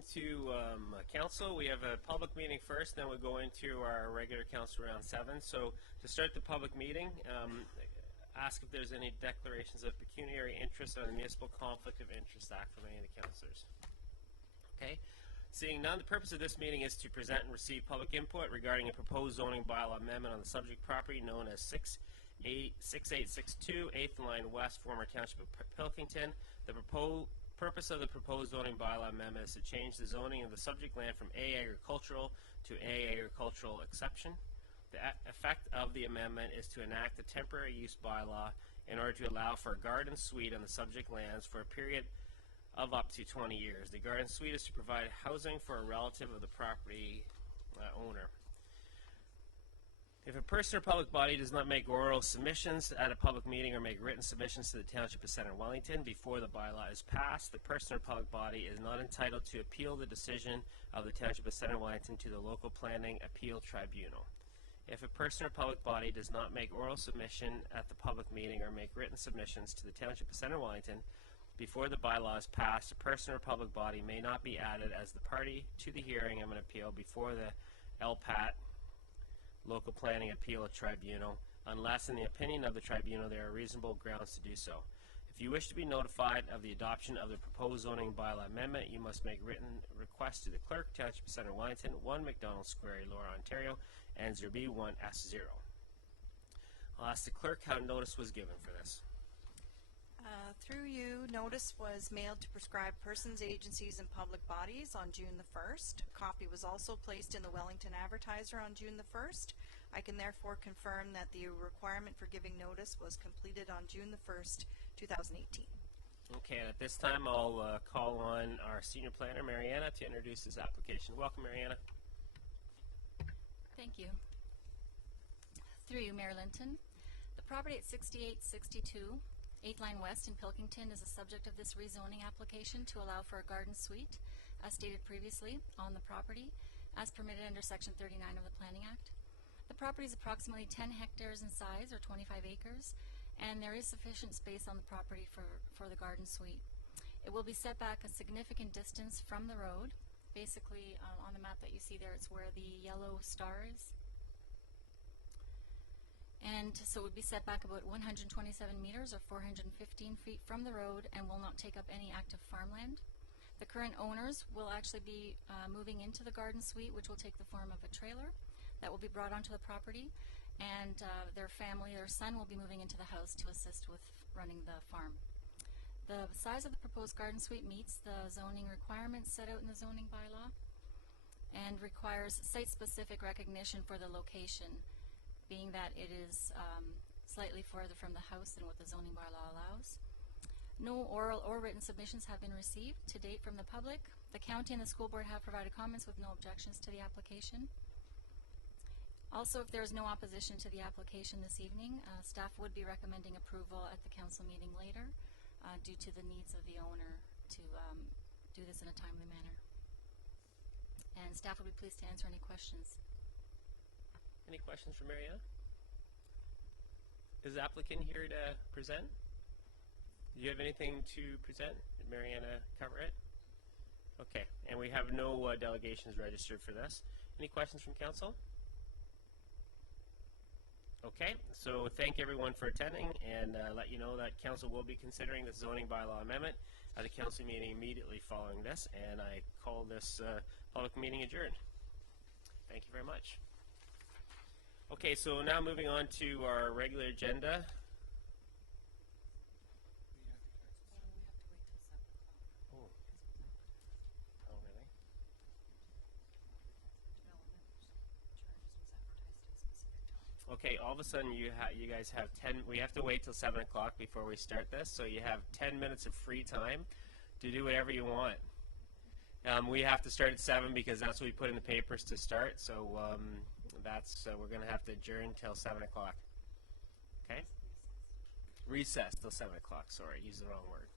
welcome to council. We have a public meeting first, then we'll go into our regular council around 7. So to start the public meeting, ask if there's any declarations of pecuniary interest on the Municipal Conflict of Interest Act from any of the councillors. Okay. Seeing none, the purpose of this meeting is to present and receive public input regarding a proposed zoning bylaw amendment on the subject property known as 6862 8th Line West, former Township of Pilkington. The purpose of the proposed zoning bylaw amendment is to change the zoning of the subject land from A agricultural to A agricultural exception. The effect of the amendment is to enact a temporary use bylaw in order to allow for a garden suite on the subject lands for a period of up to 20 years. The garden suite is to provide housing for a relative of the property owner. If a person or public body does not make oral submissions at a public meeting or make written submissions to the Township of Centre Wellington before the bylaw is passed, the person or public body is not entitled to appeal the decision of the Township of Centre Wellington to the local planning appeal tribunal. If a person or public body does not make oral submission at the public meeting or make written submissions to the Township of Centre Wellington before the bylaw is passed, a person or public body may not be added as the party to the hearing of an appeal before the LPAT, Local Planning Appeal Tribunal, unless in the opinion of the tribunal there are reasonable grounds to do so. If you wish to be notified of the adoption of the proposed zoning bylaw amendment, you must make written request to the clerk, Township of Centre Wellington, 1 McDonald Square, Laura, Ontario, N0B1S0. I'll ask the clerk how notice was given for this. Through you, notice was mailed to prescribed persons, agencies, and public bodies on June the 1st. A copy was also placed in the Wellington Advertiser on June the 1st. I can therefore confirm that the requirement for giving notice was completed on June the 1st, 2018. Okay, and at this time I'll call on our senior planner, Mariana, to introduce this application. Welcome, Mariana. Thank you. Through you, Mayor Linton. The property at 6862 8th Line West in Pilkington is the subject of this rezoning application to allow for a garden suite, as stated previously, on the property, as permitted under Section 39 of the Planning Act. The property is approximately 10 hectares in size, or 25 acres, and there is sufficient space on the property for the garden suite. It will be set back a significant distance from the road. Basically, on the map that you see there, it's where the yellow star is. And so it would be set back about 127 meters or 415 feet from the road and will not take up any active farmland. The current owners will actually be moving into the garden suite, which will take the form of a trailer that will be brought onto the property, and their family, their son, will be moving into the house to assist with running the farm. The size of the proposed garden suite meets the zoning requirements set out in the zoning bylaw and requires site-specific recognition for the location, being that it is slightly further from the house than what the zoning bylaw allows. No oral or written submissions have been received to date from the public. The county and the school board have provided comments with no objections to the application. Also, if there is no opposition to the application this evening, staff would be recommending approval at the council meeting later due to the needs of the owner to do this in a timely manner. And staff will be pleased to answer any questions. Any questions for Mariana? Is the applicant here to present? Do you have anything to present? Did Mariana cover it? Okay, and we have no delegations registered for this. Any questions from council? Okay, so thank everyone for attending, and let you know that council will be considering the zoning bylaw amendment at a council meeting immediately following this, and I call this public meeting adjourned. Thank you very much. Okay, so now moving on to our regular agenda. Oh, really? Okay, all of a sudden you guys have 10, we have to wait till 7 o'clock before we start this, so you have 10 minutes of free time to do whatever you want. We have to start at 7 because that's what we put in the papers to start, so that's we're going to have to adjourn till 7 o'clock. Okay? Recess till 7 o'clock, sorry, use the wrong word.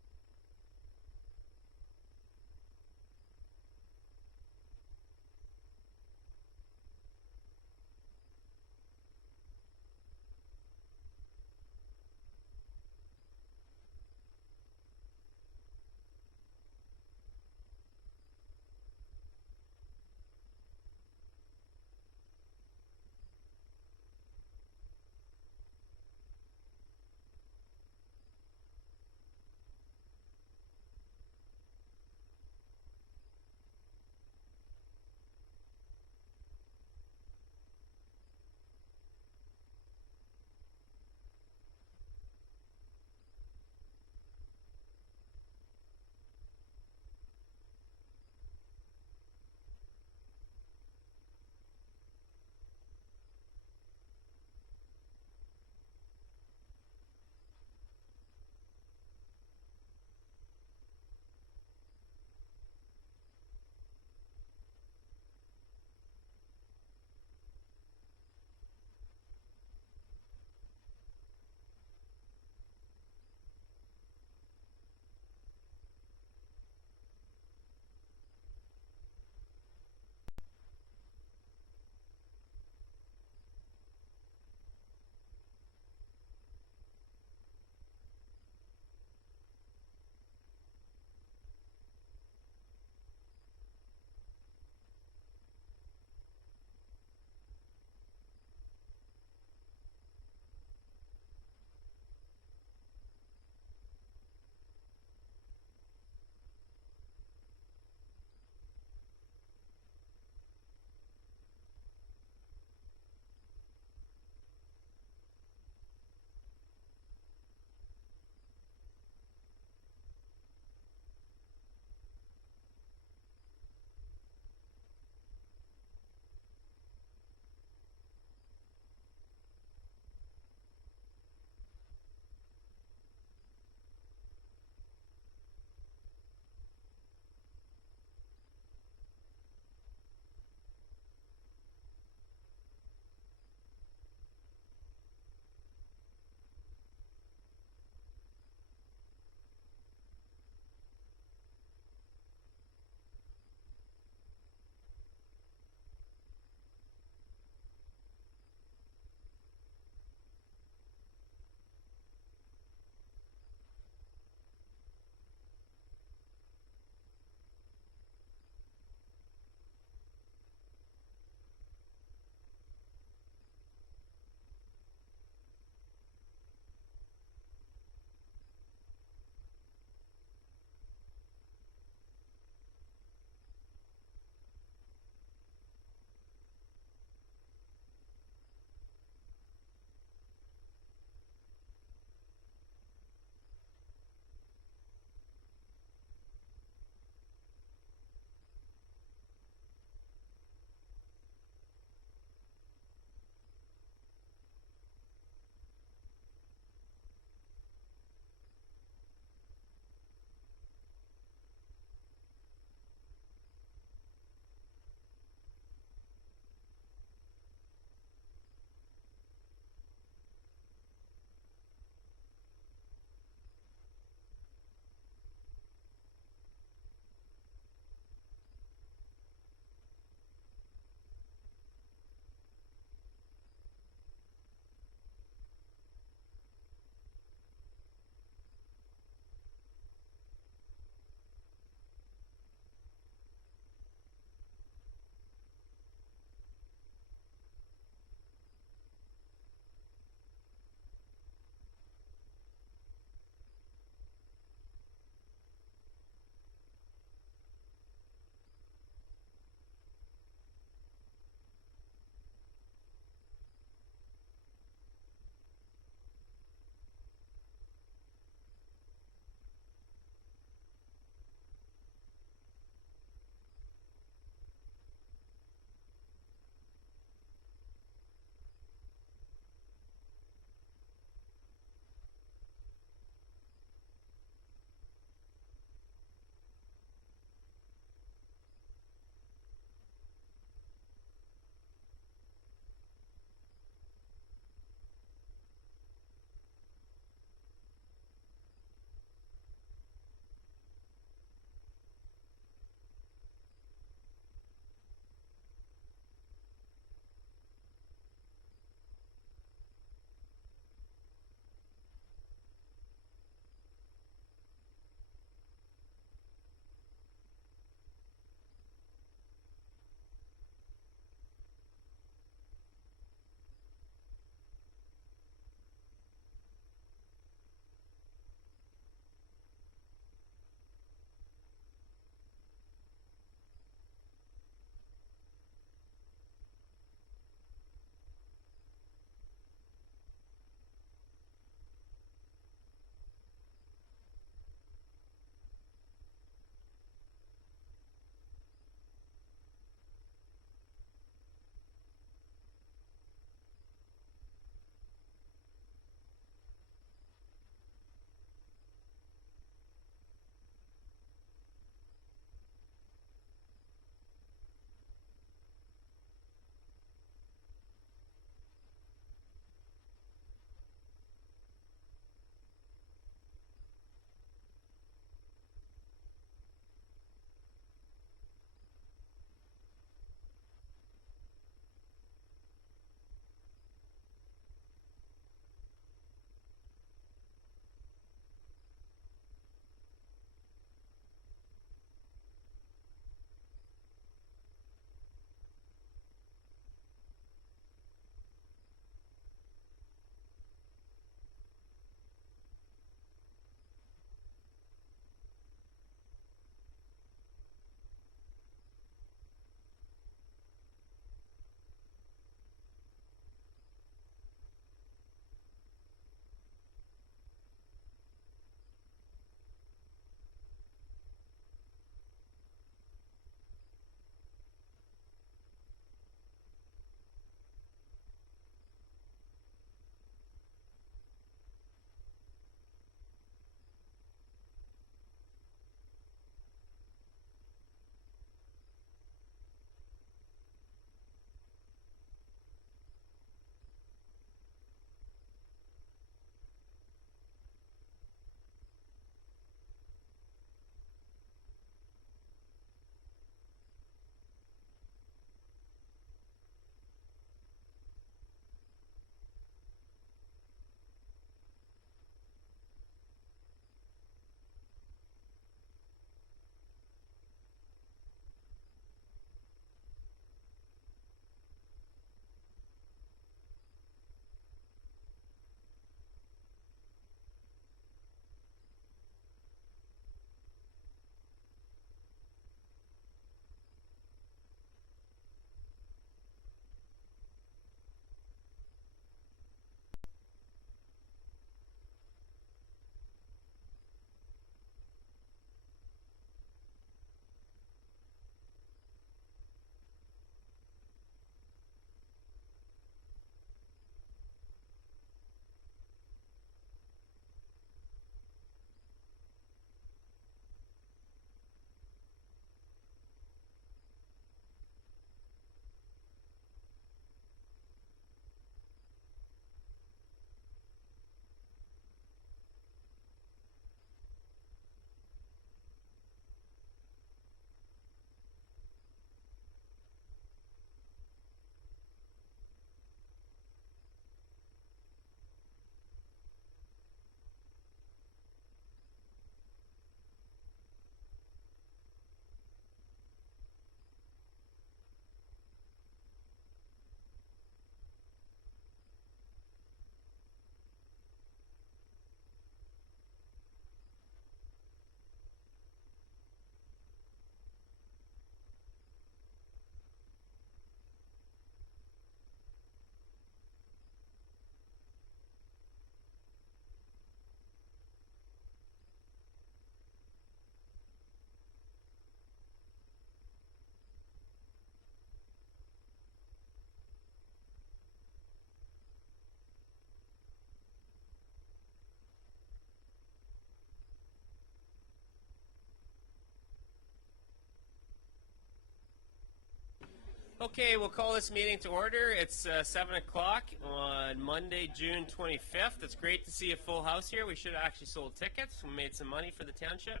Okay, we'll call this meeting to order. It's 7 o'clock on Monday, June 25th. It's great to see a full house here. We should have actually sold tickets. We made some money for the township,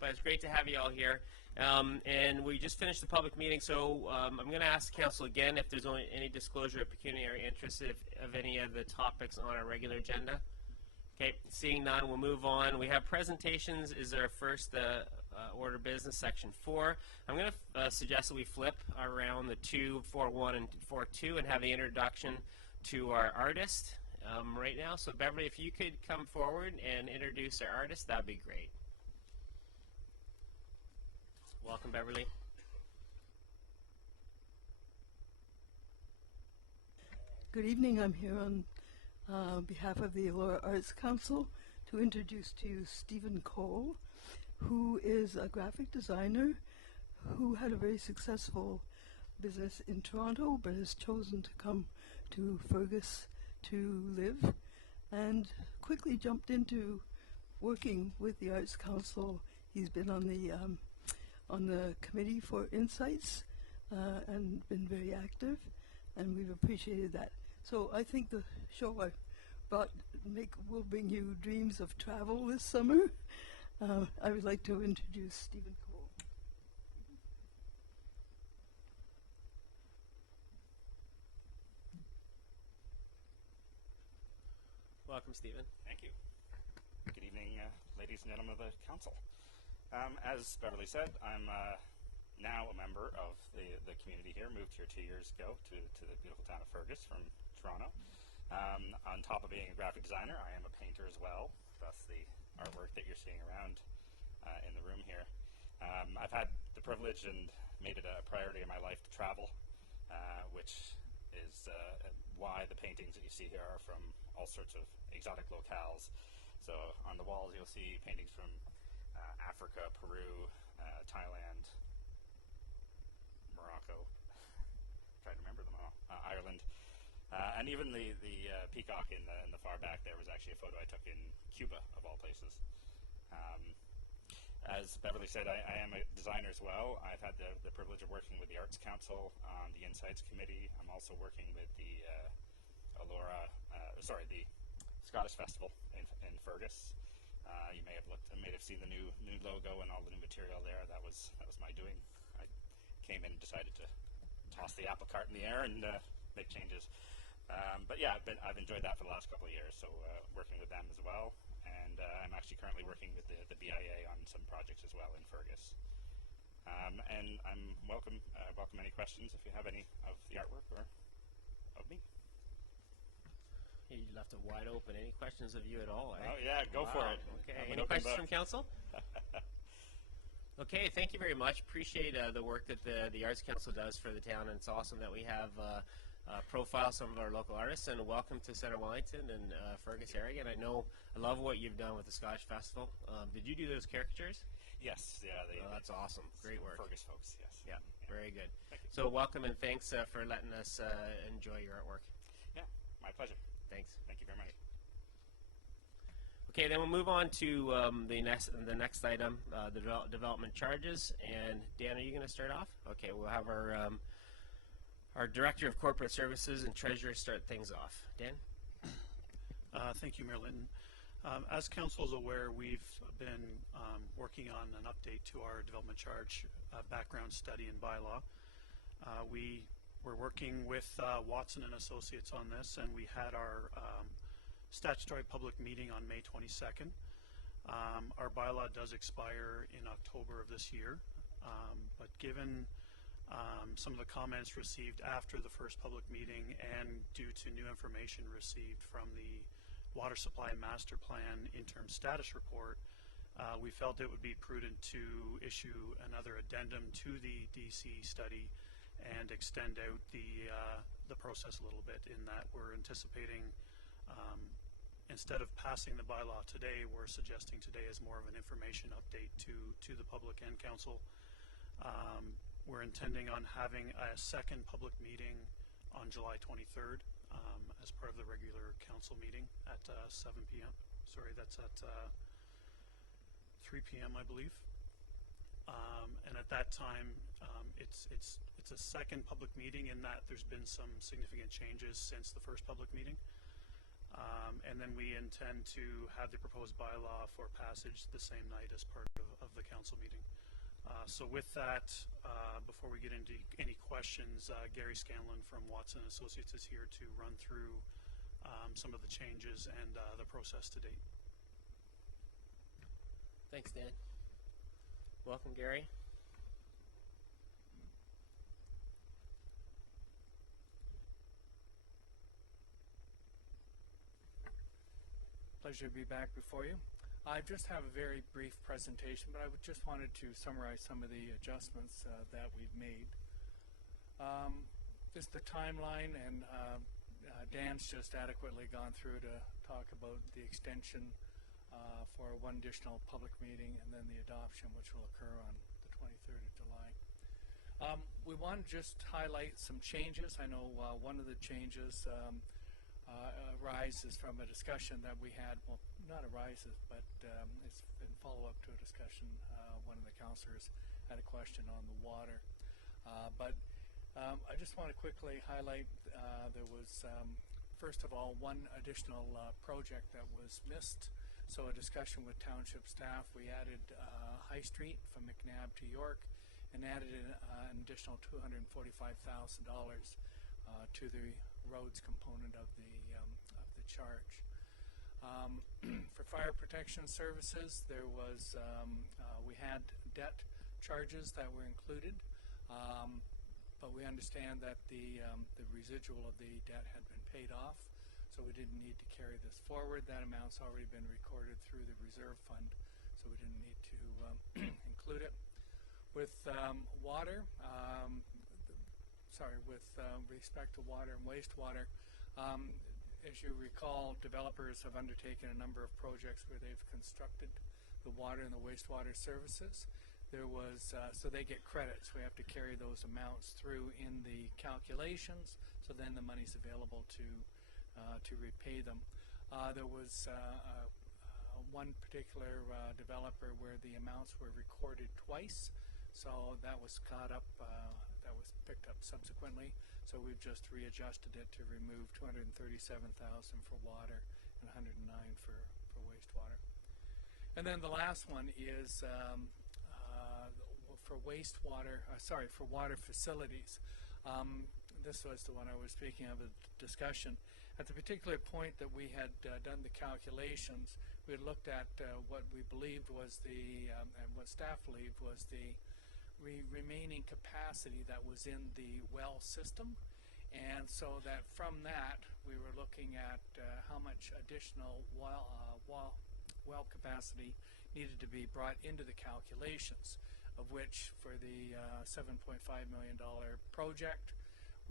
but it's great to have you all here. And we just finished the public meeting, so I'm going to ask the council again if there's any disclosure of pecuniary interest of any of the topics on our regular agenda. Okay, seeing none, we'll move on. We have presentations is our first order of business, section 4. I'm going to suggest that we flip around the 241 and 42 and have the introduction to our artist right now. So Beverly, if you could come forward and introduce our artist, that would be great. Welcome, Beverly. Good evening. I'm here on behalf of the Elora Arts Council to introduce to you Stephen Cole, who is a graphic designer who had a very successful business in Toronto but has chosen to come to Fergus to live and quickly jumped into working with the Arts Council. He's been on the committee for Insights and been very active, and we've appreciated that. So I think the show I brought will bring you dreams of travel this summer. I would like to introduce Stephen Cole. Welcome, Stephen. Thank you. Good evening, ladies and gentlemen of the council. As Beverly said, I'm now a member of the community here. Moved here 2 years ago to the beautiful town of Fergus from Toronto. On top of being a graphic designer, I am a painter as well. That's the artwork that you're seeing around in the room here. I've had the privilege and made it a priority in my life to travel, which is why the paintings that you see here are from all sorts of exotic locales. So on the walls you'll see paintings from Africa, Peru, Thailand, Morocco, trying to remember them all, Ireland. And even the peacock in the far back there was actually a photo I took in Cuba, of all places. As Beverly said, I am a designer as well. I've had the privilege of working with the Arts Council on the Insights Committee. I'm also working with the the Scottish Festival in Fergus. You may have seen the new logo and all the new material there. That was my doing. I came in and decided to toss the apple cart in the air and make changes. But yeah, I've enjoyed that for the last couple of years, so working with them as well. And I'm actually currently working with the BIA on some projects as well in Fergus. And I'm welcome any questions if you have any of the artwork or of me. You left it wide open. Any questions of you at all? Eh? Oh yeah, go for it. Okay. Any questions from council? Okay, thank you very much. Appreciate the work that the Arts Council does for the town, and it's awesome that we have profile some of our local artists. And welcome to Centre Wellington and Fergus area. And I love what you've done with the Scottish Festival. Did you do those caricatures? Yes, yeah. That's awesome. Great work. Fergus folks, yes. Yeah, very good. So welcome and thanks for letting us enjoy your artwork. Yeah, my pleasure. Thanks. Thank you very much. Okay, then we'll move on to the next item, the development charges. And Dan, are you going to start off? Okay, we'll have our Director of Corporate Services and Treasurer start things off. Dan? Thank you, Mayor Linton. As Council is aware, we've been working on an update to our development charge background study and bylaw. We're working with Watson and Associates on this, and we had our statutory public meeting on May 22nd. Our bylaw does expire in October of this year, but given some of the comments received after the first public meeting and due to new information received from the Water Supply Master Plan interim status report, we felt it would be prudent to issue another addendum to the DC study and extend out the process a little bit, in that we're anticipating, instead of passing the bylaw today, we're suggesting today as more of an information update to the public and council. We're intending on having a second public meeting on July 23rd as part of the regular council meeting at 7 p.m. Sorry, that's at 3 p.m. I believe. And at that that time, it's a second public meeting in that there's been some significant changes since the first public meeting. And then we intend to have the proposed bylaw for passage the same night as part of the council meeting. So with that, before we get into any questions, Gary Scanlon from Watson Associates is here to run through some of the changes and the process to date. Thanks, Dan. Welcome, Gary. Pleasure to be back before you. I just have a very brief presentation, but I just wanted to summarize some of the adjustments that we've made. Just the timeline, and Dan's just adequately gone through to talk about the extension for one additional public meeting and then the adoption, which will occur on the 23rd of July. We want to just highlight some changes. I know one of the changes arises from a discussion that we had, well, not arises, but it's in follow-up to a discussion. One of the councillors had a question on the water. I just want to quickly highlight there was, first of all, one additional project that was missed. So a discussion with township staff, we added High Street from McNabb to York and added an additional $245,000 to the roads component of the charge. For fire protection services, there was we had debt charges that were included, but we understand that the residual of the debt had been paid off, so we didn't need to carry this forward. That amount's already been recorded through the reserve fund, so we didn't need to include it. With water, with respect to water and wastewater, as you recall, developers have undertaken a number of projects where they've constructed the water and the wastewater services. There was, so they get credits. We have to carry those amounts through in the calculations, so then the money's available to repay them. There was one particular developer where the amounts were recorded twice, so that was caught up, that was picked up subsequently. So we've just readjusted it to remove $237,000 for water and $109,000 for wastewater. And then the last one is for wastewater, for water facilities. This was the one I was speaking of, a discussion. At the particular point that we had done the calculations, we had looked at what we believed was the, and what staff believed was the remaining capacity that was in the well system, and so that from that we were looking at how much additional well capacity needed to be brought into the calculations, of which for the $7.5 million project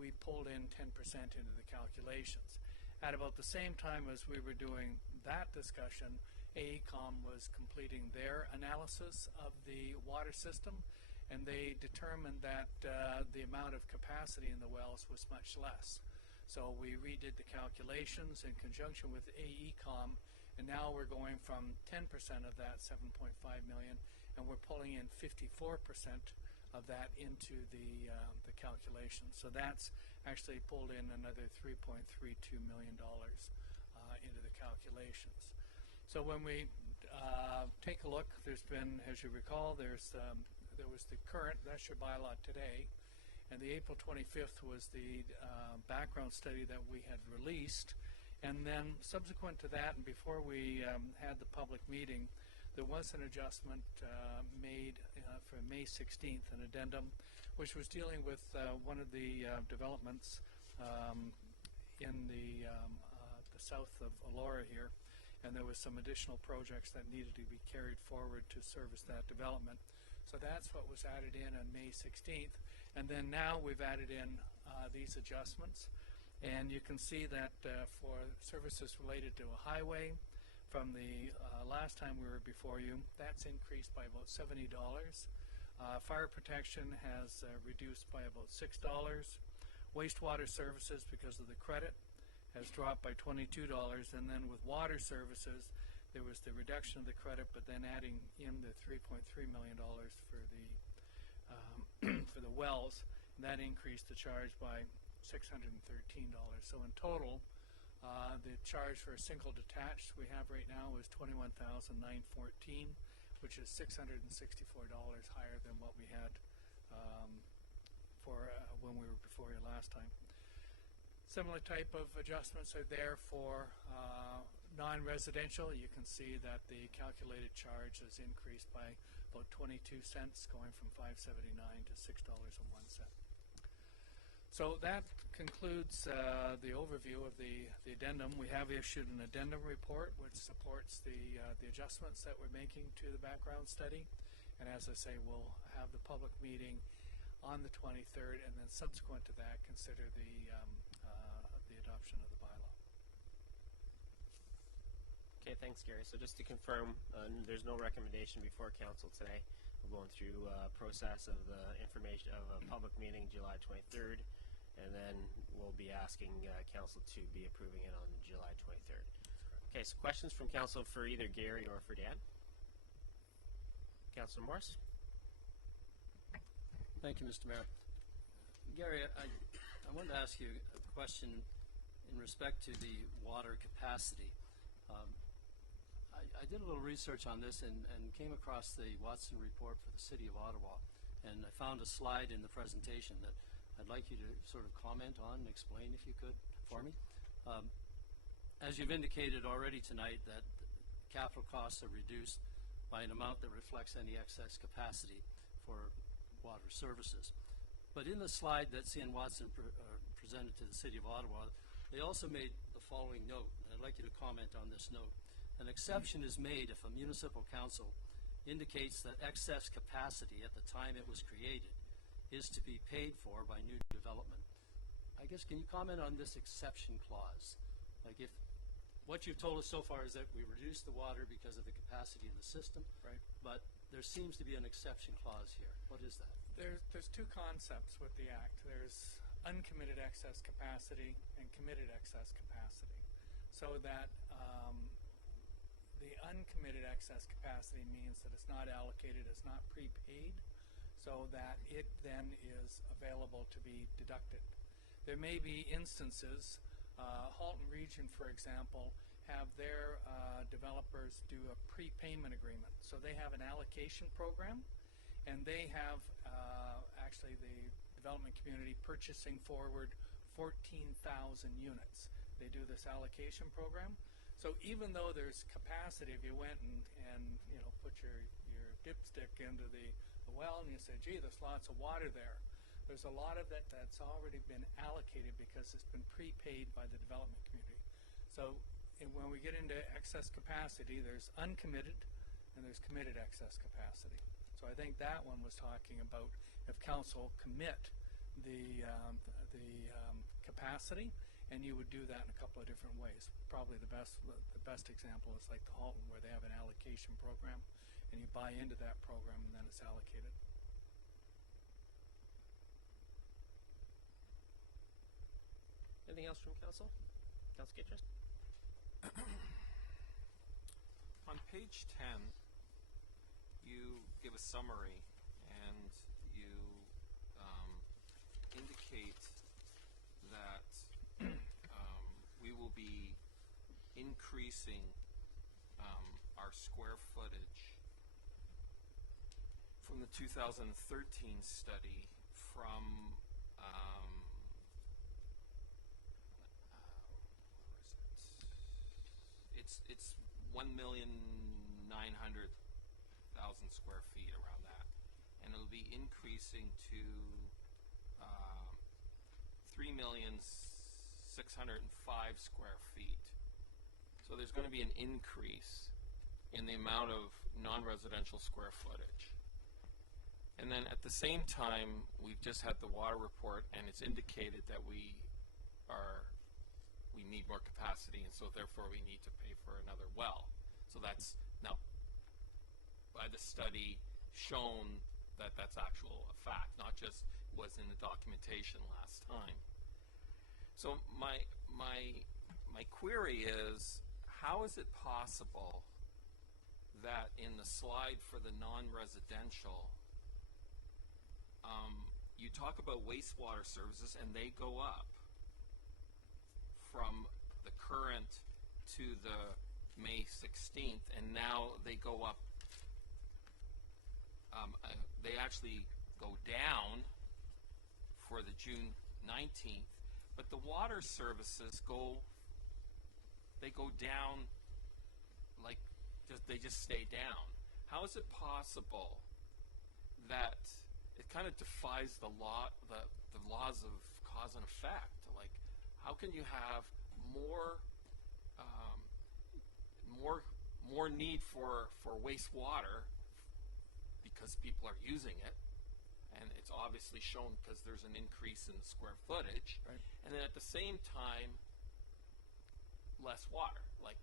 we pulled in 10% into the calculations. At about the same time as we were doing that discussion, AECOM was completing their analysis of the water system, and they determined that the amount of capacity in the wells was much less. So we redid the calculations in conjunction with AECOM, and now we're going from 10% of that $7.5 million, and we're pulling in 54% of that into the calculation. So that's actually pulled in another $3.32 million into the calculations. So when we take a look, there's been, as you recall, there was the current, that's your bylaw today, and the April 25th was the background study that we had released, and then subsequent to that and before we had the public meeting, there was an adjustment made for May 16th, an addendum, which was dealing with one of the developments in the south of Elora here, and there was some additional projects that needed to be carried forward to service that development. So that's what was added in on May 16th. And then now we've added in these adjustments. And you can see that for services related to a highway, from the last time we were before you, that's increased by about $70. Fire protection has reduced by about $6. Wastewater services, because of the credit, has dropped by $22. And then with water services, there was the reduction of the credit, but then adding in the $3.3 million for the wells, and that increased the charge by $613. So in total, the charge for a single detached we have right now is $21,914, which is $664 higher than what we had for when we were before you last time. Similar type of adjustments are there for non-residential. You can see that the calculated charge has increased by about 22 cents, going from $5.79 to $6.01. So that concludes the overview of the addendum. We have issued an addendum report which supports the adjustments that we're making to the background study. And as I say, we'll have the public meeting on the 23rd, and then subsequent to that, consider the adoption of the bylaw. Okay, thanks, Gary. So just to confirm, there's no recommendation before council today. We're going through a process of the information of a public meeting July 23rd, and then we'll be asking council to be approving it on July 23rd. Okay, so questions from council for either Gary or for Dan? Councillor Morris? Thank you, Mr. Mayor. Gary, I wanted to ask you a question in respect to the water capacity. I did a little research on this and came across the Watson report for the City of Ottawa, and I found a slide in the presentation that I'd like you to sort of comment on and explain, if you could, for me. As you've indicated already tonight, that capital costs are reduced by an amount that reflects any excess capacity for water services. But in the slide that CN Watson presented to the City of Ottawa, they also made the following note, and I'd like you to comment on this note. An exception is made if a municipal council indicates that excess capacity at the time it was created is to be paid for by new development. I guess, can you comment on this exception clause? Like, if what you've told us so far is that we reduced the water because of the capacity in the system, right? But there seems to be an exception clause here. What is that? There's two concepts with the Act. There's uncommitted excess capacity and committed excess capacity. So that the uncommitted excess capacity means that it's not allocated, it's not prepaid, so that it then is available to be deducted. There may be instances, Halton Region, for example, have their developers do a prepayment agreement. So they have an allocation program, and they have actually the development community purchasing forward 14,000 units. They do this allocation program. So even though there's capacity, if you went and you know, put your dipstick into the well and you say, gee, there's lots of water there, there's a lot of that that's already been allocated because it's been prepaid by the development community. So when we get into excess capacity, there's uncommitted and there's committed excess capacity. So I think that one was talking about if council commit the capacity, and you would do that in a couple of different ways. Probably the best example is like the Halton, where they have an allocation program, and you buy into that program, and then it's allocated. Anything else from council? Councilor Gitchers? On page 10, you give a summary and you indicate that we will be increasing our square footage from the 2013 study from it's 1,900,000 square feet, around that, and it'll be increasing to 3,605,000 square feet. So there's going to be an increase in the amount of non-residential square footage. And then at the same time, we've just had the water report, and it's indicated that we need more capacity, and so therefore we need to pay for another well. So that's now, by the study, shown that that's actual a fact, not just was in the documentation last time. So my query is, how is it possible that in the slide for the non-residential, you talk about wastewater services, and they go up from the current to the May 16th, and now they go up. They actually go down for the June 19th, but the water services go down, like they just stay down. How is it possible that it kind of defies the laws of cause and effect? Like, how can you have more need for wastewater because people are using it, and it's obviously shown because there's an increase in the square footage, Right. and then at the same time, less water. Like,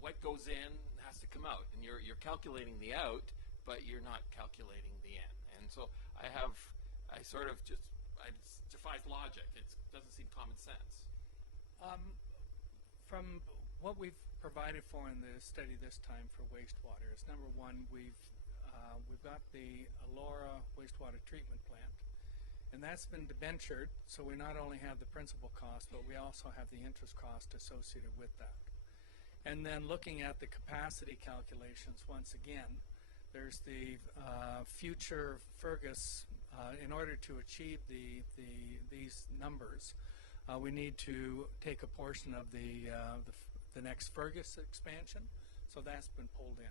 what goes in has to come out, and you're calculating the out, but you're not calculating the in. And so it defies logic. It doesn't seem common sense. From what we've provided for in the study this time for wastewater is, number one, we've got the Elora wastewater treatment plant, and that's been debentured, so we not only have the principal cost, but we also have the interest cost associated with that. And then looking at the capacity calculations, once again, there's the future Fergus. In order to achieve these numbers, we need to take a portion of the next Fergus expansion, so that's been pulled in.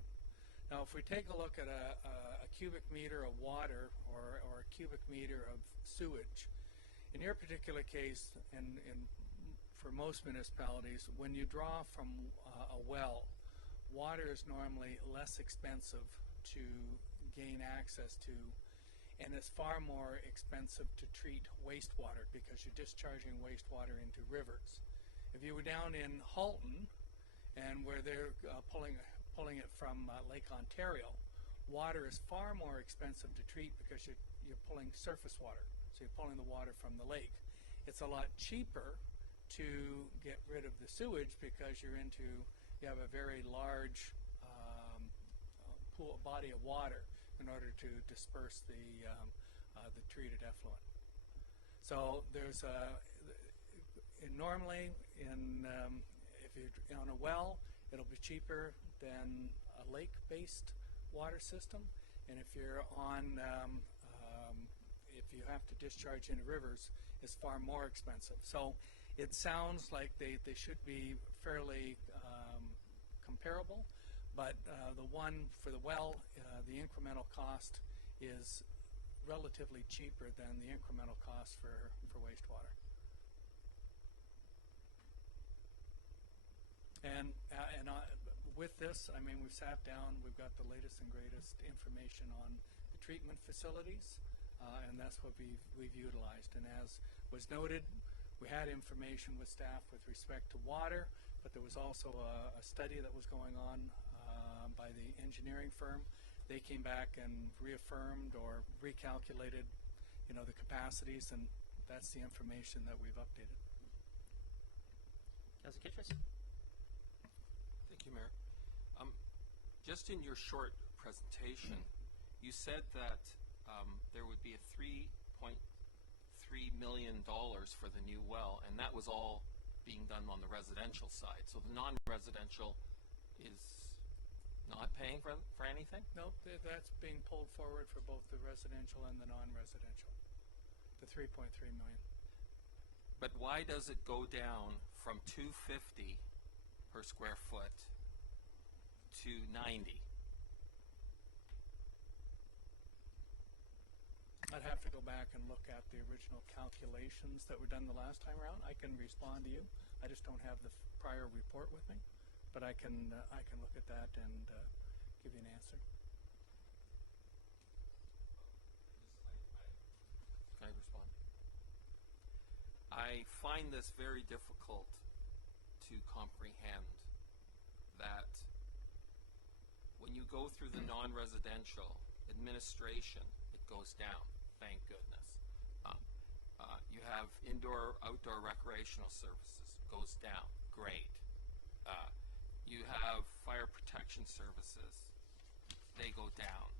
Now, if we take a look at a cubic meter of water or a cubic meter of sewage, in your particular case, and for most municipalities, when you draw from a well, water is normally less expensive to gain access to, and it's far more expensive to treat wastewater because you're discharging wastewater into rivers. If you were down in Halton, and where they're pulling it from Lake Ontario, water is far more expensive to treat because you're pulling surface water, so you're pulling the water from the lake. It's a lot cheaper to get rid of the sewage because you have a very large body of water in order to disperse the treated effluent. So there's normally if you're on a well, it'll be cheaper than a lake-based water system, and if you're on if you have to discharge into rivers, it's far more expensive. So it sounds like they should be fairly comparable, but the one for the well, the incremental cost is relatively cheaper than the incremental cost for wastewater. And with this, I mean, we've sat down, we've got the latest and greatest information on the treatment facilities, and that's what we've utilized. And as was noted, we had information with staff with respect to water, but there was also a study that was going on by the engineering firm. They came back and reaffirmed or recalculated, the capacities, and that's the information that we've updated. Councillor Kitchers? Thank you, Mayor. Just in your short presentation, you said that there would be a $3.3 million for the new well, and that was all being done on the residential side. So the non-residential is not paying for anything? No, that's being pulled forward for both the residential and the non-residential, the $3.3 million. But why does it go down from $250 per square foot to $90? I'd have to go back and look at the original calculations that were done the last time around. I can respond to you. I just don't have the prior report with me, but I can look at that and give you an answer. Can I respond? I find this very difficult to comprehend, that when you go through the non-residential administration, it goes down. Thank goodness. You have outdoor recreational services, goes down. Great. You have fire protection services, they go down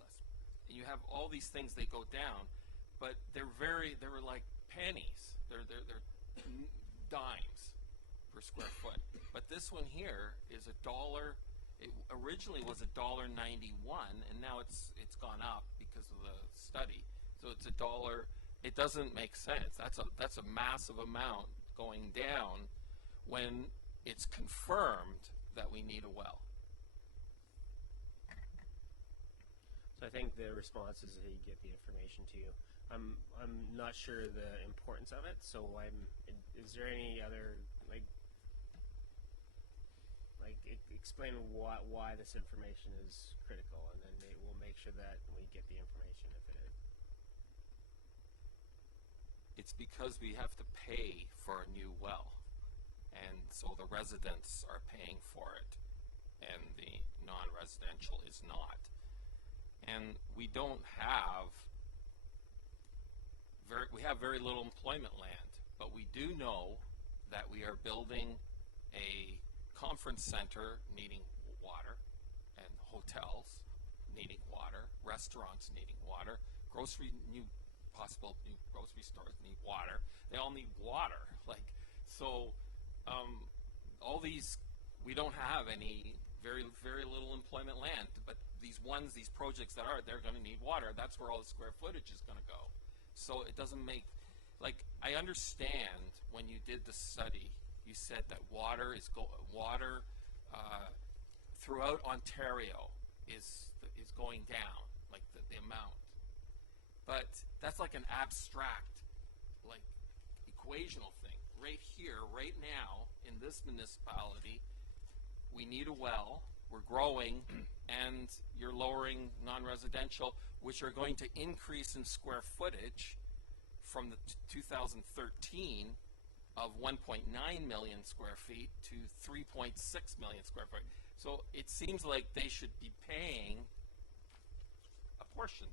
less. And you have all these things, they go down, but they were like pennies. They're dimes per square foot. But this one here is $1. It originally was $1.91, and now it's gone up because of the study. So it's $1. It doesn't make sense. That's a massive amount going down when it's confirmed that we need a well. So I think the response is that you get the information to you. I'm not sure the importance of it, so is there any other explain why this information is critical, and then we'll make sure that we get the information if it is. It's because we have to pay for a new well, and so the residents are paying for it, and the non-residential is not. And we don't have very little employment land, but we do know that we are building a conference center needing water, and hotels needing water, restaurants needing water, possible new grocery stores need water. They all need water. All these, we don't have any very little employment land, but these projects they're going to need water. That's where all the square footage is going to go. So it doesn't make, I understand when you did the study, you said that water throughout Ontario is going down, the amount. But that's like an abstract, equational thing. Right here, right now, in this municipality, we need a well, we're growing, and you're lowering non-residential, which are going to increase in square footage from the 2013 of 1.9 million square feet to 3.6 million square feet. So it seems like they should be paying a portion,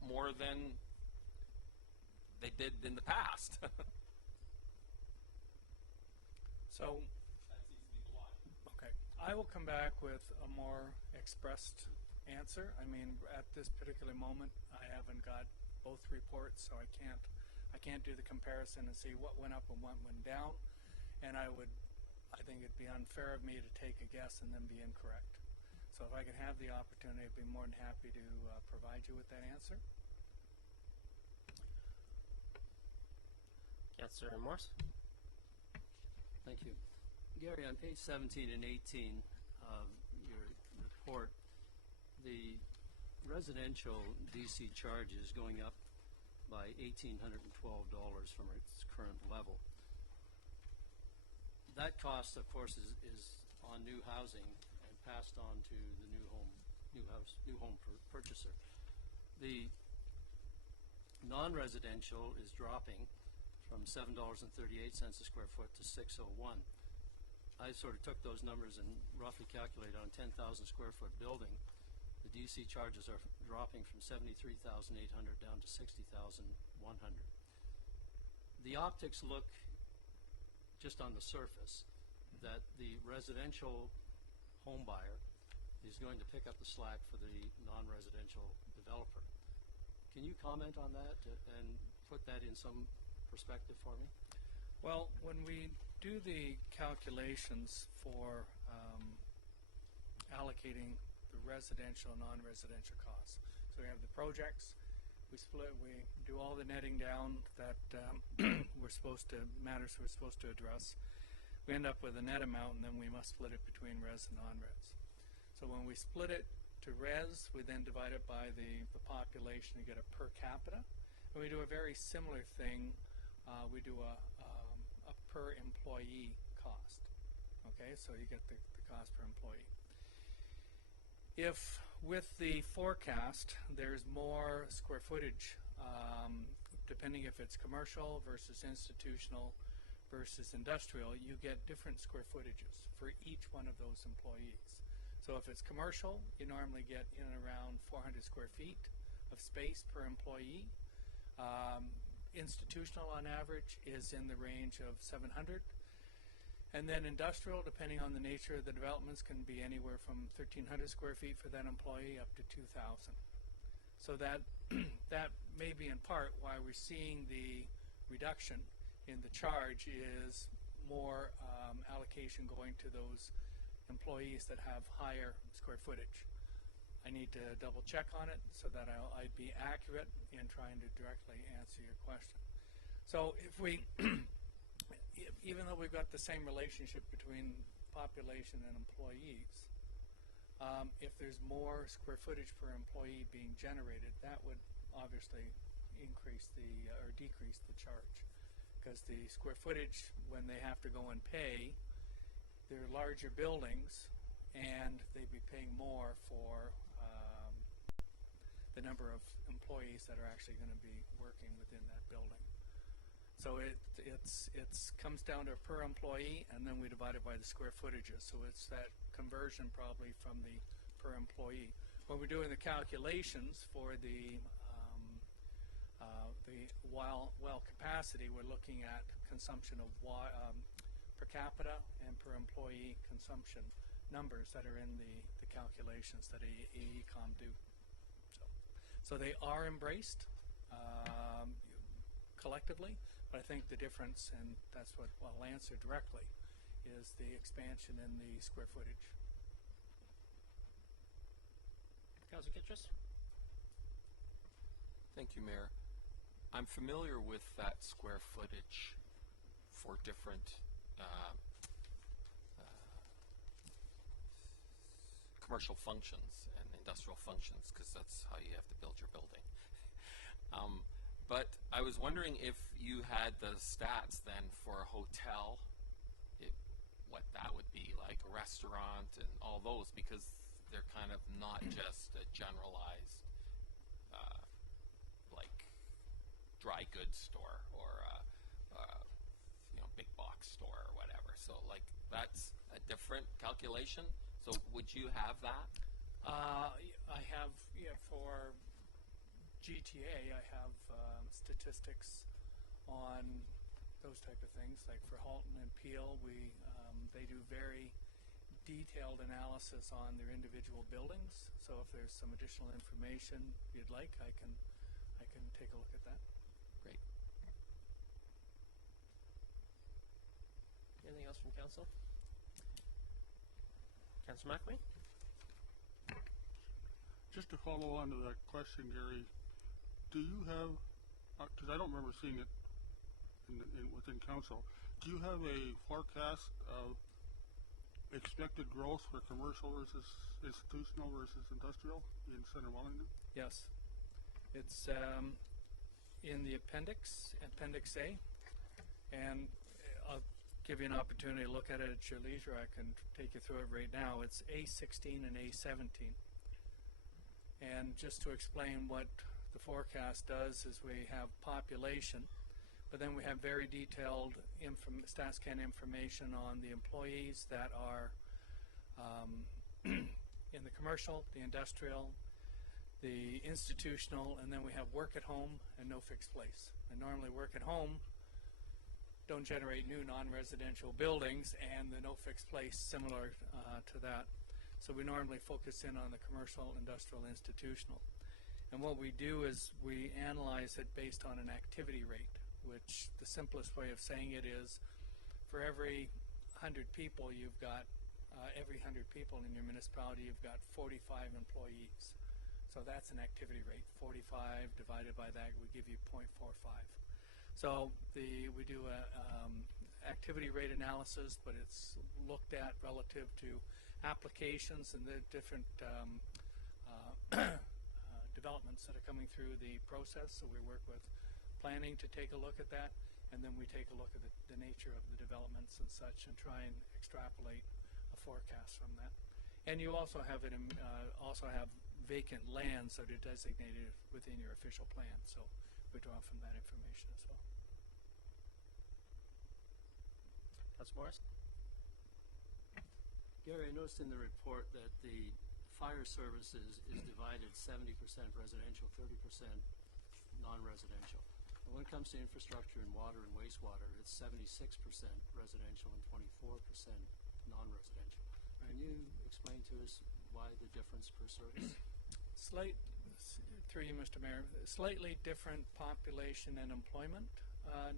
more than they did in the past. So, okay, I will come back with a more expressed answer. I mean, at this particular moment, I haven't got both reports, so I can't do the comparison and see what went up and what went down. And I think it'd be unfair of me to take a guess and then be incorrect. So if I could have the opportunity, I'd be more than happy to provide you with that answer. Councillor Morse? Thank you. Gary, on page 17 and 18 of your report, the residential DC charge is going up by $1,812 from its current level. That cost, of course, is on new housing and passed on to the new home purchaser. The non-residential is dropping from $7.38 a square foot to $6.01. I sort of took those numbers and roughly calculated on a 10,000 square foot building. The DC charges are dropping from $73,800 down to $60,100. The optics look, just on the surface, that the residential home buyer is going to pick up the slack for the non-residential developer. Can you comment on that and put that in some perspective for me? Well, when we do the calculations for allocating the residential and non-residential costs, so we have the projects, we do all the netting down that matters we're supposed to address. We end up with a net amount, and then we must split it between res and non-res. So when we split it to res, we then divide it by the population to get a per capita. And we do a very similar thing. We do a per employee cost. Okay, so you get the cost per employee. If with the forecast there's more square footage, depending if it's commercial versus institutional versus industrial, you get different square footages for each one of those employees. So if it's commercial, you normally get in and around 400 square feet of space per employee. Institutional on average is in the range of 700. And then industrial, depending on the nature of the developments, can be anywhere from 1,300 square feet for that employee up to 2,000. So that maybe in part why we're seeing the reduction in the charge is more allocation going to those employees that have higher square footage. I need to double check on it so that I'd be accurate in trying to directly answer your question. So if we, even though we've got the same relationship between population and employees, if there's more square footage per employee being generated, that would obviously increase the or decrease the charge, because the square footage, when they have to go and pay, they're larger buildings and they'd be paying more for the number of employees that are actually going to be working within that building. So it comes down to per employee, and then we divide it by the square footages. So it's that conversion probably from the per employee. When we're doing the calculations for the well capacity, we're looking at consumption of per capita and per employee consumption numbers that are in the calculations that AECOM do. So they are embraced collectively, but I think the difference, and that's what I'll answer directly, is the expansion in the square footage. Councillor Kittrus? Thank you, Mayor. I'm familiar with that square footage for different commercial functions and industrial functions, because that's how you have to build your building. But I was wondering if you had the stats then for a hotel, what that would be like, a restaurant and all those, because they're kind of not just a generalized like dry goods store or big box store or whatever. So like that's a different calculation. So would you have that? I have, for GTA, I have statistics on those type of things. Like for Halton and Peel, they do very detailed analysis on their individual buildings. So if there's some additional information you'd like, I can take a look at that. Great. Anything else from council? Councillor McAway? Just to follow on to that question, Gary, do you have, because I don't remember seeing it within council, do you have a forecast of expected growth for commercial versus institutional versus industrial in Centre Wellington? Yes. It's in the appendix, Appendix A, and I'll give you an opportunity to look at it at your leisure. I can take you through it right now. It's A16 and A17. And just to explain what the forecast does is we have population, but then we have very detailed StatsCan information on the employees that are in the commercial, the industrial, the institutional, and then we have work at home and no fixed place. And normally work at home don't generate new non-residential buildings, and the no fixed place similar to that. So we normally focus in on the commercial, industrial, institutional. And what we do is we analyze it based on an activity rate, which the simplest way of saying it is for every 100 people you've got, every 100 people in your municipality you've got 45 employees. So that's an activity rate. 45 divided by that would give you 0.45. So we do a activity rate analysis, but it's looked at relative to applications and the different developments that are coming through the process. So we work with planning to take a look at that, and then we take a look at the nature of the developments and such, and try and extrapolate a forecast from that. And you also have vacant lands that are designated within your official plan. So we draw from that information as well. Councillor Morris? Gary, I noticed in the report that the fire services is divided 70% residential, 30% non-residential. And when it comes to infrastructure and water and wastewater, it's 76% residential and 24% non-residential. Can you explain to us why the difference per service? Slight through you, Mr. Mayor, slightly different population and employment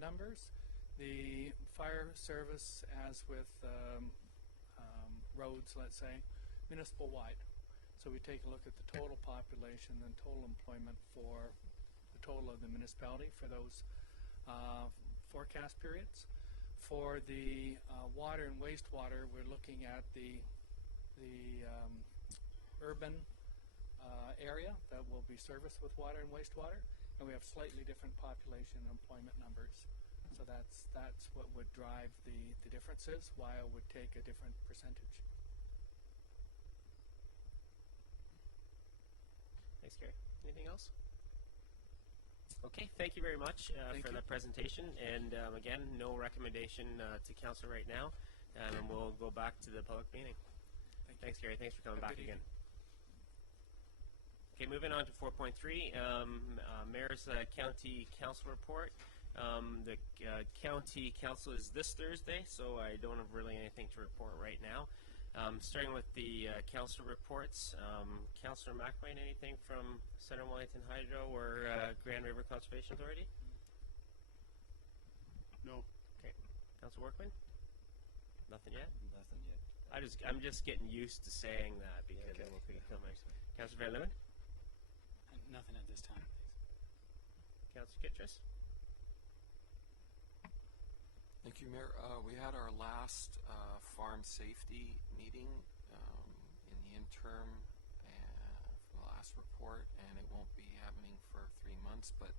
numbers. The fire service, as with roads, let's say, municipal wide. So we take a look at the total population and total employment for the total of the municipality for those forecast periods. For the water and wastewater, we're looking at the urban area that will be serviced with water and wastewater, and we have slightly different population and employment numbers. So that's what would drive the differences, why I would take a different percentage. Thanks, Gary. Anything else? Okay, thank you very much for the presentation. And again, no recommendation to council right now, and we'll go back to the public meeting. Thanks, Gary. Thanks for coming back again. Okay, moving on to 4.3, Mayor's County Council report. The County Council is this Thursday, so I don't have really anything to report right now. Starting with the council reports, Councillor McMahon, anything from Centre Wellington Hydro or Grand River Conservation Authority? No. Okay. Councillor Workman? Nothing yet? Nothing yet. I'm just getting used to saying that because then we'll pick it coming. Councillor Van Leeuwen? Nothing at this time. Councillor Kittress? Thank you, Mayor. We had our last farm safety meeting in the interim for the last report, and it won't be happening for 3 months, but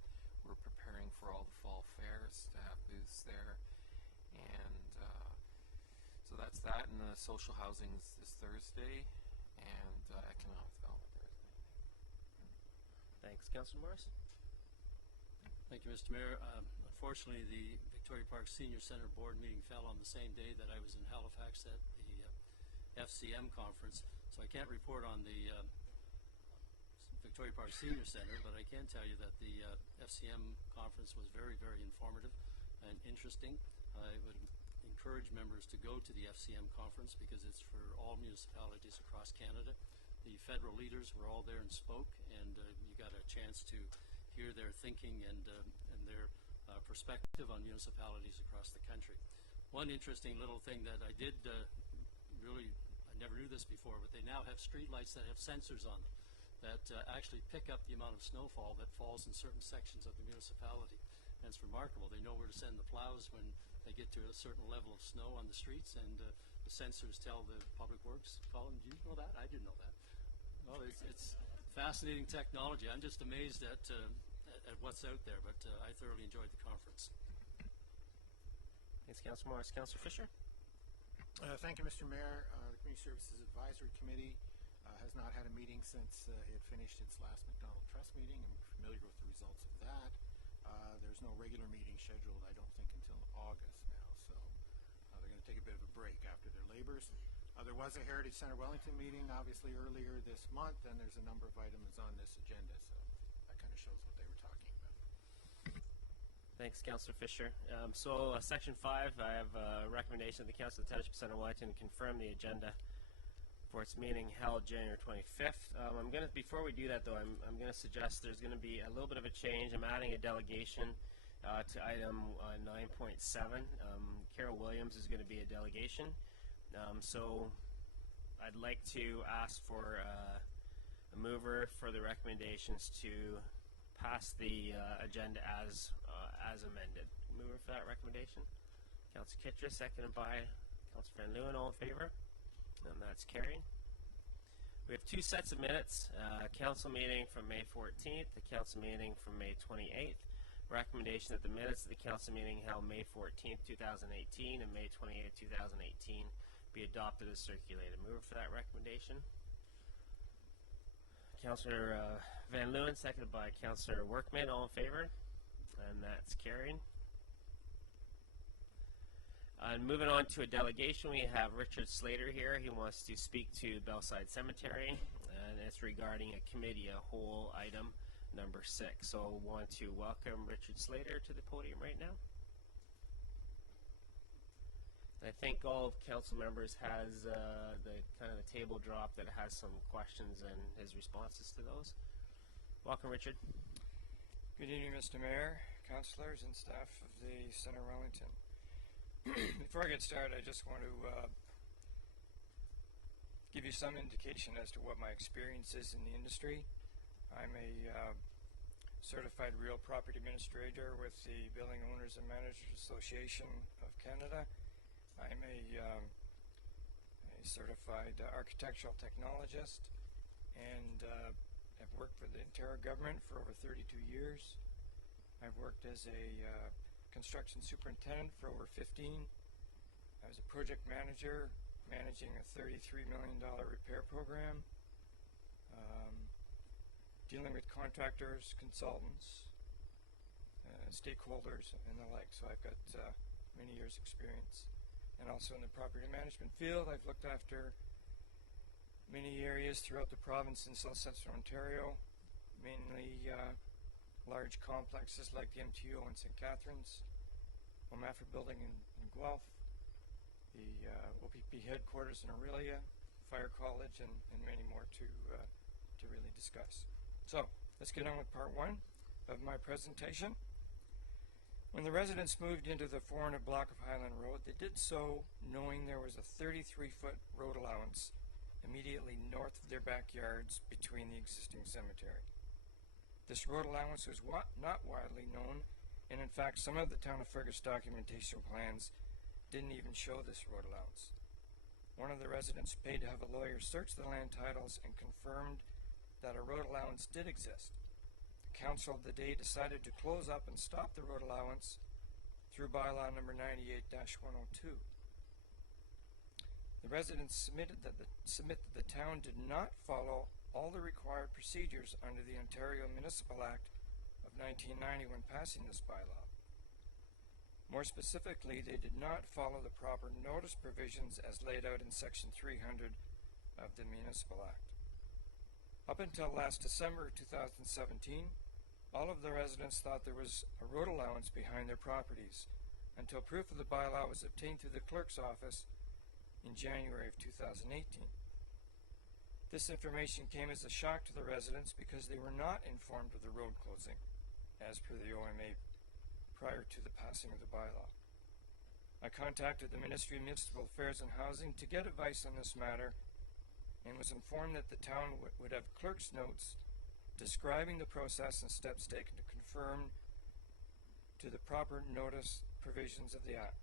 we're preparing for all the fall fairs to have booths there. And so that's that, and the social housing is this Thursday, and economic development Thursday. Thanks. Councillor Morris? Thank you, Mr. Mayor. Unfortunately, the Victoria Park Senior Center board meeting fell on the same day that I was in Halifax at the FCM conference, so I can't report on the Victoria Park Senior Center, but I can tell you that the FCM conference was very, very informative and interesting. I would encourage members to go to the FCM conference because it's for all municipalities across Canada. The federal leaders were all there and spoke, and you got a chance to hear their thinking and their perspective on municipalities across the country. One interesting little thing that I did I never knew this before, but they now have street lights that have sensors on them that actually pick up the amount of snowfall that falls in certain sections of the municipality. And it's remarkable. They know where to send the plows when they get to a certain level of snow on the streets, and the sensors tell the public works column, do you know that? I didn't know that. Well, it's fascinating technology. I'm just amazed at what's out there, but I thoroughly enjoyed the conference. Thanks, Councillor Morris. Councillor Fisher? Thank you, Mr. Mayor. The Community Services Advisory Committee has not had a meeting since it finished its last McDonald Trust meeting, and we're familiar with the results of that. There's no regular meeting scheduled, I don't think, until August now, so they're going to take a bit of a break after their labors. There was a Heritage Centre Wellington meeting, obviously, earlier this month, and there's a number of items on this agenda, so that kind of shows what they were talking about. Thanks, Councillor Fisher. Section 5, I have a recommendation of the Council of the Township of Centre Wellington to confirm the agenda for its meeting held January 25th. Before we do that, though, I'm going to suggest there's going to be a little bit of a change. I'm adding a delegation to item 9.7. Carol Williams is going to be a delegation. So I'd like to ask for a mover for the recommendations to pass the agenda as amended. Mover for that recommendation? Councillor Kittress, seconded by Councillor Van Leeuwen. All in favor? And that's carried. We have 2 sets of minutes. Council meeting from May 14th, the council meeting from May 28th. Recommendation that the minutes of the council meeting held May 14th, 2018 and May 28th, 2018 be adopted as circulated. Move for that recommendation. Councillor Van Leeuwen, seconded by Councillor Workman. All in favor? And that's carried. And moving on to a delegation, we have Richard Slater here. He wants to speak to Belsyde Cemetery, and it's regarding a committee, a whole item number 6. So I want to welcome Richard Slater to the podium right now. I think all of council members has the kind of the table drop that has some questions and his responses to those. Welcome, Richard. Good evening, Mr. Mayor, councillors, and staff of the Centre Wellington. Before I get started, I just want to give you some indication as to what my experience is in the industry. I'm a certified real property administrator with the Building Owners and Managers Association of Canada. I'm a certified architectural technologist, and I've worked for the Ontario government for over 32 years. I've worked as a construction superintendent for over 15. I was a project manager managing a $33 million repair program, dealing with contractors, consultants, stakeholders, and the like. So I've got many years' experience. And also in the property management field, I've looked after many areas throughout the province in South Central Ontario, mainly large complexes like the MTO in St. Catharines, OMAFRA building in Guelph, the OPP headquarters in Aurelia, Fire College, and many more to really discuss. So let's get on with part one of my presentation. When the residents moved into the 400 block of Highland Road, they did so knowing there was a 33-foot road allowance immediately north of their backyards between the existing cemetery. This road allowance was not widely known, and in fact some of the town of Fergus documentation plans didn't even show this road allowance. One of the residents paid to have a lawyer search the land titles and confirmed that a road allowance did exist. The council of the day decided to close up and stop the road allowance through bylaw number 98-102. The residents submit that the town did not follow all the required procedures under the Ontario Municipal Act of 1990 when passing this bylaw. More specifically, they did not follow the proper notice provisions as laid out in Section 300 of the Municipal Act. Up until last December 2017, all of the residents thought there was a road allowance behind their properties until proof of the bylaw was obtained through the clerk's office in January of 2018. This information came as a shock to the residents because they were not informed of the road closing, as per the OMA, prior to the passing of the bylaw. I contacted the Ministry of Municipal Affairs and Housing to get advice on this matter and was informed that the town would have clerk's notes describing the process and steps taken to conform to the proper notice provisions of the Act.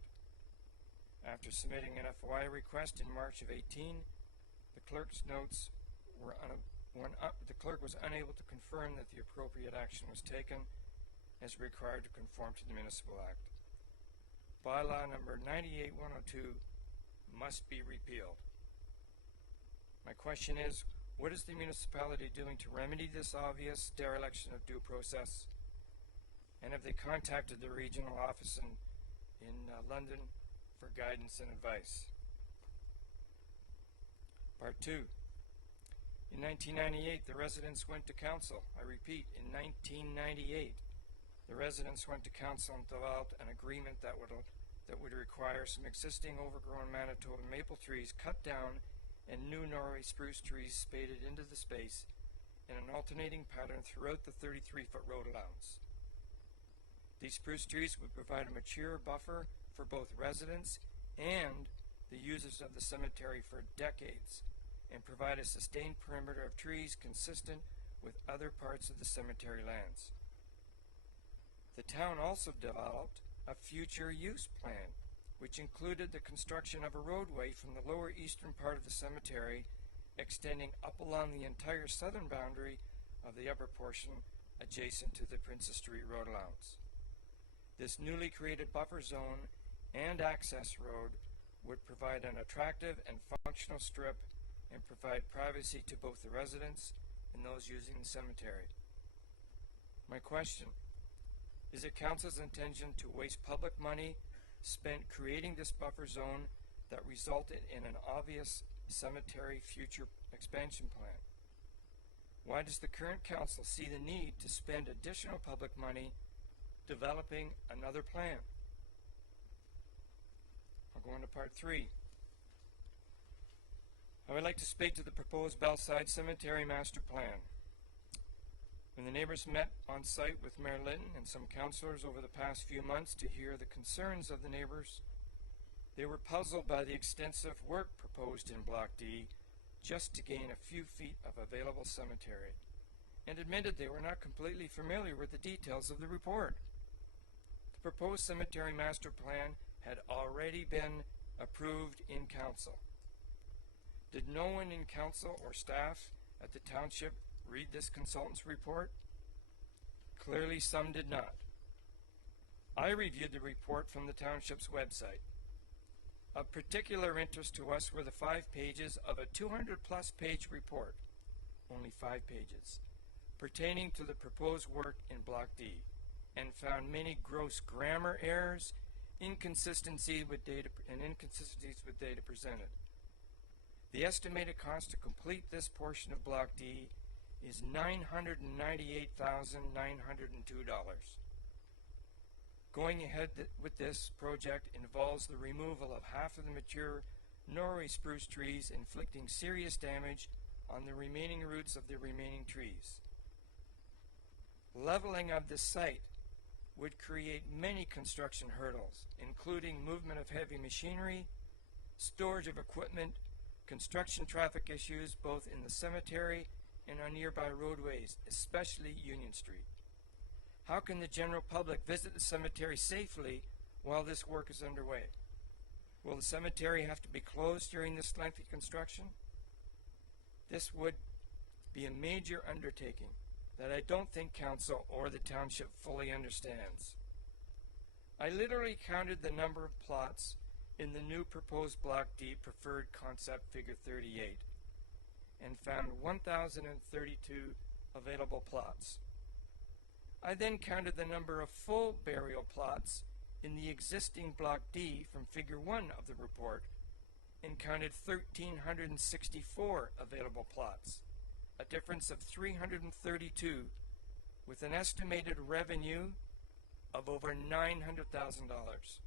After submitting an FOI request in March of 18, the clerk's notes were the clerk was unable to confirm that the appropriate action was taken as required to conform to the Municipal Act. Bylaw number 98-102 must be repealed. My question is, what is the municipality doing to remedy this obvious dereliction of due process? And have they contacted the regional office in London for guidance and advice? Part 2. In 1998, the residents went to council. I repeat, in 1998, the residents went to council and developed an agreement that would require some existing overgrown Manitoba maple trees cut down and new Norway spruce trees spaded into the space in an alternating pattern throughout the 33-foot road allowance. These spruce trees would provide a mature buffer for both residents and the users of the cemetery for decades and provide a sustained perimeter of trees consistent with other parts of the cemetery lands. The town also developed a future use plan, which included the construction of a roadway from the lower eastern part of the cemetery extending up along the entire southern boundary of the upper portion adjacent to the Princess Street Road allowance. This newly created buffer zone and access road would provide an attractive and functional strip and provide privacy to both the residents and those using the cemetery. My question, is it council's intention to waste public money spent creating this buffer zone that resulted in an obvious cemetery future expansion plan? Why does the current council see the need to spend additional public money developing another plan? I'll go on to part 3. I would like to speak to the proposed Belsyde Cemetery master plan. When the neighbors met on site with Mayor Linton and some councillors over the past few months to hear the concerns of the neighbors, they were puzzled by the extensive work proposed in Block D just to gain a few feet of available cemetery, and admitted they were not completely familiar with the details of the report. The proposed cemetery master plan had already been approved in council. Did no one in council or staff at the township read this consultant's report? Clearly some did not. I reviewed the report from the township's website. Of particular interest to us were the 5 pages of a 200-plus page report, only 5 pages, pertaining to the proposed work in Block D, and found many gross grammar errors, inconsistencies with data presented. The estimated cost to complete this portion of Block D is $998,902. Going ahead with this project involves the removal of half of the mature Norway spruce trees, inflicting serious damage on the remaining roots of the remaining trees. Leveling of the site would create many construction hurdles, including movement of heavy machinery, storage of equipment, construction traffic issues both in the cemetery and on nearby roadways, especially Union Street. How can the general public visit the cemetery safely while this work is underway? Will the cemetery have to be closed during this lengthy construction? This would be a major undertaking that I don't think council or the township fully understands. I literally counted the number of plots in the new proposed Block D preferred concept figure 38 and found 1,032 available plots. I then counted the number of full burial plots in the existing Block D from figure 1 of the report and counted 1,364 available plots, a difference of 332, with an estimated revenue of over $900,000.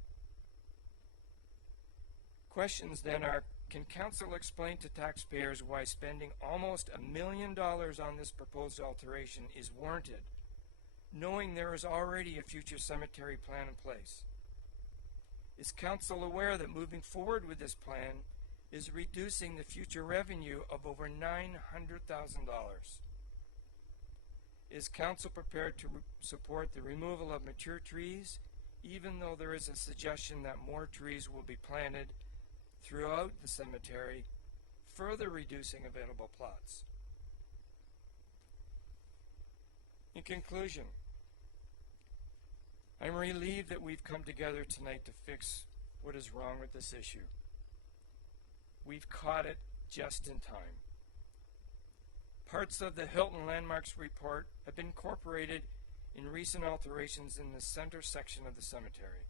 Questions then are, can council explain to taxpayers why spending almost $1 million on this proposed alteration is warranted, knowing there is already a future cemetery plan in place? Is council aware that moving forward with this plan is reducing the future revenue of over $900,000? Is council prepared to support the removal of mature trees, even though there is a suggestion that more trees will be planted throughout the cemetery, further reducing available plots? In conclusion, I'm relieved that we've come together tonight to fix what is wrong with this issue. We've caught it just in time. Parts of the Hilton Landmarks report have been incorporated in recent alterations in the center section of the cemetery.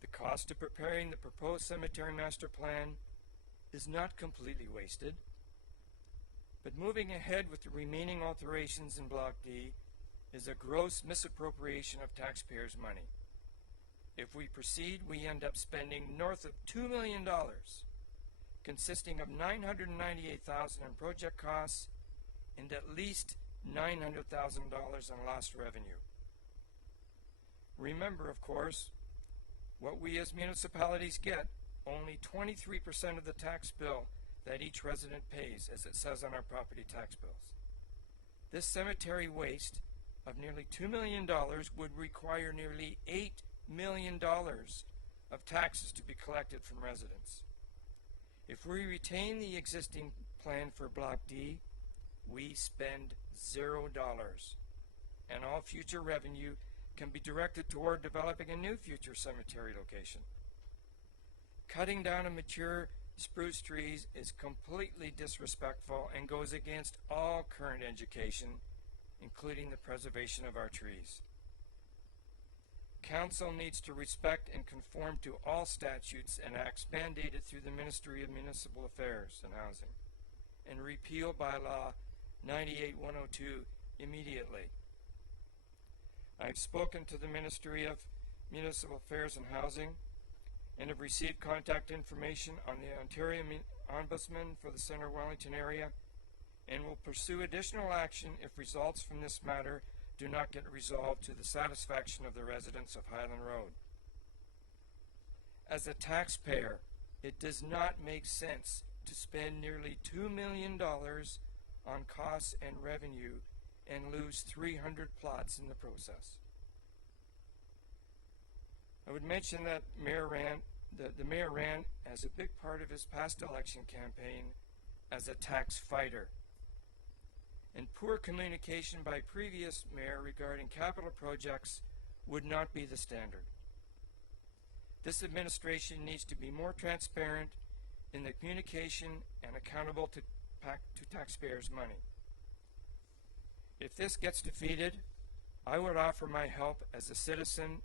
The cost of preparing the proposed cemetery master plan is not completely wasted, but moving ahead with the remaining alterations in Block D is a gross misappropriation of taxpayers' money. If we proceed, we end up spending north of $2 million, consisting of $998,000 in project costs and at least $900,000 in lost revenue. Remember, of course, what we as municipalities get, only 23% of the tax bill that each resident pays, as it says on our property tax bills. This cemetery waste of nearly $2 million would require nearly $8 million of taxes to be collected from residents. If we retain the existing plan for Block D, we spend $0, and all future revenue can be directed toward developing a new future cemetery location. Cutting down on mature spruce trees is completely disrespectful and goes against all current education, including the preservation of our trees. Council needs to respect and conform to all statutes and acts mandated through the Ministry of Municipal Affairs and Housing, and repeal bylaw 98-102 immediately. I've spoken to the Ministry of Municipal Affairs and Housing and have received contact information on the Ontario Ombudsman for the Centre Wellington area and will pursue additional action if results from this matter do not get resolved to the satisfaction of the residents of Highland Road. As a taxpayer, it does not make sense to spend nearly $2 million on costs and revenue and lose 300 plots in the process. I would mention that the mayor ran as a big part of his past election campaign as a tax fighter. And poor communication by previous mayor regarding capital projects would not be the standard. This administration needs to be more transparent in the communication and accountable to taxpayers' money. If this gets defeated, I would offer my help as a citizen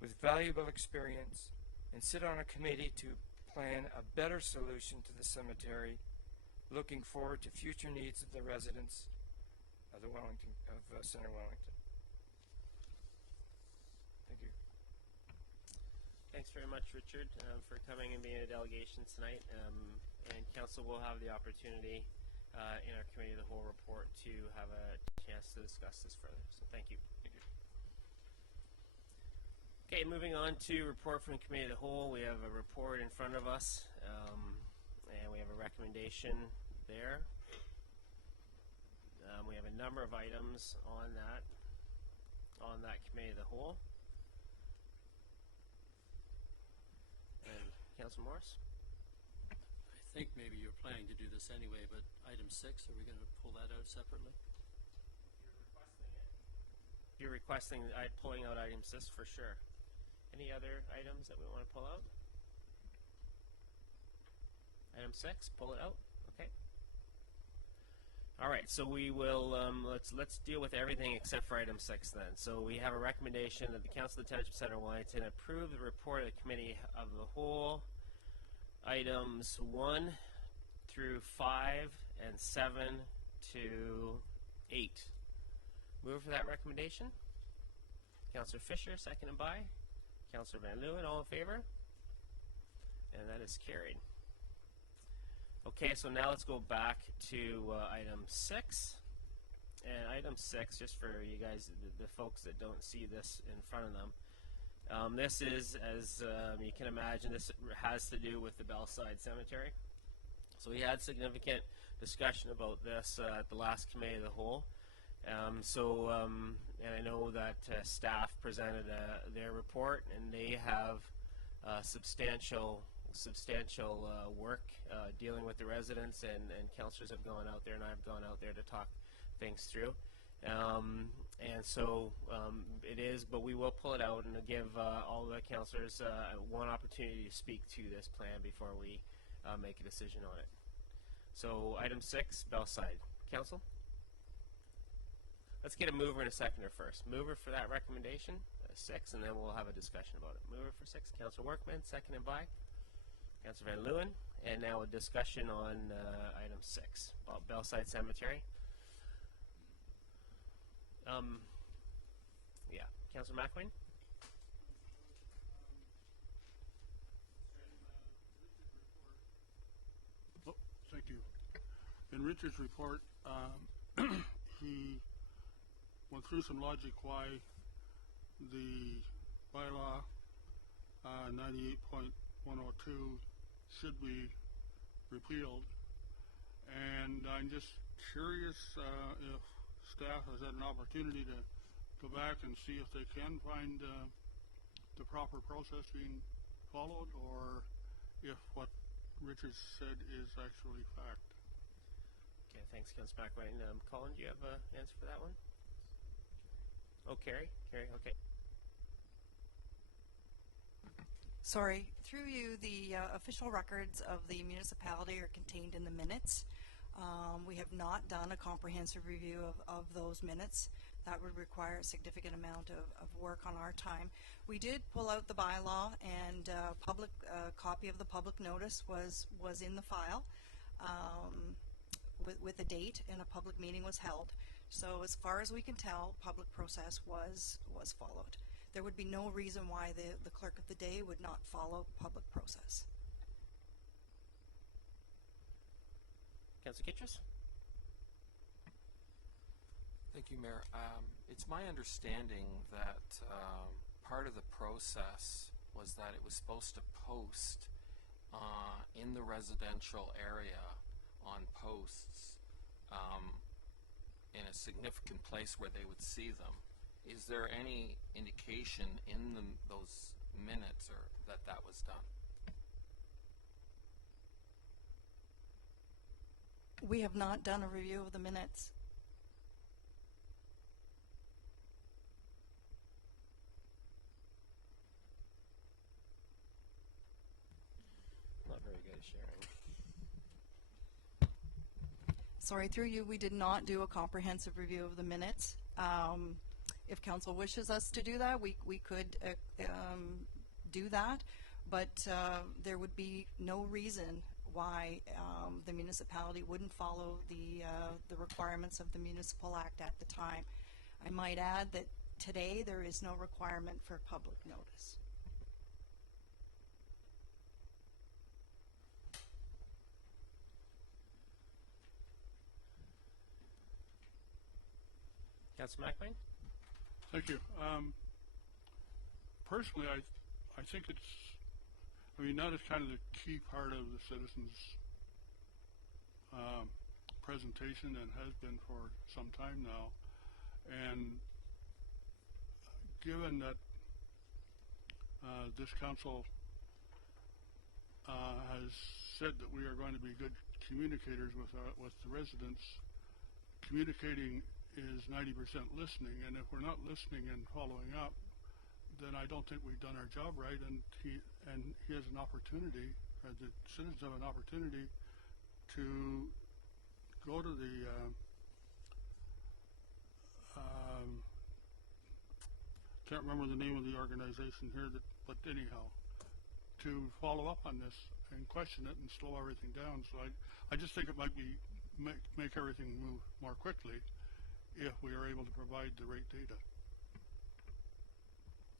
with valuable experience and sit on a committee to plan a better solution to the cemetery, looking forward to future needs of the residents of Center Wellington. Thank you. Thanks very much, Richard, for coming and being a delegation tonight. And Council will have the opportunity in our Committee of the Whole report to have a chance to discuss this further. So thank you. Thank you. Okay, moving on to report from Committee of the Whole. We have a report in front of us, and we have a recommendation there. We have a number of items on that Committee of the Whole. And Councillor Morris? I think maybe you're planning to do this anyway, but item 6, are we going to pull that out separately? You're requesting pulling out item 6 for sure. Any other items that we want to pull out? Item 6, pull it out. Okay. All right. So we will let's deal with everything except for item 6 then. So we have a recommendation that the Council of the Township Center Wellington approve the report of the Committee of the Whole, items 1 through 5 and 7 to 8. Move for that recommendation. Councillor Fisher, seconded by Councillor Van Leeuwen. All in favor? And that is carried. Okay, so now let's go back to item 6. And item 6, just for you guys, the folks that don't see this in front of them, this is, as you can imagine, this has to do with the Belsyde Cemetery. So we had significant discussion about this at the last Committee of the Whole. And I know that staff presented their report, and they have substantial work dealing with the residents, and councillors have gone out there, and I've gone out there to talk things through. And so it is, but we will pull it out and give all the councillors one opportunity to speak to this plan before we make a decision on it. So item 6, Belsyde. Council? Let's get a mover and a seconder first. Mover for that recommendation, 6, and then we'll have a discussion about it. Mover for 6, Councillor Workman, seconded by Councillor Van Leeuwen. And now a discussion on item 6, about Belsyde Cemetery. Yeah, Councillor McWayne? Oh, thank you. In Richard's report, he went through some logic why the bylaw 98.102 should be repealed, and I'm just curious if staff has had an opportunity to go back and see if they can find the proper process being followed, or if what Richard said is actually fact. Okay, thanks, Councillor McWayne. Colin, do you have an answer for that one? Oh, Carrie? Carrie, okay. Sorry, through you, the official records of the municipality are contained in the minutes. We have not done a comprehensive review of those minutes. That would require a significant amount of work on our time. We did pull out the bylaw, and public copy of the public notice was in the file with a date, and a public meeting was held. So as far as we can tell, public process was followed. There would be no reason why the clerk of the day would not follow public process. Councillor Kittrus? Thank you, Mayor. It's my understanding that part of the process was that it was supposed to post in the residential area on posts in a significant place where they would see them. Is there any indication in those minutes or that was done? We have not done a review of the minutes. Not very good at sharing. Sorry, through you, we did not do a comprehensive review of the minutes. If council wishes us to do that, we could do that, but there would be no reason why the municipality wouldn't follow the requirements of the Municipal Act at the time. I might add that today there is no requirement for public notice. Councillor McLean? Thank you. Personally, I think it's, I mean, that is kind of the key part of the citizens' presentation and has been for some time now. And given that this council has said that we are going to be good communicators with the residents, communicating is 90% listening, and if we're not listening and following up, then I don't think we've done our job right, and he has an opportunity, or the citizens have an opportunity to go to the can't remember the name of the organization here, but anyhow, to follow up on this and question it and slow everything down. So I just think it might be make everything move more quickly if we are able to provide the right data.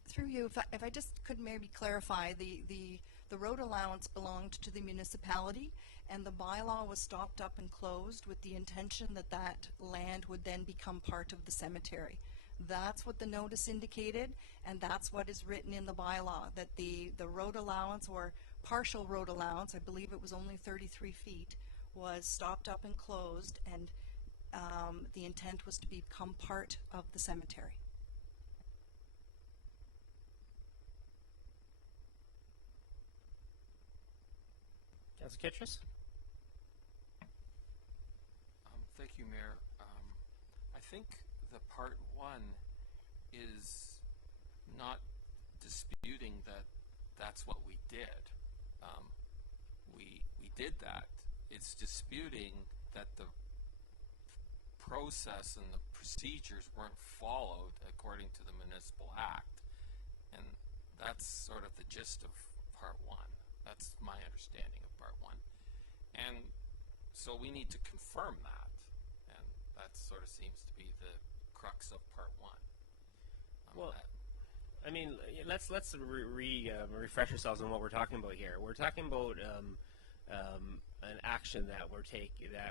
Through you, if I just could maybe clarify, the road allowance belonged to the municipality, and the bylaw was stopped up and closed with the intention that that land would then become part of the cemetery. That's what the notice indicated, and that's what is written in the bylaw, that the road allowance, or partial road allowance, I believe it was only 33 feet, was stopped up and closed, and the intent was to become part of the cemetery. Councillor Kittrus? Thank you, Mayor. I think the part one is not disputing that that's what we did. We did that. It's disputing that the process and the procedures weren't followed according to the Municipal Act, and that's sort of the gist of part one. That's my understanding of part one, and so we need to confirm that, and that sort of seems to be the crux of part one. Well, I mean, let's refresh ourselves on what we're talking about here. We're talking about an action that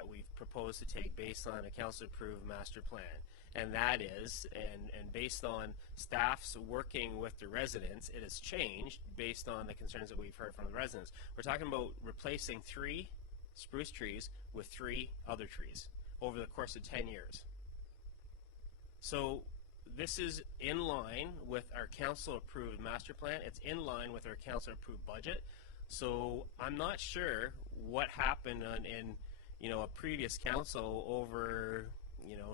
we've proposed to take based on a council-approved master plan, and that is, and based on staff's working with the residents, it has changed based on the concerns that we've heard from the residents. We're talking about replacing 3 spruce trees with 3 other trees over the course of 10 years. So this is in line with our council-approved master plan. It's in line with our council-approved budget. So I'm not sure what happened in a previous council over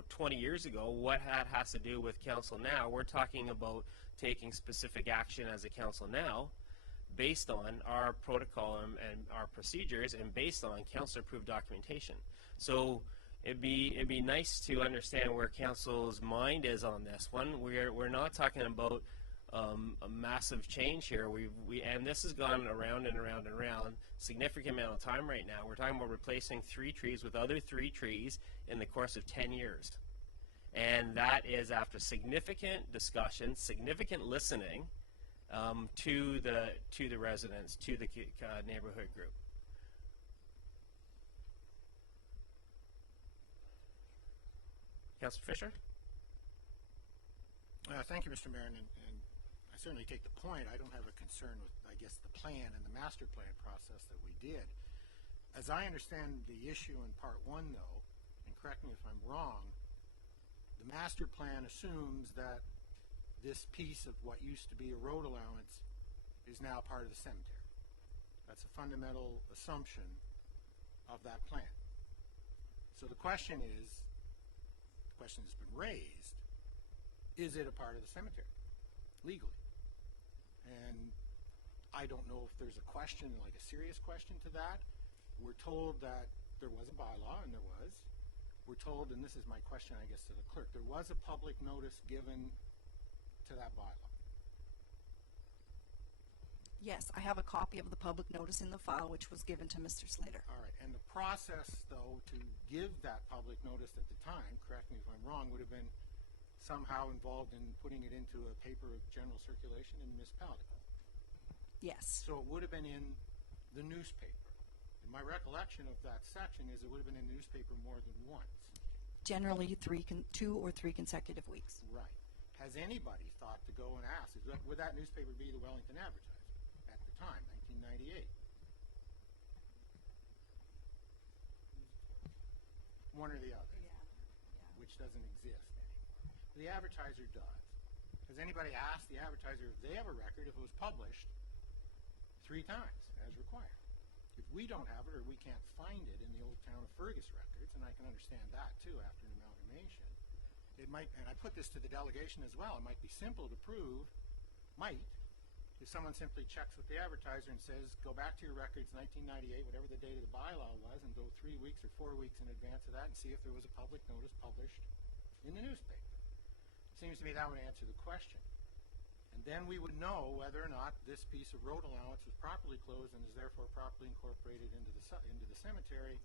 20 years ago, what has to do with council now. We're talking about taking specific action as a council now based on our protocol and our procedures and based on council-approved documentation. So it'd be nice to understand where council's mind is on this one. We're not talking about a massive change here. And this has gone around and around and around, significant amount of time right now. We're talking about replacing 3 trees with other 3 trees in the course of 10 years. And that is after significant discussion, significant listening to the residents, to the neighborhood group. Councillor Fisher? Thank you, Mr. Mayor, and I certainly take the point. I don't have a concern with, I guess, the plan and the master plan process that we did. As I understand the issue in part one, though, and correct me if I'm wrong, the master plan assumes that this piece of what used to be a road allowance is now part of the cemetery. That's a fundamental assumption of that plan. So the question is, the question that's been raised, is it a part of the cemetery legally? And I don't know if there's a question, like a serious question to that. We're told that there was a bylaw, and there was. We're told, and this is my question, I guess, to the clerk, there was a public notice given to that bylaw. Yes, I have a copy of the public notice in the file, which was given to Mr. Slater. All right, and the process, though, to give that public notice at the time, correct me if I'm wrong, would have been somehow involved in putting it into a paper of general circulation in the municipality. Yes. So it would have been in the newspaper. And my recollection of that section is it would have been in the newspaper more than once. Generally 2 or 3 consecutive weeks. Right. Has anybody thought to go and ask, would that newspaper be the Wellington Advertiser at the time, 1998? One or the other, which doesn't exist anymore. The Advertiser does. Has anybody asked the Advertiser if they have a record if it was published 3 times as required? If we don't have it or we can't find it in the old Town of Fergus records, and I can understand that too after an amalgamation, it might, and I put this to the delegation as well, it might be simple to prove, if someone simply checks with the Advertiser and says, go back to your records 1998, whatever the date of the bylaw was, and go 3 weeks or 4 weeks in advance of that and see if there was a public notice published in the newspaper. It seems to me that would answer the question. And then we would know whether or not this piece of road allowance was properly closed and is therefore properly incorporated into the cemetery,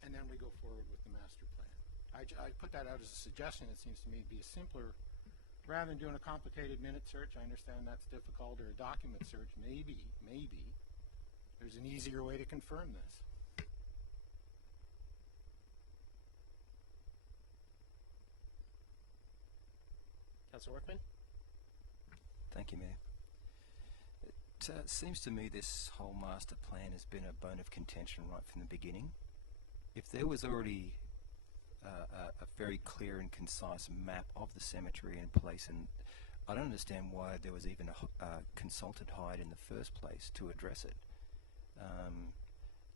and then we go forward with the master plan. I put that out as a suggestion. It seems to me to be a simpler, rather than doing a complicated minute search, I understand that's difficult, or a document search, maybe there's an easier way to confirm this. Councillor Workman? Thank you, Mayor. It seems to me this whole master plan has been a bone of contention right from the beginning. If there was already a very clear and concise map of the cemetery in place, and I don't understand why there was even a consultant hired in the first place to address it.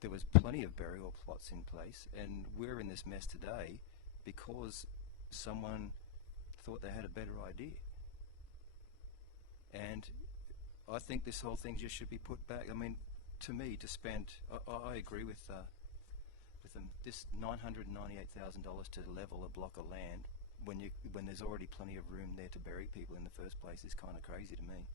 There was plenty of burial plots in place, and we're in this mess today because someone thought they had a better idea. And I think this whole thing just should be put back. I mean, to me, to spend, I agree with them. This $998,000 to level a block of land when there's already plenty of room there to bury people in the first place is kind of crazy to me.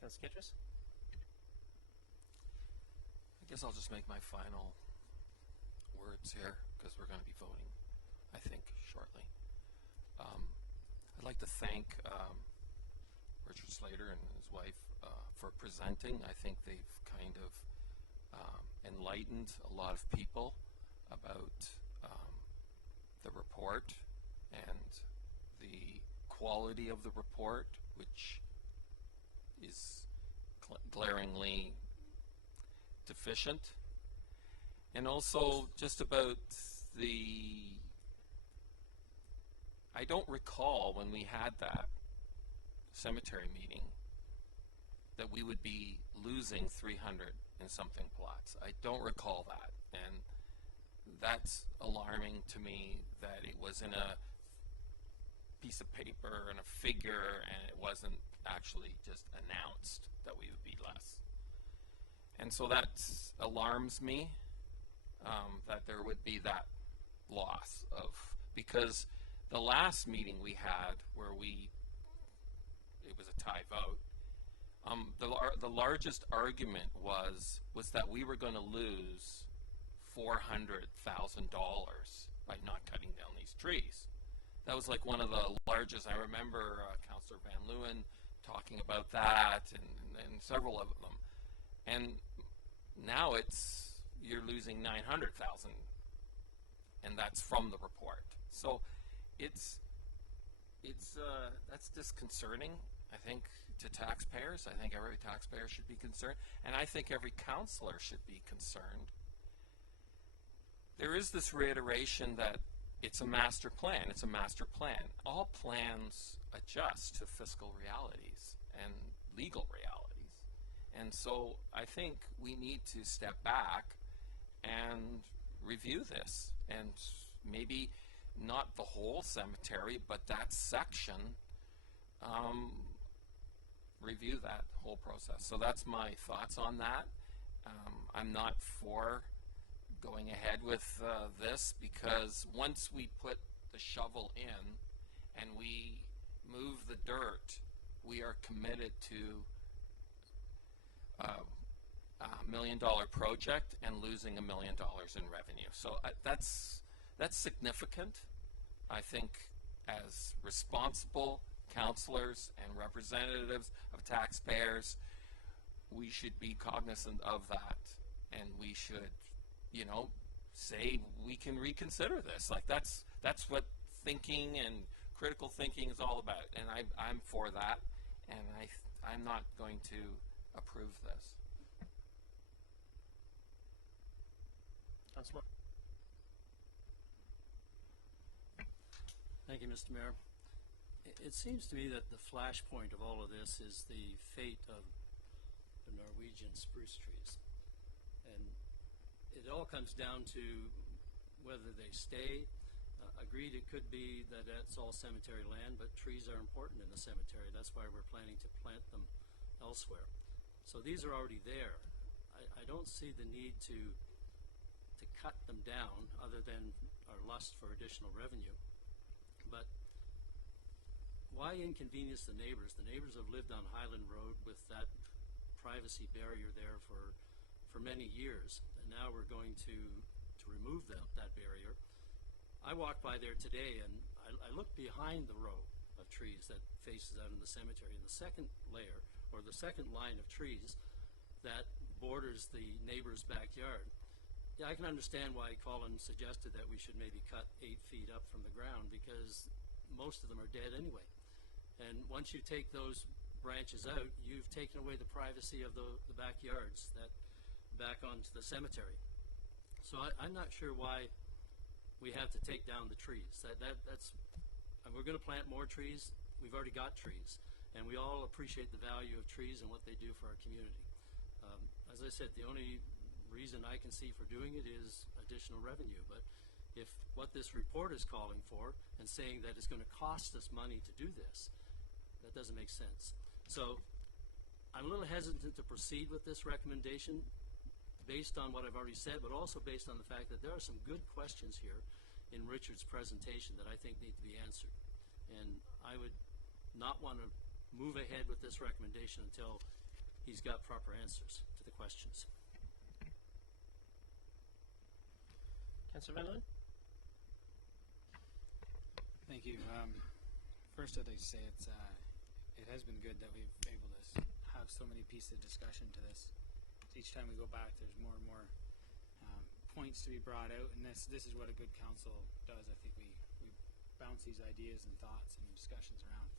Councillor Kittrus? I guess I'll just make my final words here because we're going to be voting, I think, shortly. I'd like to thank Richard Slater and his wife for presenting. I think they've kind of enlightened a lot of people about the report and the quality of the report, which is glaringly deficient, and also just about I don't recall when we had that cemetery meeting that we would be losing 300 and something plots. I don't recall that, and that's alarming to me that it was in a piece of paper and a figure, and it wasn't actually just announced that we would be less. And so that alarms me, that there would be that loss of, because the last meeting we had where it was a tie vote, the largest argument was that we were going to lose $400,000 by not cutting down these trees. That was like one of the largest. I remember Councillor Van Leeuwen talking about that, and several of them. And Now you're losing 900,000, and that's from the report. So that's disconcerting, I think, to taxpayers. I think every taxpayer should be concerned, and I think every councillor should be concerned. There is this reiteration that it's a master plan. It's a master plan. All plans adjust to fiscal realities and legal realities. And so I think we need to step back and review this, and maybe not the whole cemetery, but that section, review that whole process. So that's my thoughts on that. I'm not for going ahead with this, because once we put the shovel in and we move the dirt, we are committed to $1 million project and losing $1 million in revenue. So that's significant. I think as responsible councillors and representatives of taxpayers, we should be cognizant of that, and we should, say we can reconsider this. Like that's what thinking and critical thinking is all about, and I'm for that, and I'm not going to approve this. Councillor. Thank you, Mr. Mayor. It seems to me that the flashpoint of all of this is the fate of the Norwegian spruce trees. And it all comes down to whether they stay. Agreed, it could be that that's all cemetery land, but trees are important in the cemetery. That's why we're planning to plant them elsewhere. So these are already there. I don't see the need to cut them down, other than our lust for additional revenue. But why inconvenience the neighbors? The neighbors have lived on Highland Road with that privacy barrier there for many years, and now we're going to remove that barrier. I walked by there today, and I looked behind the row of trees that faces out in the cemetery, and the second layer, or the second line of trees that borders the neighbor's backyard. Yeah, I can understand why Colin suggested that we should maybe cut 8 feet up from the ground, because most of them are dead anyway. And once you take those branches out, you've taken away the privacy of the backyards that back onto the cemetery. So I'm not sure why we have to take down the trees. That's and we're going to plant more trees. We've already got trees, and we all appreciate the value of trees and what they do for our community. As I said, the only reason I can see for doing it is additional revenue. But if what this report is calling for and saying that it's going to cost us money to do this, that doesn't make sense. So I'm a little hesitant to proceed with this recommendation based on what I've already said, but also based on the fact that there are some good questions here in Richard's presentation that I think need to be answered. And I would not want to move ahead with this recommendation until he's got proper answers to the questions. Councillor Van Loon? Thank you. First, I'd like to say it has been good that we've been able to have so many pieces of discussion to this. Each time we go back, there's more and more points to be brought out, and this is what a good council does. I think we bounce these ideas and thoughts and discussions around.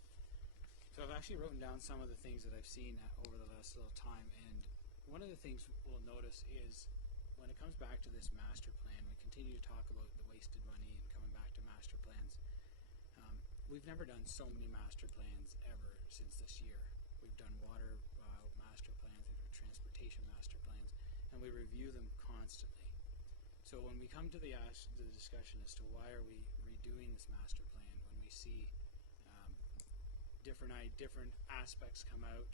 So I've actually written down some of the things that I've seen over the last little time, and one of the things we'll notice is when it comes back to this master plan, we continue to talk about the wasted money and coming back to master plans. We've never done so many master plans ever since this year. We've done water master plans, we've done transportation master plans, and we review them constantly. So when we come to the discussion as to why are we redoing this master plan, when we see different aspects come out,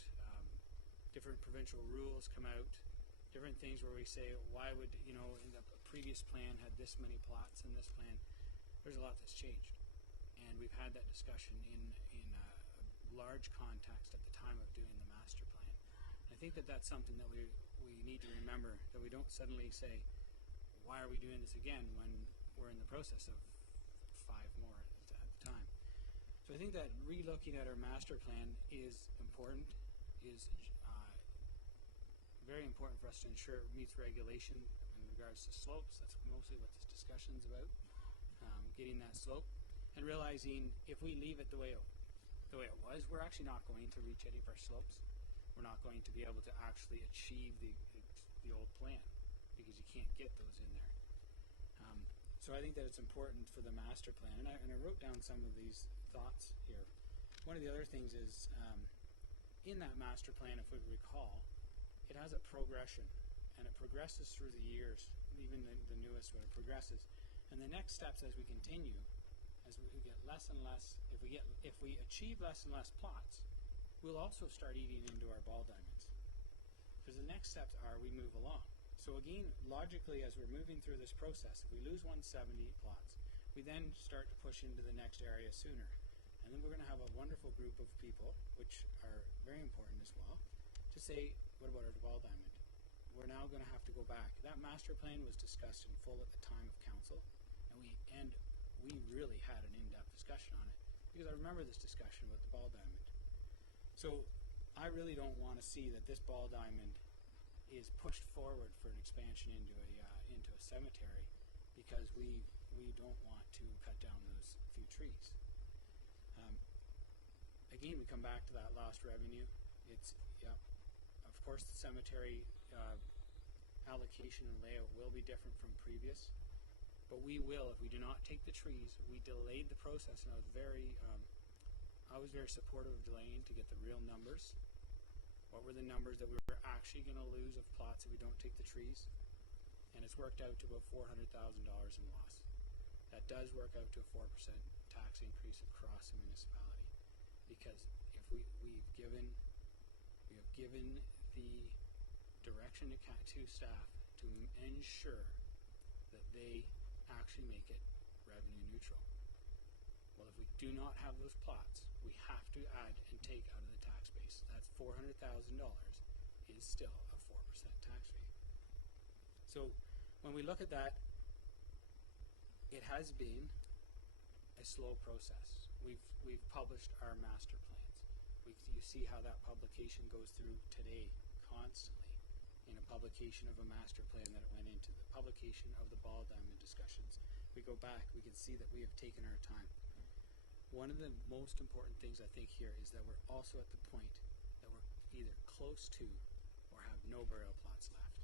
different provincial rules come out, different things where we say, why would, in the previous plan had this many plots in this plan, there's a lot that's changed. And we've had that discussion in a large context at the time of doing the master plan. I think that that's something that we need to remember, that we don't suddenly say, why are we doing this again when we're in the process of 5 more at the time. So I think that re-looking at our master plan is important, is very important for us to ensure it meets regulation in regards to slopes. That's mostly what this discussion is about, getting that slope, and realizing if we leave it the way it was, we're actually not going to reach any of our slopes. We're not going to be able to actually achieve the old plan because you can't get those in there. So I think that it's important for the master plan, and I wrote down some of these thoughts here. One of the other things is in that master plan, if we recall, it has a progression, and it progresses through the years, even the newest one, it progresses. And the next steps as we continue, as we get less and less, if we achieve less and less plots, we'll also start eating into our ball diamonds. Because the next steps are we move along. So again, logically, as we're moving through this process, if we lose 170 plots, we then start to push into the next area sooner. And then we're going to have a wonderful group of people, which are very important as well, to say, what about our ball diamond? We're now going to have to go back. That master plan was discussed in full at the time of council, and we really had an in-depth discussion on it, because I remember this discussion about the ball diamond. So I really don't want to see that this ball diamond is pushed forward for an expansion into a cemetery, because we don't want to cut down those few trees. Again, we come back to that lost revenue. It's, yeah, of course the cemetery allocation and layout will be different from previous, but we will, if we do not take the trees, we delayed the process, and I was very supportive of delaying to get the real numbers. What were the numbers that we were actually going to lose of plots if we don't take the trees? And it's worked out to about $400,000 in loss. That does work out to a 4% tax increase across the municipality, because if we have given the direction to staff to ensure that they actually make it revenue neutral. Well, if we do not have those plots, we have to add and take out of the tax base. That's $400,000 is still a 4% tax rate. So when we look at that, it has been a slow process. We've published our master plans. You see how that publication goes through today constantly, in a publication of a master plan that it went into, the publication of the ball diamond discussions. We go back, we can see that we have taken our time. One of the most important things I think here is that we're also at the point that we're either close to or have no burial plots left.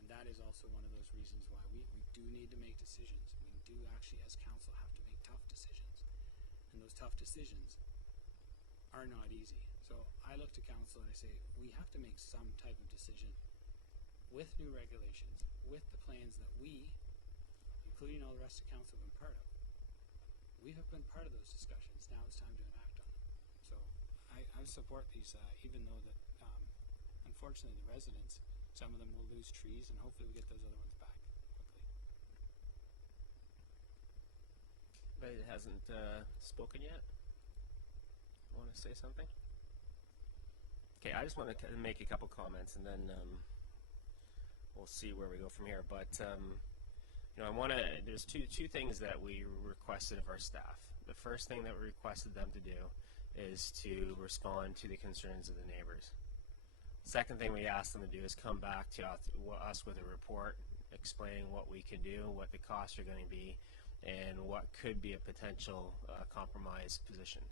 And that is also one of those reasons why we do need to make decisions. We do actually, as council, have to make tough decisions. And those tough decisions are not easy. So I look to council and I say, we have to make some type of decision with new regulations, with the plans that we, including all the rest of council, have been part of. We have been part of those discussions. Now it's time to enact on them. So I support these, even though that, unfortunately, the residents, some of them will lose trees, and hopefully we get those other ones back quickly. But it hasn't spoken yet. Want to say something? Okay, I just want to make a couple comments, and then we'll see where we go from here. But you know, there's two things that we requested of our staff. The first thing that we requested them to do is to respond to the concerns of the neighbors. Second thing we asked them to do is come back to us with a report explaining what we can do, what the costs are going to be, and what could be a potential compromise position.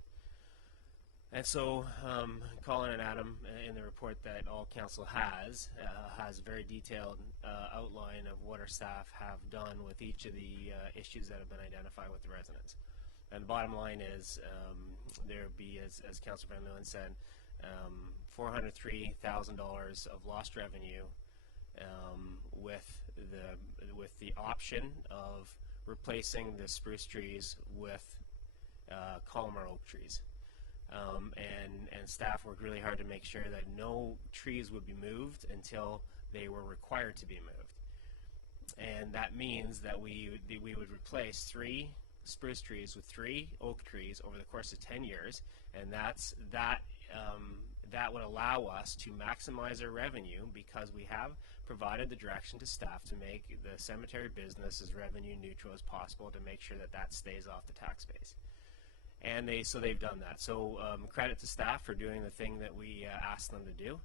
And so Colin and Adam, in the report that all council has a very detailed outline of what our staff have done with each of the issues that have been identified with the residents. And the bottom line is there would be, as Councillor Van Leeuwen said, $403,000 of lost revenue with the option of replacing the spruce trees with Columnar oak trees. And staff worked really hard to make sure that no trees would be moved until they were required to be moved. And that means that we would replace 3 spruce trees with 3 oak trees over the course of 10 years, and that would allow us to maximize our revenue, because we have provided the direction to staff to make the cemetery business as revenue neutral as possible, to make sure that that stays off the tax base. And they've done that. So credit to staff for doing the thing that we asked them to do.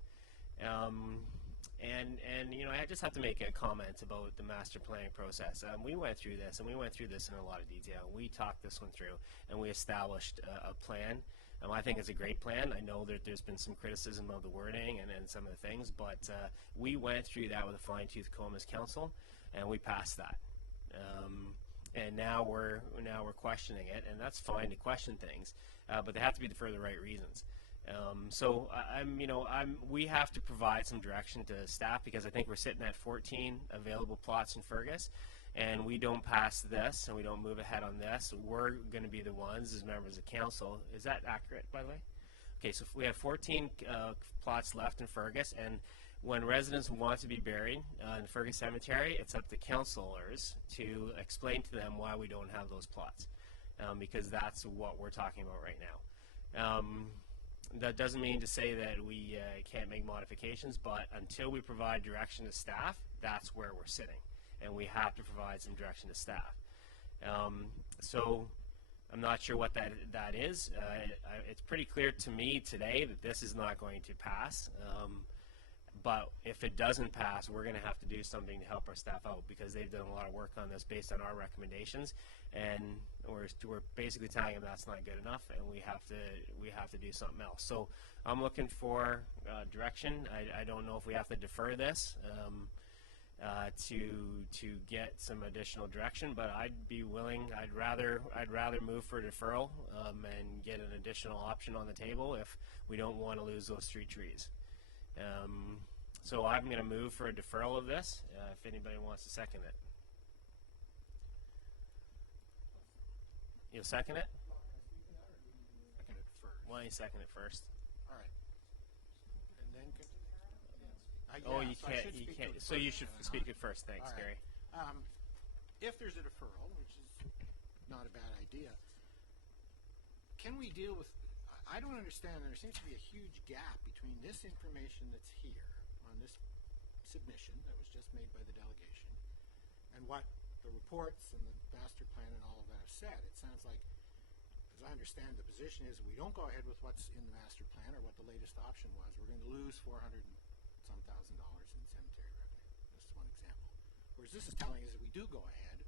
And you know, I just have to make a comment about the master planning process. We went through this, and we went through this in a lot of detail. We talked this one through, and we established a plan. I think it's a great plan. I know that there's been some criticism of the wording and some of the things, but we went through that with a fine-tooth comb as council, and we passed that. And now we're questioning it, and that's fine to question things, but they have to be for the right reasons. So we have to provide some direction to staff, because I think we're sitting at 14 available plots in Fergus, and we don't pass this and we don't move ahead on this, we're going to be the ones as members of council. Is that accurate, by the way? Okay, so we have 14 plots left in Fergus, and when residents want to be buried in Fergus Cemetery, it's up to councillors to explain to them why we don't have those plots, because that's what we're talking about right now. That doesn't mean to say that we can't make modifications, but until we provide direction to staff, that's where we're sitting, and we have to provide some direction to staff. So I'm not sure what that is. It's pretty clear to me today that this is not going to pass. But if it doesn't pass, we're going to have to do something to help our staff out, because they've done a lot of work on this based on our recommendations, and we're basically telling them that's not good enough, and we have to do something else. So I'm looking for direction. I don't know if we have to defer this to get some additional direction, but I'd be willing. I'd rather move for deferral and get an additional option on the table if we don't want to lose those 3 trees. So I'm going to move for a deferral of this, if anybody wants to second it. You'll second it? Second it first. Why don't you second it first? All right. And then you can't. So you should speak it first. Thanks, right. Gary. If there's a deferral, which is not a bad idea, can we deal with... I don't understand. There seems to be a huge gap between this information that's here on this submission that was just made by the delegation and what the reports and the master plan and all of that have said. It sounds like, as I understand, the position is we don't go ahead with what's in the master plan or what the latest option was. We're going to lose $400,000 in cemetery revenue. This is one example. Whereas this is telling us if we do go ahead,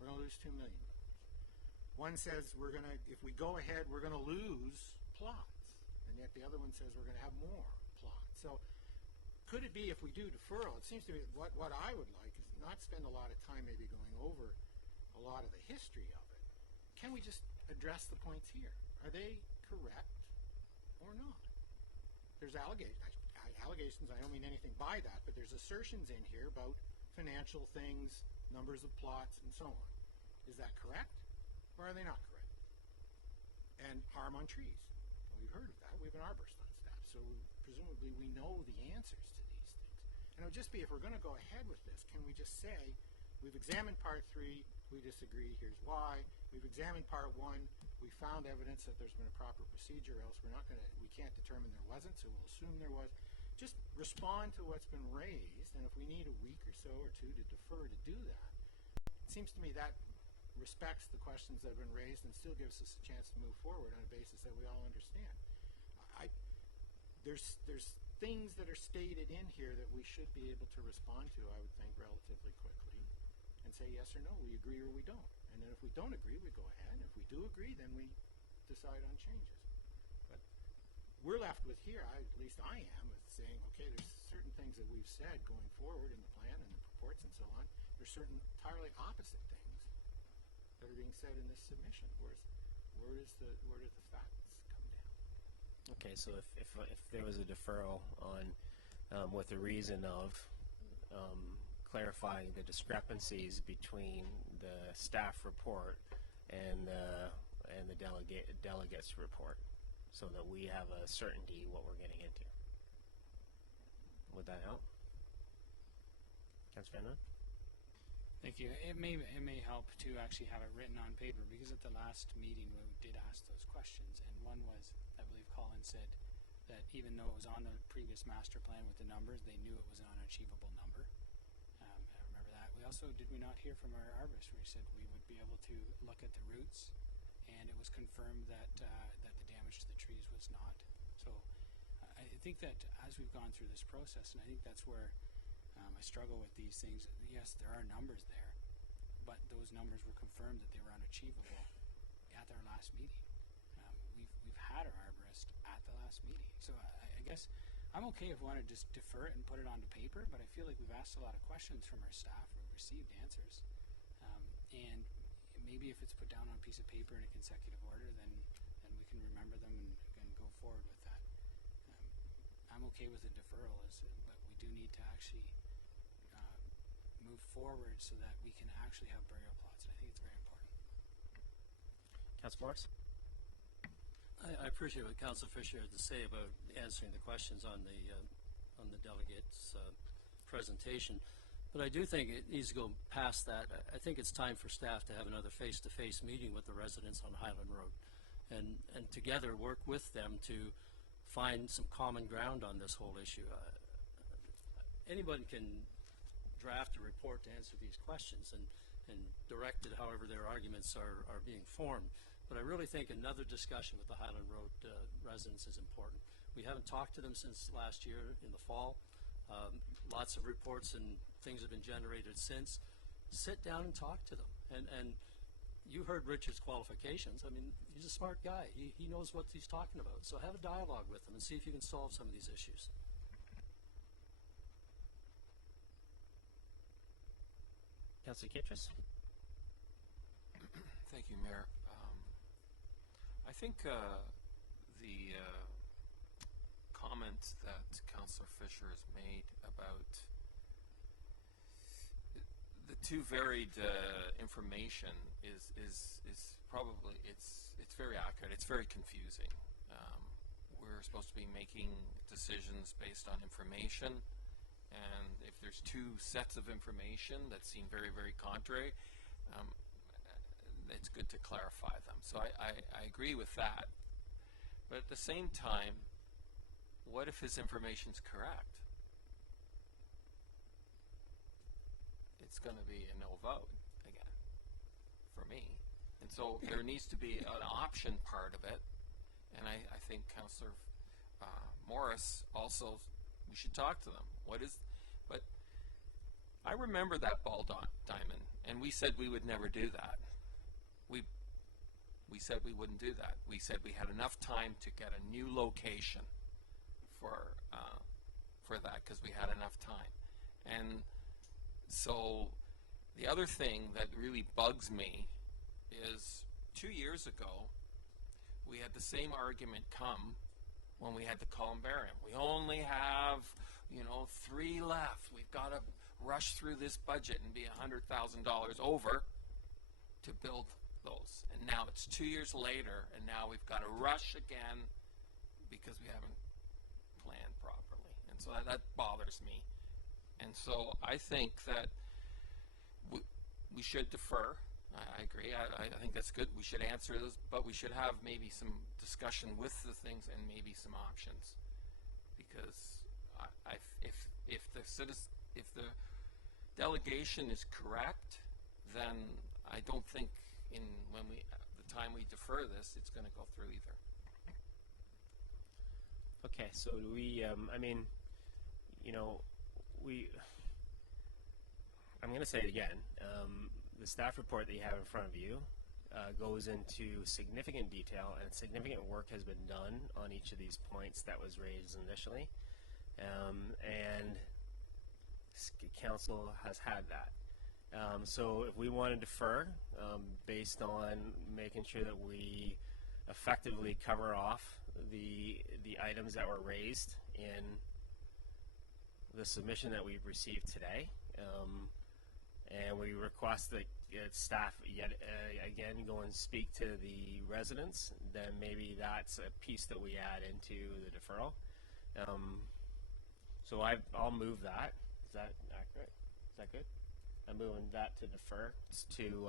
we're going to lose $2 million. One says if we go ahead, we're going to lose plots, and yet the other one says we're going to have more plots. So could it be, if we do deferral, it seems to me what I would like is not spend a lot of time maybe going over a lot of the history of it. Can we just address the points here? Are they correct or not? There's allegations, I don't mean anything by that, but there's assertions in here about financial things, numbers of plots, and so on. Is that correct, or are they not correct? And harm on trees. We've heard of that. We have an arborist on staff, so presumably we know the answers to these things. And it would just be, if we're going to go ahead with this, can we just say, we've examined part 3, we disagree, here's why. We've examined part 1, we found evidence that there's been a proper procedure, else we can't determine there wasn't, so we'll assume there was. Just respond to what's been raised, and if we need a week or so or 2 to defer to do that, it seems to me that respects the questions that have been raised and still gives us a chance to move forward on a basis that we all understand. There's things that are stated in here that we should be able to respond to, I would think, relatively quickly, and say yes or no, we agree or we don't. And then if we don't agree, we go ahead. If we do agree, then we decide on changes. But we're left with here, at least I am, saying, okay, there's certain things that we've said going forward in the plan and the reports and so on. There's certain entirely opposite things that are being said in this submission. Where do the facts come down? Okay, so if there was a deferral on with the reason of clarifying the discrepancies between the staff report and the delegates report, so that we have a certainty what we're getting into, would that help? Councillor Van Ryn? Thank you. It may help to actually have it written on paper, because at the last meeting we did ask those questions, and one was, I believe Colin said that even though it was on the previous master plan with the numbers, they knew it was an unachievable number. I remember that. We also, did we not hear from our arborist where he said we would be able to look at the roots, and it was confirmed that that the damage to the trees was not. So I think that as we've gone through this process, and I think that's where I struggle with these things. Yes, there are numbers there, but those numbers were confirmed that they were unachievable at our last meeting. We've had our arborist at the last meeting, so I guess I'm okay if we want to just defer it and put it onto paper, but I feel like we've asked a lot of questions from our staff. We've received answers, and maybe if it's put down on a piece of paper in a consecutive order, then we can remember them and go forward with that. I'm okay with the deferral, but we do need to actually move forward so that we can actually have burial plots, and I think it's very important. Councillor Morris? I appreciate what Councillor Fisher had to say about answering the questions on the delegates' presentation, but I do think it needs to go past that. I think it's time for staff to have another face-to-face meeting with the residents on Highland Road, and together work with them to find some common ground on this whole issue. Anyone can draft a report to answer these questions and direct it however their arguments are being formed. But I really think another discussion with the Highland Road residents is important. We haven't talked to them since last year in the fall. Lots of reports and things have been generated since. Sit down and talk to them. And you heard Richard's qualifications. I mean, he's a smart guy. He knows what he's talking about. So have a dialogue with him and see if you can solve some of these issues. Councillor Kittrus? Thank you, Mayor. I think the comment that Councillor Fisher has made about the two varied information is probably it's very accurate. It's very confusing. We're supposed to be making decisions based on information, and if there's two sets of information that seem very, very contrary, it's good to clarify them. So I agree with that. But at the same time, what if his information's correct? It's going to be a no vote again for me. And so there needs to be an option part of it. And I think Councillor Morris also, we should talk to them. But I remember that ball diamond, and we said we would never do that. We said we wouldn't do that. We said we had enough time to get a new location for that because we had enough time. And so the other thing that really bugs me is 2 years ago we had the same argument come when we had the columbarium. We only have 3 left. We've got to rush through this budget and be $100,000 over to build those. And now it's 2 years later, and now we've got to rush again because we haven't planned properly. And so that bothers me. And so I think that we should defer. I agree. I think that's good. We should answer those, but we should have maybe some discussion with the things and maybe some options. Because if the delegation is correct, then I don't think the time we defer this, it's going to go through either. Okay, so we, I'm going to say it again. The staff report that you have in front of you goes into significant detail, and significant work has been done on each of these points that was raised initially. And Council has had that. So if we want to defer based on making sure that we effectively cover off the items that were raised in the submission that we've received today, and we request that staff yet again go and speak to the residents, then maybe that's a piece that we add into the deferral. So I'll move that. Is that accurate? Is that good? I'm moving that to defer to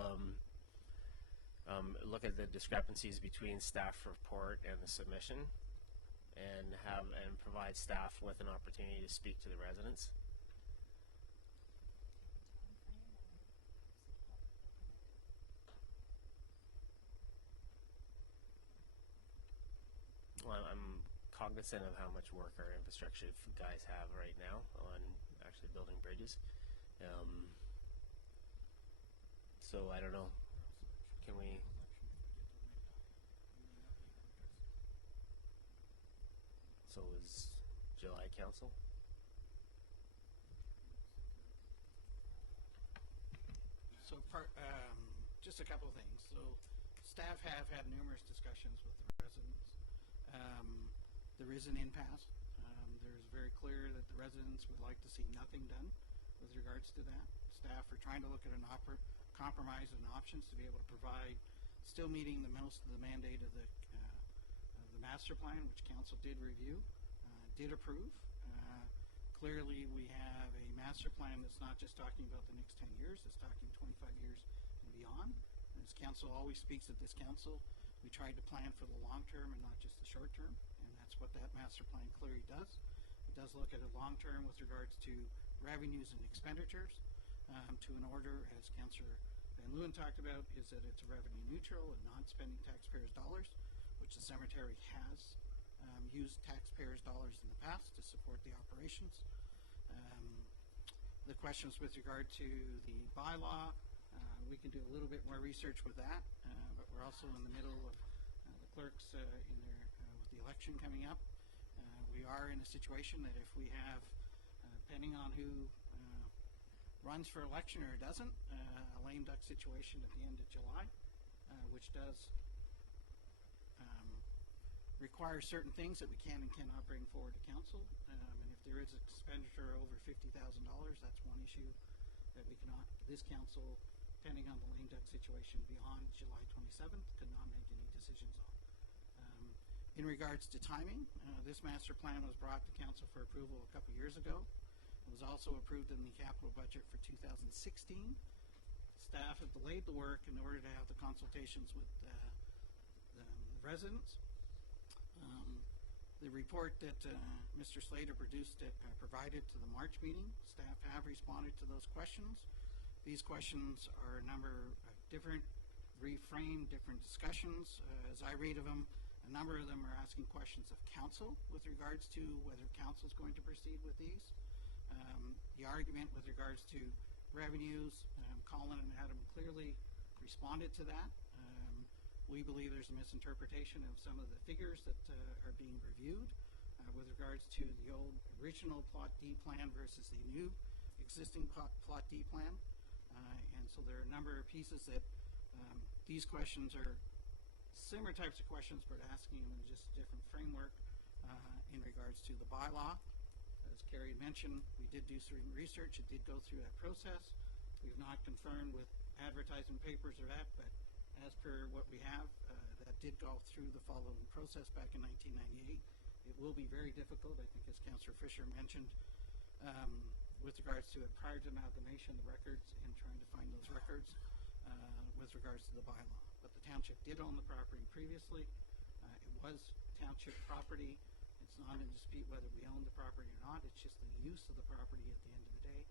look at the discrepancies between staff report and the submission, and provide staff with an opportunity to speak to the residents. Well, I'm cognizant of how much work our infrastructure guys have right now on actually building bridges. So I don't know. Can we? So is July council? So just a couple of things. So staff have had numerous discussions with the residents. There is an impasse. There's very clear that the residents would like to see nothing done with regards to that. Staff are trying to look at an compromise and options to be able to provide, still meeting the most of the mandate of the master plan, which council did review, did approve. Clearly, we have a master plan that's not just talking about the next 10 years, it's talking 25 years and beyond. And as council always speaks at this council, we tried to plan for the long term and not just the short term, and that's what that master plan clearly does. It does look at it long term with regards to revenues and expenditures, to an order, as Councillor Van Leeuwen talked about, is that it's revenue neutral and not spending taxpayers' dollars, which the cemetery has used taxpayers' dollars in the past to support the operations. The questions with regard to the bylaw, we can do a little bit more research with that, but we're also in the middle of the clerks in their with the election coming up. We are in a situation that if we have, depending on who runs for election or doesn't, a lame duck situation at the end of July, which does require certain things that we can and cannot bring forward to council. And if there is expenditure over $50,000, that's one issue that we cannot, this council, depending on the lame duck situation beyond July 27th, could not make any decisions on. In regards to timing, this master plan was brought to council for approval a couple years ago. It was also approved in the capital budget for 2016. Staff have delayed the work in order to have the consultations with the residents. The report that Mr. Slater provided to the March meeting, staff have responded to those questions. These questions are a number of different, reframed, different discussions. As I read of them, a number of them are asking questions of council with regards to whether council is going to proceed with these. The argument with regards to revenues, Colin and Adam clearly responded to that. We believe there's a misinterpretation of some of the figures that are being reviewed with regards to the old original Plot D plan versus the new existing Plot D plan. And so there are a number of pieces that these questions are similar types of questions, but asking them in just a different framework in regards to the bylaw. As Carrie mentioned, we did do some research. It did go through that process. We've not confirmed with advertising papers or that, but as per what we have, that did go through the following process back in 1998. It will be very difficult, I think, as Councillor Fisher mentioned, with regards to it prior to amalgamation, the records, and trying to find those records with regards to the bylaw. But the township did own the property previously. It was township property. It's not in dispute whether we own the property or not. It's just the use of the property at the end of the day,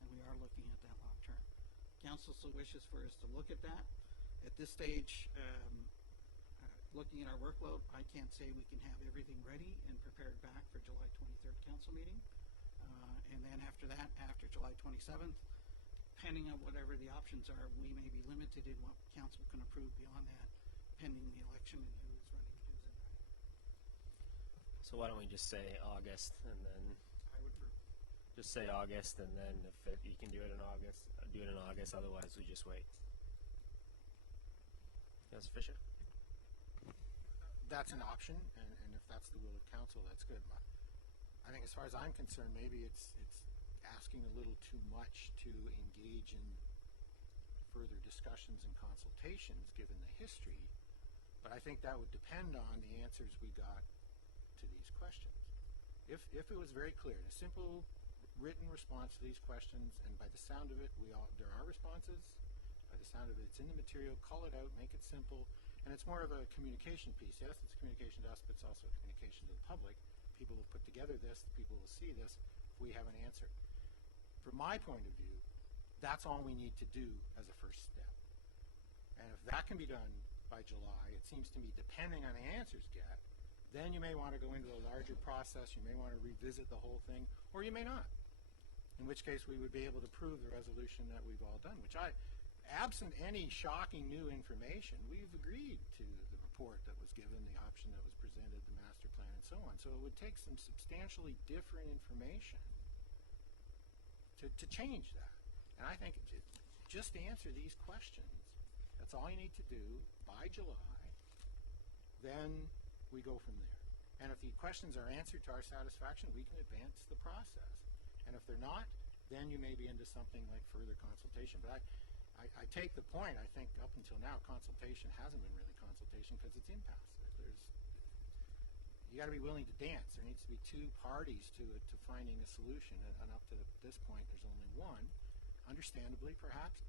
and we are looking at that long term. Council still wishes for us to look at that. At this stage, looking at our workload, I can't say we can have everything ready and prepared back for July 23rd council meeting. And then after that, after July 27th, depending on whatever the options are, we may be limited in what council can approve beyond that, pending the election and who is running and who's in running. So why don't we just say August, and then I would just say August, and then if you can do it in August, do it in August. Otherwise, we just wait. Councillor Fisher. That's an option, and if that's the will of council, that's good. I think as far as I'm concerned, maybe it's asking a little too much to engage in further discussions and consultations given the history, but I think that would depend on the answers we got to these questions. If it was very clear, a simple written response to these questions, and by the sound of it, there are responses. By the sound of it, it's in the material. Call it out, make it simple, and it's more of a communication piece. Yes, it's communication to us, but it's also a communication to the public. People will put together this. People will see this. If we have an answer, from my point of view, that's all we need to do as a first step. And if that can be done by July, it seems to me, depending on the answers get, then you may want to go into a larger process. You may want to revisit the whole thing, or you may not. in which case we would be able to prove the resolution that we've all done, which absent any shocking new information, we've agreed to the report that was given, the option that was presented, the master plan, and so on. So it would take some substantially different information to change that. And I think just to answer these questions, that's all you need to do by July, then we go from there. And if the questions are answered to our satisfaction, we can advance the process. And if they're not, then you may be into something like further consultation. But I take the point. I think up until now, consultation hasn't been really consultation because it's impasse. You got to be willing to dance. There needs to be two parties to it, to finding a solution. And up to this point, there's only one, understandably perhaps,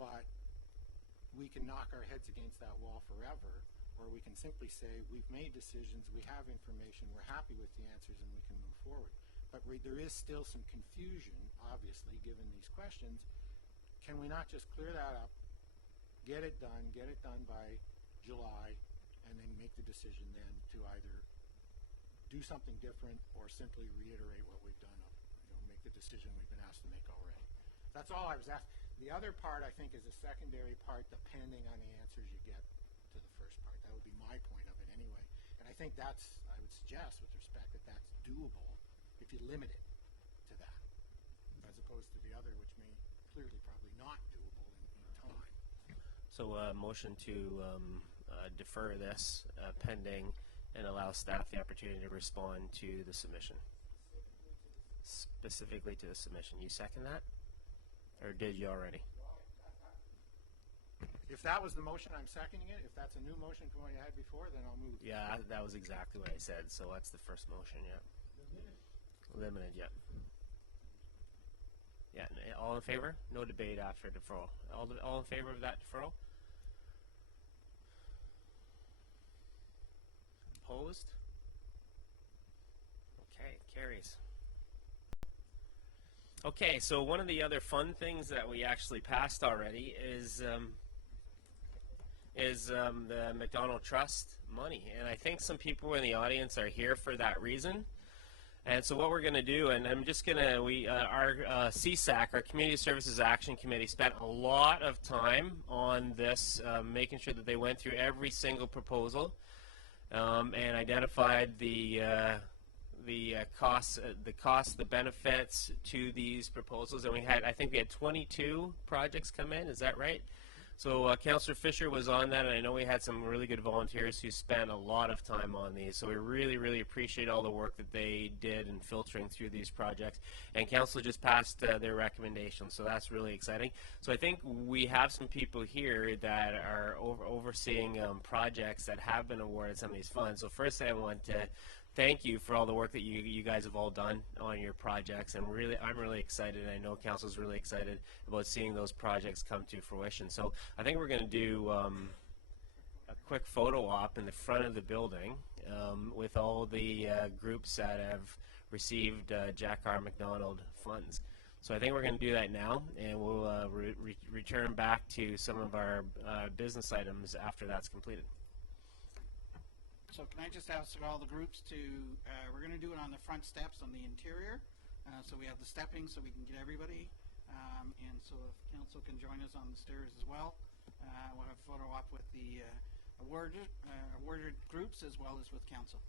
but we can knock our heads against that wall forever, or we can simply say we've made decisions, we have information, we're happy with the answers, and we can move forward. But there is still some confusion, obviously, given these questions. Can we not just clear that up, get it done by July, and then make the decision then to either do something different or simply reiterate what we've done, make the decision we've been asked to make already. That's all I was asked. The other part, I think, is a secondary part depending on the answers you get to the first part. That would be my point of it anyway. And I think I would suggest with respect that that's doable if you limit it to that, as opposed to the other, which may clearly probably not doable in time. So motion to defer this pending and allow staff the opportunity to respond to the submission. Specifically to the submission. You second that? Or did you already? If that was the motion, I'm seconding it. If that's a new motion from what you had before, then I'll move. Yeah, that was exactly what I said. So that's the first motion, yeah. Limited, yeah. Yeah, all in favor? No debate after deferral. All in favor of that deferral? Opposed? Okay, carries. Okay, so one of the other fun things that we actually passed already is the McDonald Trust money, and I think some people in the audience are here for that reason. And so what we're going to do, and I'm just going to, our CSAC, our Community Services Action Committee, spent a lot of time on this, making sure that they went through every single proposal and identified the costs, the benefits to these proposals. And I think we had 22 projects come in. Is that right? So Councillor Fisher was on that, and I know we had some really good volunteers who spent a lot of time on these. So we really, really appreciate all the work that they did in filtering through these projects. And Council just passed their recommendations, so that's really exciting. So I think we have some people here that are overseeing projects that have been awarded some of these funds. So first I want to thank you for all the work that you guys have all done on your projects, and I'm really excited, and I know Council's really excited about seeing those projects come to fruition. So I think we're going to do a quick photo op in the front of the building with all the groups that have received Jack R. McDonald funds. So I think we're going to do that now, and we'll return back to some of our business items after that's completed. So can I just ask all the groups to, we're going to do it on the front steps on the interior. So we have the stepping so we can get everybody. And so if Council can join us on the stairs as well. We'll have a photo op with the awarded groups as well as with Council.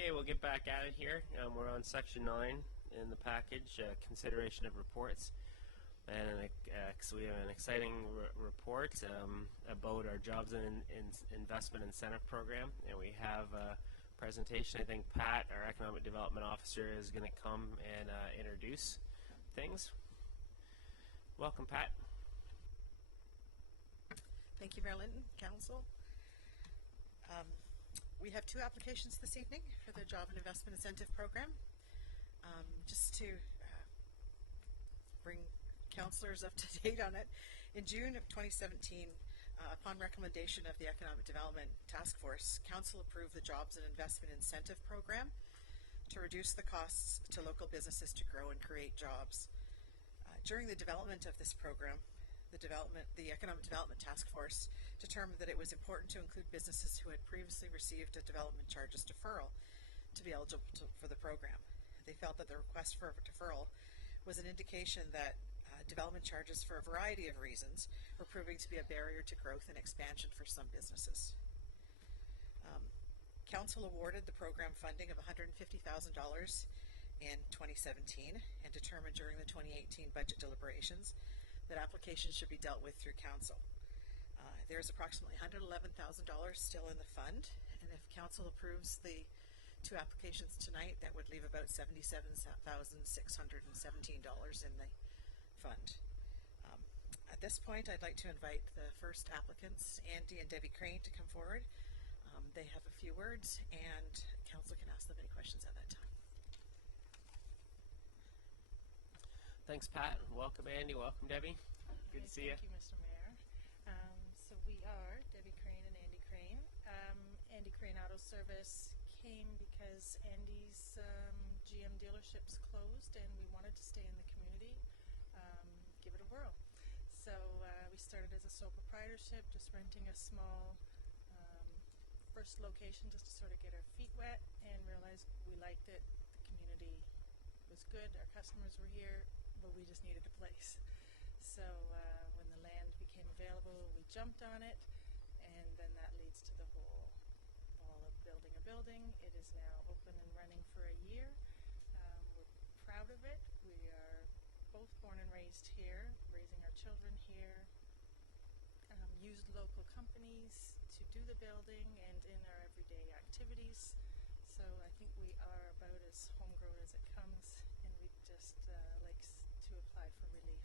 Okay, we'll get back at it here. We're on section 9 in the package, consideration of reports. And so we have an exciting report about our Jobs and Investment Incentive Program. And we have a presentation. I think Pat, our Economic Development Officer, is going to come and introduce things. Welcome, Pat. Thank you, Mayor Linton, Council. We have 2 applications this evening for the Job and Investment Incentive Program. Just to bring councillors up to date on it, in June of 2017, upon recommendation of the Economic Development Task Force, Council approved the Jobs and Investment Incentive Program to reduce the costs to local businesses to grow and create jobs. During the development of this program, the Economic Development Task Force determined that it was important to include businesses who had previously received a development charges deferral to be eligible for the program. They felt that the request for a deferral was an indication that development charges, for a variety of reasons, were proving to be a barrier to growth and expansion for some businesses. Council awarded the program funding of $150,000 in 2017 and determined during the 2018 budget deliberations that applications should be dealt with through Council. There's approximately $111,000 still in the fund, and if Council approves the 2 applications tonight, that would leave about $77,617 in the fund. At this point, I'd like to invite the first applicants, Andy and Debbie Crane, to come forward. They have a few words, and Council can ask them any questions at that time. Thanks, Pat. Welcome, Andy. Welcome, Debbie. Good to see you. Thank you, Mr. Mayor. So we are Debbie Crane and Andy Crane. Andy Crane Auto Service came because Andy's GM dealerships closed, and we wanted to stay in the community, give it a whirl. So we started as a sole proprietorship, just renting a small first location just to sort of get our feet wet, and realized we liked it. The community was good. Our customers were here, but we just needed a place. So when the land became available, we jumped on it, and then that leads to the whole ball of building a building. It is now open and running for a year. We're proud of it. We are both born and raised here, raising our children here, used local companies to do the building and in our everyday activities. So I think we are about as homegrown as it comes, and we'd just like to apply for relief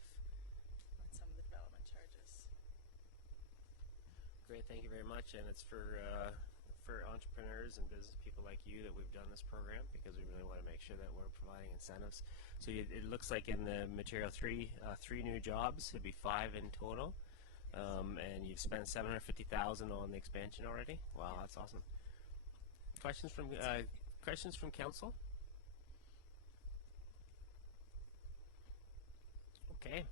on some of the development charges. Great, thank you very much. And it's for entrepreneurs and business people like you that we've done this program, because we really want to make sure that we're providing incentives. So it looks like in the material 3 new jobs. It'd be 5 in total. And you've spent $750,000 on the expansion already. Wow, that's awesome. Questions from council? Okay,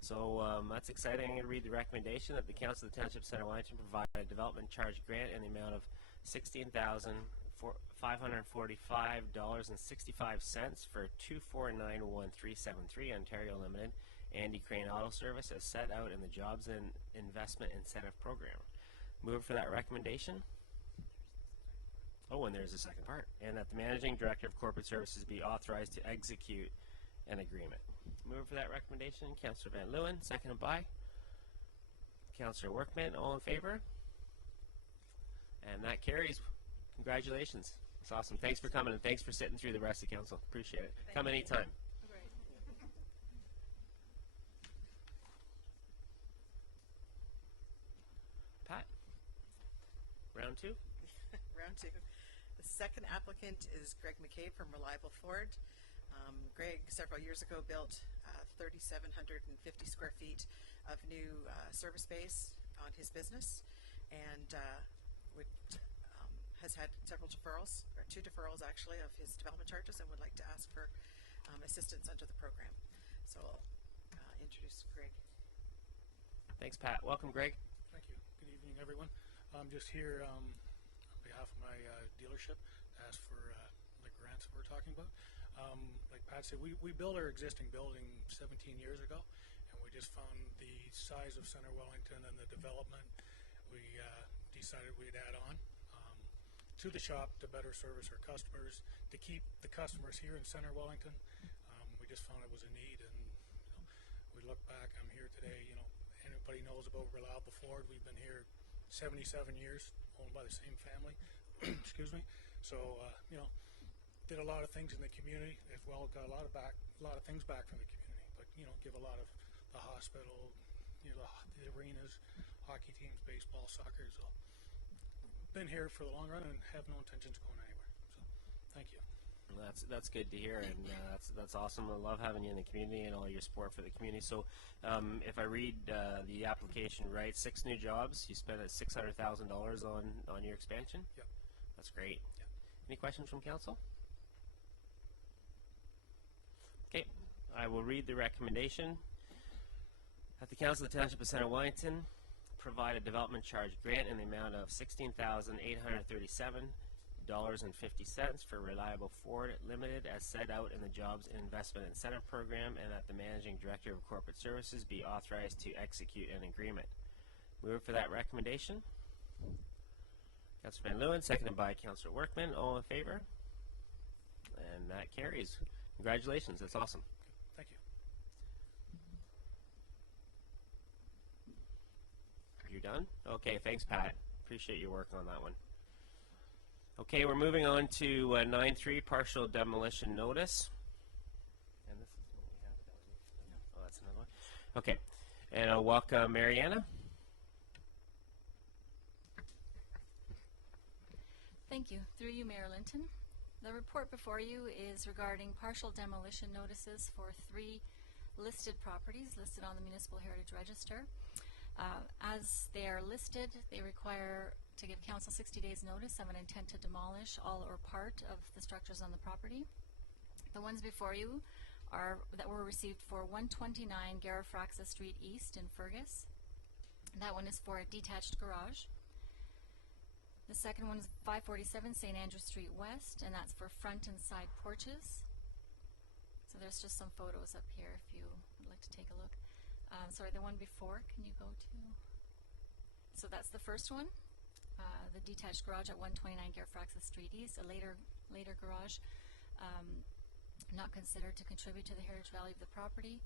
so that's exciting. I'm going to read the recommendation that the Council of the Township of Center Wellington provide a development charge grant in the amount of $16,545.65 for 2491373 Ontario Limited, Andy Crane Auto Service, as set out in the Jobs and Investment Incentive Program. Move for that recommendation. Oh, and there's a second part. And that the Managing Director of Corporate Services be authorized to execute an agreement. Move for that recommendation. Councillor Van Leeuwen, seconded by Councillor Workman. All in favor? And that carries. Congratulations. It's awesome. Thanks for coming, and thanks for sitting through the rest of the council. Appreciate it. Come anytime. Pat, round 2. Round 2. The second applicant is Greg McCabe from Reliable Ford. Greg, several years ago, built 3,750 square feet of new service space on his business, and has had several deferrals, or 2 deferrals actually, of his development charges, and would like to ask for assistance under the program. So I'll introduce Greg. Thanks, Pat. Welcome, Greg. Thank you. Good evening, everyone. I'm just here on behalf of my dealership to ask for the grants that we're talking about. Like Pat said, we built our existing building 17 years ago, and we just found the size of Center Wellington and the development. We decided we'd add on to the shop to better service our customers, to keep the customers here in Center Wellington. We just found it was a need, and we look back. I'm here today. Anybody knows about Reliable Ford? We've been here 77 years, owned by the same family. Excuse me. So did a lot of things in the community as well. Got a lot of things back from the community. But give a lot of the hospital, the arenas, hockey teams, baseball, soccer. So been here for the long run and have no intentions of going anywhere. So thank you. That's good to hear, and that's awesome. I love having you in the community and all your support for the community. So, if I read the application right, 6 new jobs. You spent $600,000 on your expansion. Yep. That's great. Yep. Any questions from council? Okay, I will read the recommendation. That the Council of the Township of Center Wellington provide a development charge grant in the amount of $16,837.50 for Reliable Ford Limited as set out in the Jobs and Investment Incentive Program, and that the Managing Director of Corporate Services be authorized to execute an agreement. Move for that recommendation. Councillor Van Leeuwen, seconded by Councillor Workman. All in favor? And that carries. Congratulations. That's awesome. Thank you. You're done? Okay, thanks, Pat. Appreciate your work on that one. Okay, we're moving on to 9.3, partial demolition notice. And this is what we have. Oh, that's another one. Okay, and I'll welcome Mariana. Thank you. Through you, Mayor Linton. The report before you is regarding partial demolition notices for 3 listed properties listed on the Municipal Heritage Register. As they are listed, they require to give council 60 days notice of an intent to demolish all or part of the structures on the property. The ones before you are that were received for 129 Garifraxa Street East in Fergus. That one is for a detached garage. The second one is 547 St. Andrew Street West, and that's for front and side porches. So there's just some photos up here if you would like to take a look. Sorry, the one before, can you go to? So that's the first one, the detached garage at 129 Garifraxa Street East, a later garage, not considered to contribute to the heritage value of the property.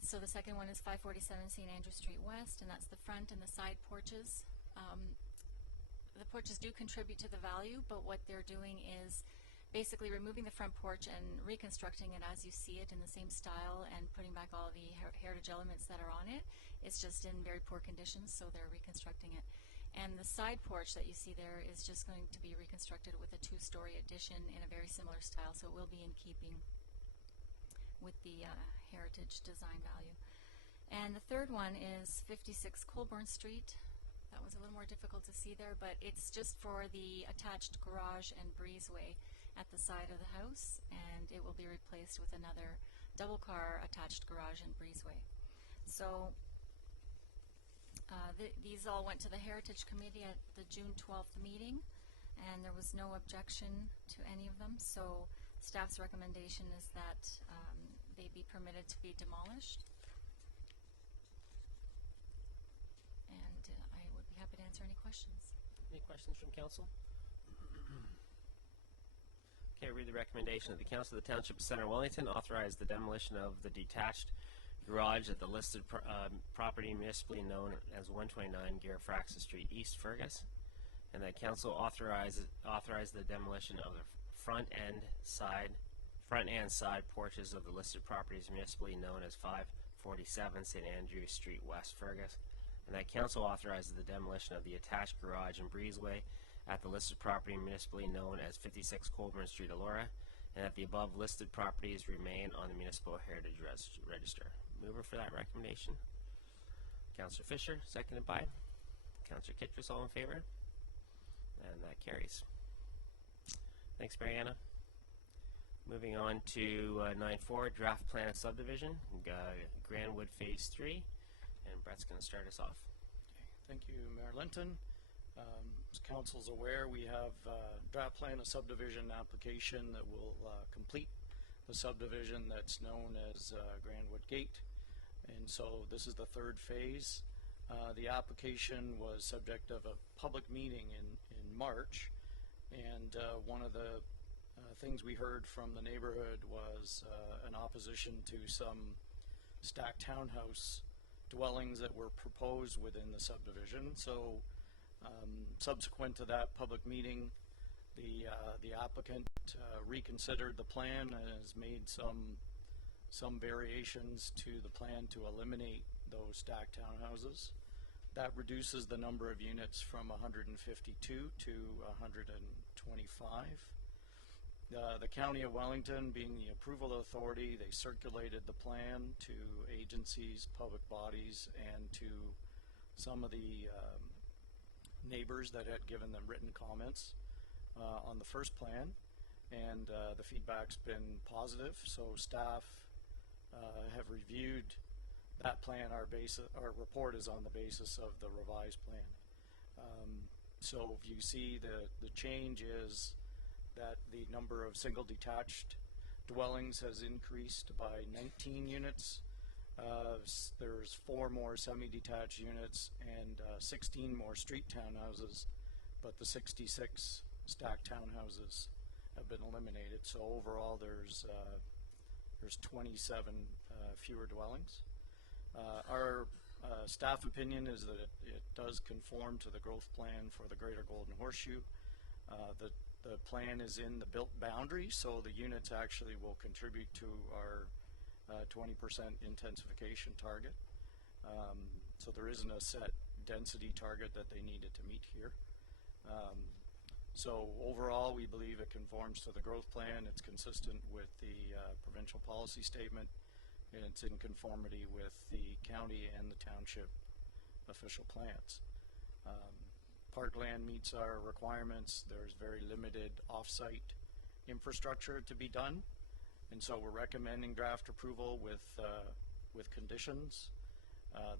So the second one is 547 St. Andrew Street West, and that's the front and the side porches. The porches do contribute to the value, but what they're doing is basically removing the front porch and reconstructing it as you see it in the same style and putting back all the heritage elements that are on it. It's just in very poor conditions, so they're reconstructing it. And the side porch that you see there is just going to be reconstructed with a 2-story addition in a very similar style, so it will be in keeping with the heritage design value. And the third one is 56 Colborne Street. That was a little more difficult to see there, but it's just for the attached garage and breezeway at the side of the house, and it will be replaced with another double car attached garage and breezeway. So these all went to the Heritage Committee at the June 12th meeting, and there was no objection to any of them, so staff's recommendation is that they be permitted to be demolished. And I would be happy to answer any questions. Any questions from council? Okay, read the recommendation that the Council of the Township of Center Wellington authorize the demolition of the detached garage at the listed property municipally known as 129 Garifraxa Street East, Fergus, and that Council authorize the demolition of the front and side porches of the listed properties municipally known as 547 St. Andrew Street West, Fergus, and that Council authorizes the demolition of the attached garage and breezeway at the listed property municipally known as 56 Colborne Street, Elora, and that the above listed properties remain on the Municipal Heritage Register. Mover for that recommendation, Councillor Fisher, seconded by Councillor Kittredge. All in favor? And that carries. Thanks, Mariana. Moving on to 9.4, draft plan of subdivision, Grandwood Phase 3, and Brett's going to start us off. Thank you, Mayor Linton. As council's aware, we have draft plan of subdivision application that will complete the subdivision that's known as Grandwood Gate, and so this is the 3rd phase. The application was subject of a public meeting in March, And one of the things we heard from the neighborhood was an opposition to some stacked townhouse dwellings that were proposed within the subdivision. So subsequent to that public meeting, the applicant reconsidered the plan and has made some variations to the plan to eliminate those stacked townhouses. That reduces the number of units from 152 to 125. The County of Wellington, being the approval authority, they circulated the plan to agencies, public bodies, and to some of the neighbors that had given them written comments on the first plan, and the feedback's been positive. So staff have reviewed that plan. Our report is on the basis of the revised plan. So if you see the change is that the number of single detached dwellings has increased by 19 units. There's 4 more semi-detached units and 16 more street townhouses, but the 66 stacked townhouses have been eliminated. So overall there's 27 fewer dwellings. Our staff opinion is that it does conform to the growth plan for the Greater Golden Horseshoe. The plan is in the built boundary, so the units actually will contribute to our 20% intensification target. So there isn't a set density target that they needed to meet here. So overall, we believe it conforms to the growth plan. It's consistent with the provincial policy statement, and it's in conformity with the county and the township official plans. Parkland meets our requirements. There's very limited off-site infrastructure to be done, and so we're recommending draft approval with conditions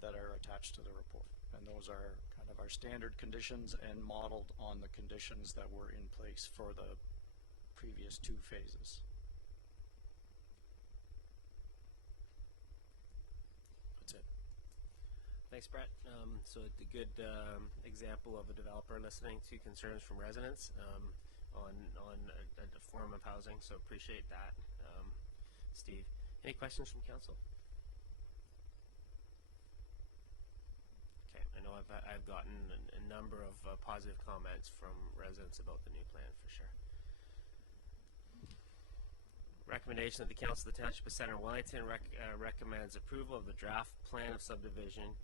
that are attached to the report. And those are kind of our standard conditions and modeled on the conditions that were in place for the previous 2 phases. That's it. Thanks, Brett. So a good example of a developer listening to concerns from residents on a form of housing. So appreciate that, Steve. Any questions from council? Okay, I know I've gotten a number of positive comments from residents about the new plan for sure. Recommendation that the Council of the Township of Center Wellington recommends approval of the draft plan of subdivision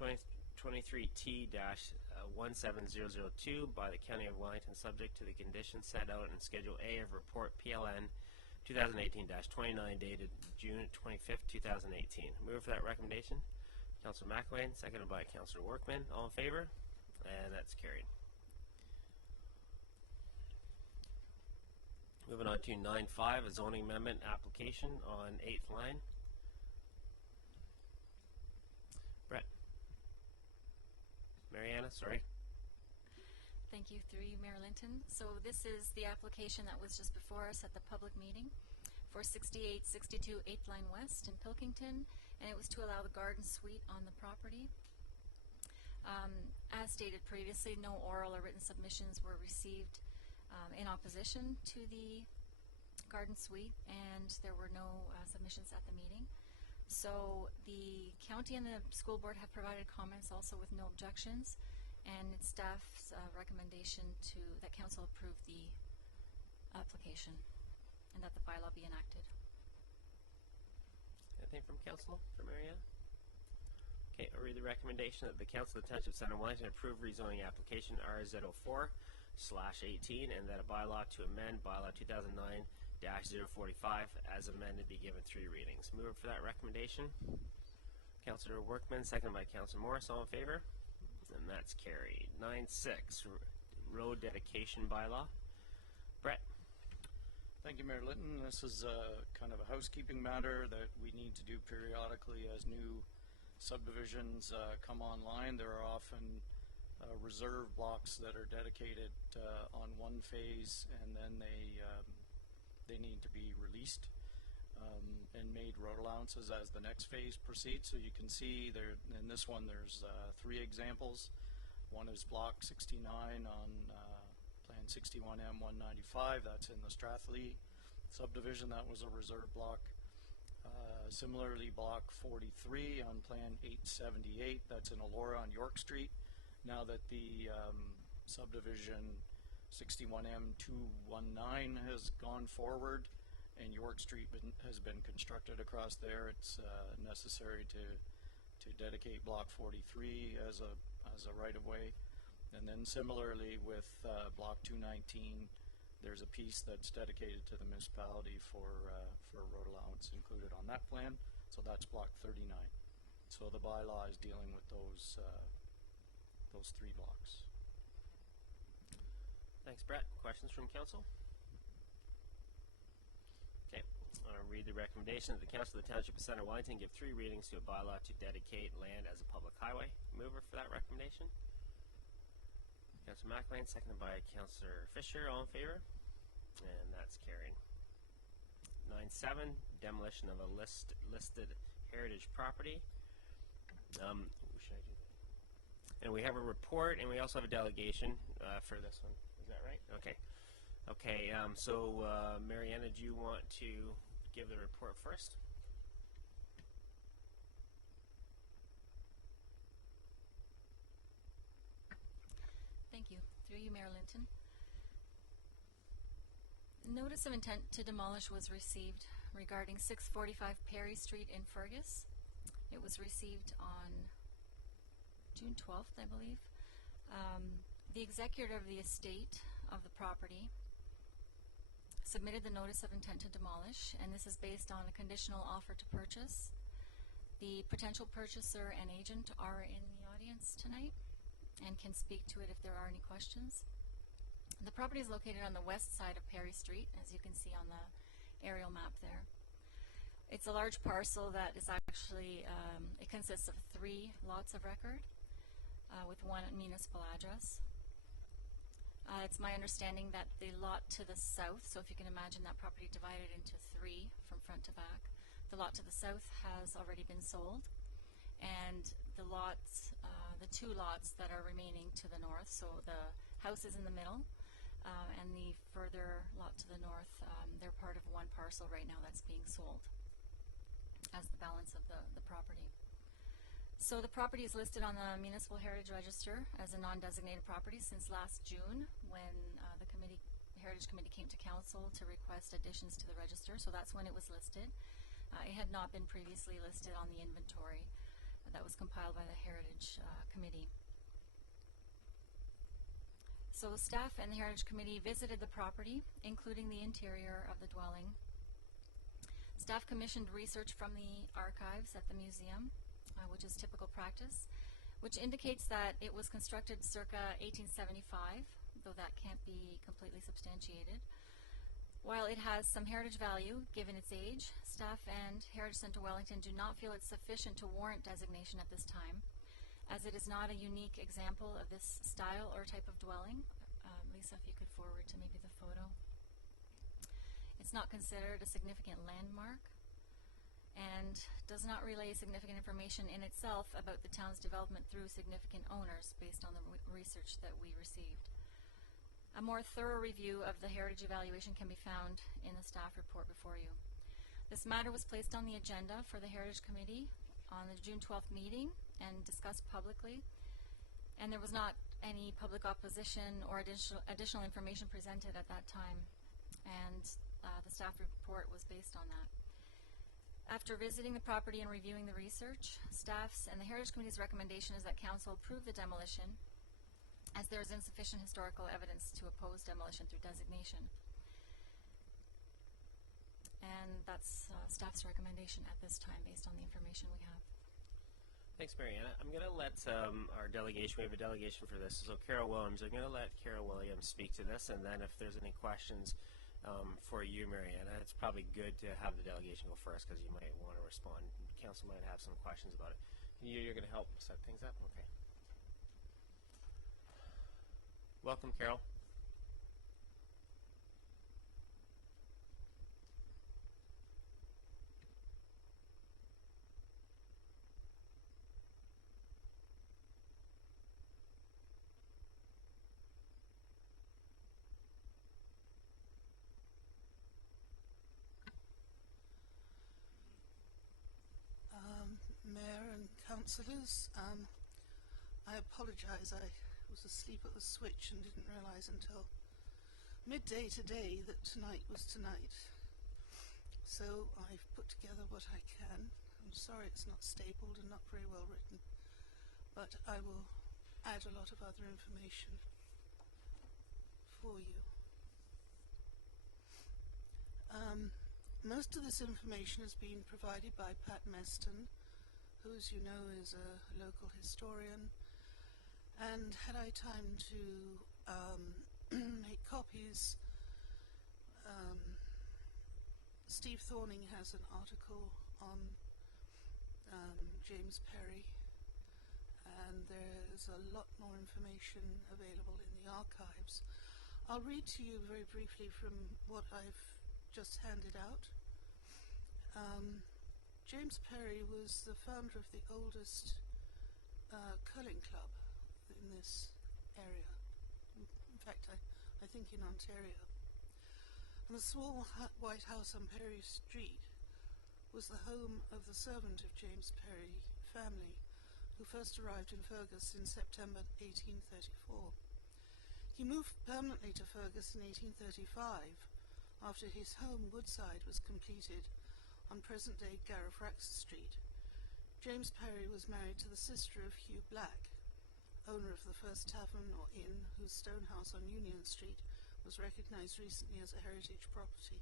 23T-17002 by the County of Wellington, subject to the conditions set out in Schedule A of Report PLN 2018-29 dated June 25th, 2018. Move for that recommendation. Councillor McElwain, seconded by Councillor Workman. All in favor? And that's carried. Moving on to 9.5, a zoning amendment application on 8th line. Brett. Mariana, sorry. Thank you, through you, Mayor Linton. So this is the application that was just before us at the public meeting for 6862 8th Line West in Pilkington, and it was to allow the garden suite on the property. As stated previously, no oral or written submissions were received in opposition to the garden suite, and there were no submissions at the meeting. So the county and the school board have provided comments also with no objections, and it's staff's recommendation that council approve the application and that the bylaw be enacted. Anything from council, from Mariana? Okay, I'll read the recommendation that the Council of the Township of Center Wellington approve rezoning application RZ04/18 and that a bylaw to amend bylaw 2009-045 as amended be given 3 readings. Move for that recommendation. Councillor Workman, seconded by Councillor Morris. All in favor? And that's carried. 9.6, road dedication bylaw. Brett. Thank you, Mayor Litton. This is kind of a housekeeping matter that we need to do periodically as new subdivisions come online. There are often reserve blocks that are dedicated on one phase, and then they need to be released and made road allowances as the next phase proceeds. So you can see there in this one there's 3 examples. One is block 69 on Plan and 61M 195, that's in the Strathleigh subdivision, that was a reserve block. Similarly, block 43 on plan 878, that's in Elora on York Street. Now that the subdivision 61M 219 has gone forward and York Street has been constructed across there, it's necessary to dedicate block 43 as a right-of-way. And then similarly with block 219, there's a piece that's dedicated to the municipality for road allowance included on that plan. So that's block 39. So the bylaw is dealing with those 3 blocks. Thanks, Brett. Questions from council? Okay. I'll read the recommendation that the Council of the Township of Center Wellington give 3 readings to a bylaw to dedicate land as a public highway. Mover for that recommendation? Councillor McLean, seconded by Councillor Fisher. All in favor? And that's carried. 9.7, demolition of a listed heritage property. Should I do that? And we have a report, and we also have a delegation for this one. Is that right? Okay. Okay. So, Mariana, do you want to give the report first? Thank you. Through you, Mayor Linton. Notice of intent to demolish was received regarding 645 Perry Street in Fergus. It was received on June 12th, I believe. The executor of the estate of the property submitted the notice of intent to demolish, and this is based on a conditional offer to purchase. The potential purchaser and agent are in the audience tonight and can speak to it if there are any questions. The property is located on the west side of Perry Street, as you can see on the aerial map there. It's a large parcel that is actually, it consists of 3 lots of record with 1 municipal address. It's my understanding that the lot to the south, so if you can imagine that property divided into 3 from front to back, the lot to the south has already been sold, and the lots, the 2 lots that are remaining to the north, so the house is in the middle, and the further lot to the north, they're part of 1 parcel right now that's being sold as the balance of the property. So the property is listed on the Municipal Heritage Register as a non-designated property since last June, when the Heritage Committee came to Council to request additions to the register, so that's when it was listed. It had not been previously listed on the inventory that was compiled by the Heritage Committee. So staff and the Heritage Committee visited the property, including the interior of the dwelling. Staff commissioned research from the archives at the museum, which is typical practice, which indicates that it was constructed circa 1875, though that can't be completely substantiated. While it has some heritage value, given its age, staff and Heritage Centre Wellington do not feel it's sufficient to warrant designation at this time, as it is not a unique example of this style or type of dwelling. Lisa, if you could forward to maybe the photo. It's not considered a significant landmark and does not relay significant information in itself about the town's development through significant owners based on the research that we received. A more thorough review of the heritage evaluation can be found in the staff report before you. This matter was placed on the agenda for the Heritage Committee on the June 12th meeting and discussed publicly, and there was not any public opposition or additional information presented at that time, and the staff report was based on that. After visiting the property and reviewing the research, staff's and the Heritage Committee's recommendation is that Council approve the demolition, as there is insufficient historical evidence to oppose demolition through designation. And that's staff's recommendation at this time based on the information we have. Thanks, Mariana. I'm going to let our delegation, we have a delegation for this, so Carol Williams, I'm going to let Carol Williams speak to this, and then if there's any questions for you, Mariana, it's probably good to have the delegation go first because you might want to respond. Council might have some questions about it. You're going to help set things up? Okay. Welcome, Carol. councillors. I apologise, I was asleep at the switch and didn't realise until midday today that tonight was tonight. So I've put together what I can. I'm sorry it's not stapled and not very well written, but I will add a lot of other information for you. Most of this information has been provided by Pat Meston, who, as you know, is a local historian, and had I time to make copies, Steve Thorning has an article on James Perry, and there's a lot more information available in the archives. I'll read to you very briefly from what I've just handed out. James Perry was the founder of the oldest curling club in this area. In fact, I think in Ontario. And the small white house on Perry Street was the home of the servant of James Perry family, who first arrived in Fergus in September 1834. He moved permanently to Fergus in 1835 after his home, Woodside, was completed on present-day Garifrax Street. James Perry was married to the sister of Hugh Black, owner of the first tavern or inn whose stone house on Union Street was recognised recently as a heritage property.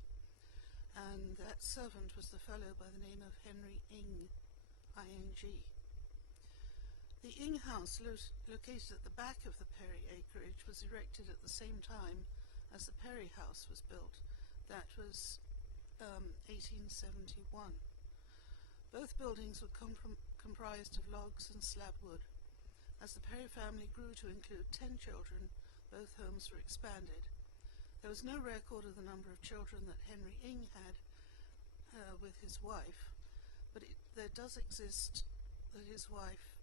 And that servant was the fellow by the name of Henry Ing, I-N-G. The Ing house, located at the back of the Perry acreage, was erected at the same time as the Perry house was built. That was 1871. Both buildings were comprised of logs and slab wood. As the Perry family grew to include 10 children, both homes were expanded. There was no record of the number of children that Henry Ing had with his wife, but there does exist that his wife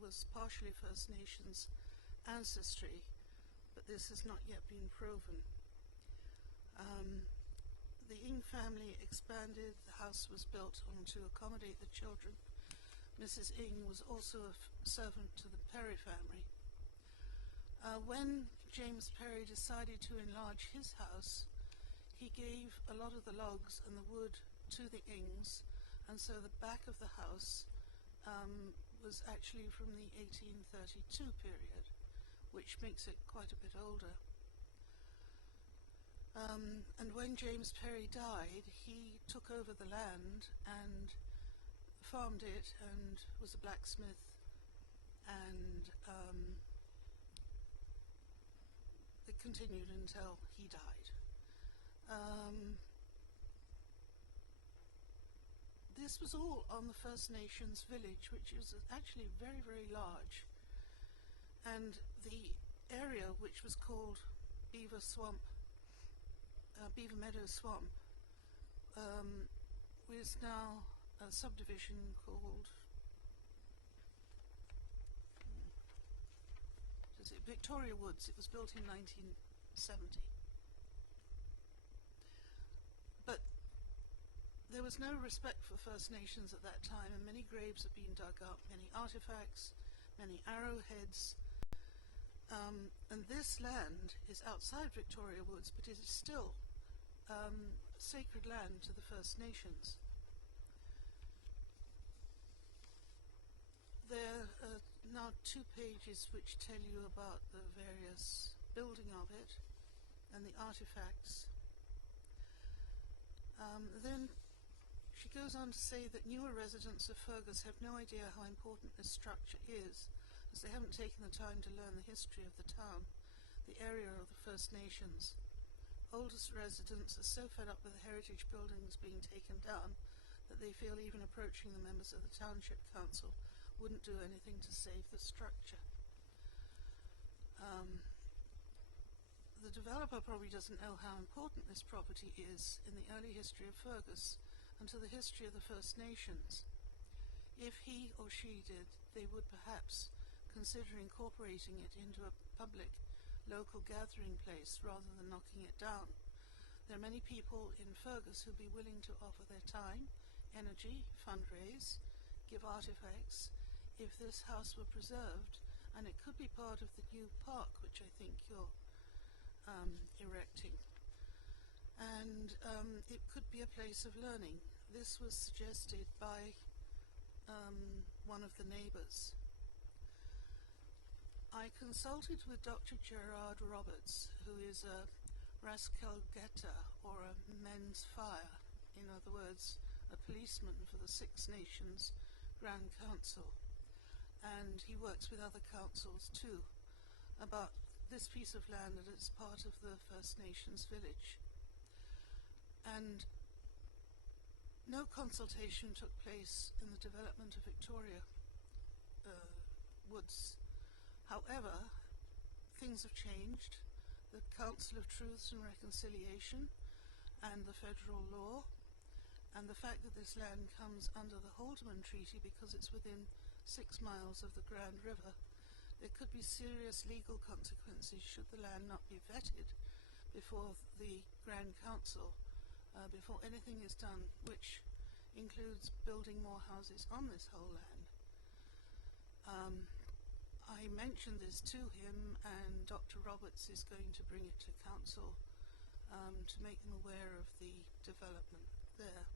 was partially First Nations ancestry, but this has not yet been proven. The Ing family expanded, the house was built on to accommodate the children. Mrs. Ing was also a servant to the Perry family. When James Perry decided to enlarge his house, he gave a lot of the logs and the wood to the Ings, and so the back of the house was actually from the 1832 period, which makes it quite a bit older. And when James Perry died, he took over the land and farmed it and was a blacksmith, and it continued until he died. This was all on the First Nations village, which is actually very, very large, and the area, which was called Beaver Meadow Swamp, is now a subdivision called Victoria Woods. It was built in 1970. But there was no respect for First Nations at that time, and many graves have been dug up, many artifacts, many arrowheads. And this land is outside Victoria Woods, but it is still sacred land to the First Nations. There are now 2 pages which tell you about the various building of it and the artifacts. Then she goes on to say that newer residents of Fergus have no idea how important this structure is, as they haven't taken the time to learn the history of the town, the area of the First Nations. Oldest residents are so fed up with the heritage buildings being taken down that they feel even approaching the members of the Township Council wouldn't do anything to save the structure. The developer probably doesn't know how important this property is in the early history of Fergus and to the history of the First Nations. If he or she did, they would perhaps consider incorporating it into a public local gathering place rather than knocking it down. There are many people in Fergus who'd be willing to offer their time, energy, fundraise, give artifacts if this house were preserved, and it could be part of the new park, which I think you're erecting. And it could be a place of learning. This was suggested by one of the neighbours. I consulted with Dr. Gerard Roberts, who is a Rascalgetta, or a men's fire, in other words, a policeman for the Six Nations Grand Council. And he works with other councils too, about this piece of land that is part of the First Nations village. And no consultation took place in the development of Victoria Woods. However, things have changed. The Council of Truths and Reconciliation and the federal law, and the fact that this land comes under the Haldeman Treaty because it's within 6 miles of the Grand River, there could be serious legal consequences should the land not be vetted before the Grand Council, before anything is done, which includes building more houses on this whole land. I mentioned this to him, and Dr. Roberts is going to bring it to council to make them aware of the development there.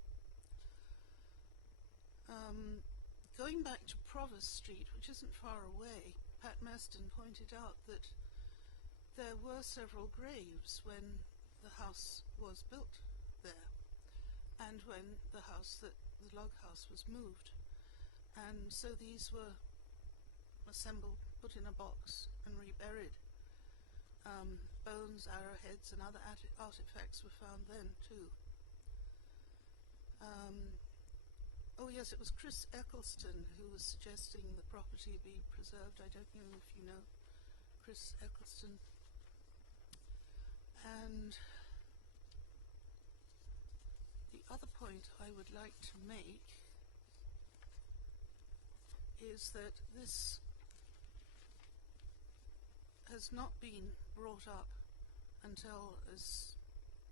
Going back to Provost Street, which isn't far away, Pat Meston pointed out that there were several graves when the house was built there, and when the log house was moved. And so these were assembled, put in a box, and reburied. Bones, arrowheads, and other artifacts were found then too. Oh yes, it was Chris Eccleston who was suggesting the property be preserved. I don't know if you know Chris Eccleston. And the other point I would like to make is that this has not been brought up until, as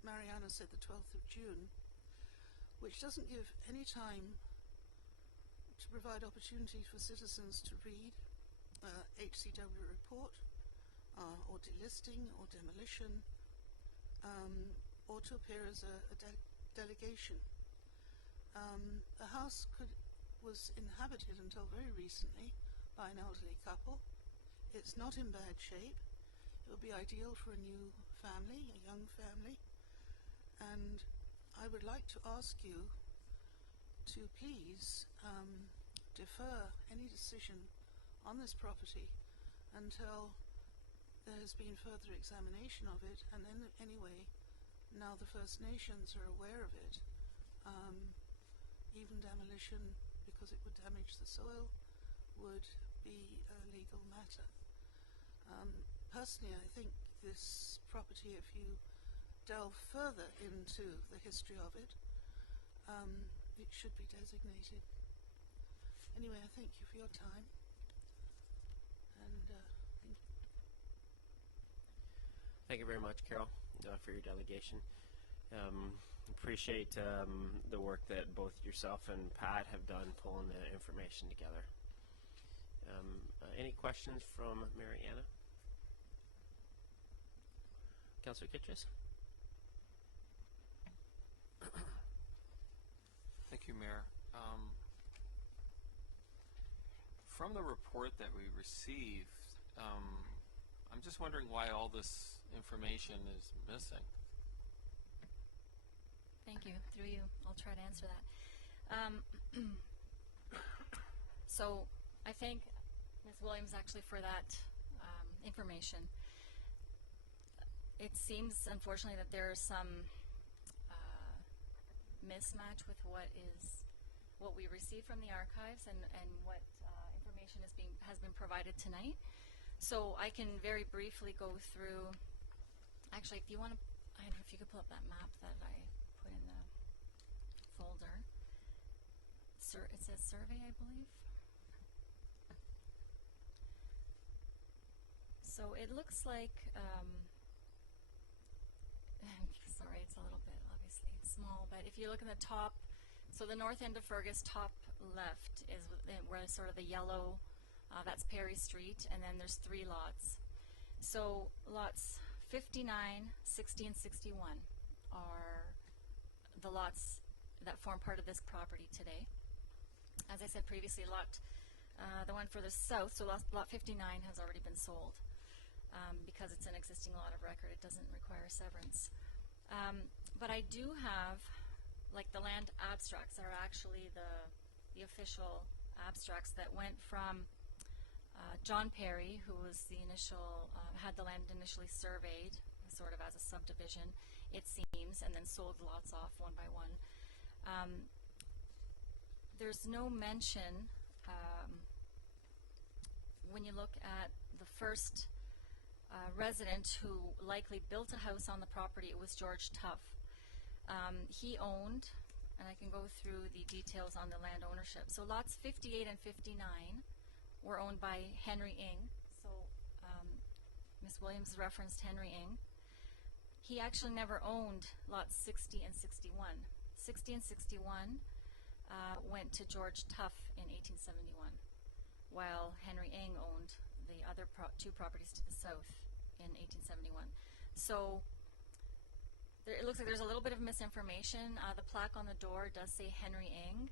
Mariana said, the 12th of June, which doesn't give any time to provide opportunity for citizens to read HCW report, or delisting, or demolition, or to appear as a delegation. The house was inhabited until very recently by an elderly couple. It's not in bad shape. It would be ideal for a new family, a young family. And I would like to ask you to please defer any decision on this property until there has been further examination of it, and then anyway, now the First Nations are aware of it, even demolition, because it would damage the soil, would be a legal matter. Personally, I think this property, if you delve further into the history of it, it should be designated. Anyway, I thank you for your time, and thank you. Thank you very much, Carol, for your delegation. Appreciate the work that both yourself and Pat have done pulling the information together. Any questions from Mariana? Councillor Kitchis? Thank you, Mayor. From the report that we received, I'm just wondering why all this information is missing. Thank you. Through you, I'll try to answer that. So I thank Ms. Williams actually for that information. It seems, unfortunately, that there is some mismatch with what we received from the archives and what information has been provided tonight. So I can very briefly go through. Actually, if you want to, I don't know if you could pull up that map that I put in the folder. It says survey, I believe. So it looks like, sorry, it's a little bit obviously small, but if you look in the top, so the north end of Fergus, top left is where sort of the yellow, that's Perry Street, and then there's 3 lots. So lots 59, 60, and 61 are the lots that form part of this property today. As I said previously, the one further south, so lot 59 has already been sold. Because it's an existing lot of record, it doesn't require severance. But I do have, like, the land abstracts are actually the official abstracts that went from John Perry, who was the initial, had the land initially surveyed, sort of as a subdivision, it seems, and then sold lots off one by one. There's no mention, when you look at the first resident who likely built a house on the property, it was George Tuff. He owned, and I can go through the details on the land ownership. So lots 58 and 59 were owned by Henry Ing. So Ms. Williams referenced Henry Ing. He actually never owned lots 60 and 61. 60 and 61 went to George Tuff in 1871, while Henry Ing owned the other 2 properties to the south in 1871. So it looks like there's a little bit of misinformation. The plaque on the door does say Henry Ing.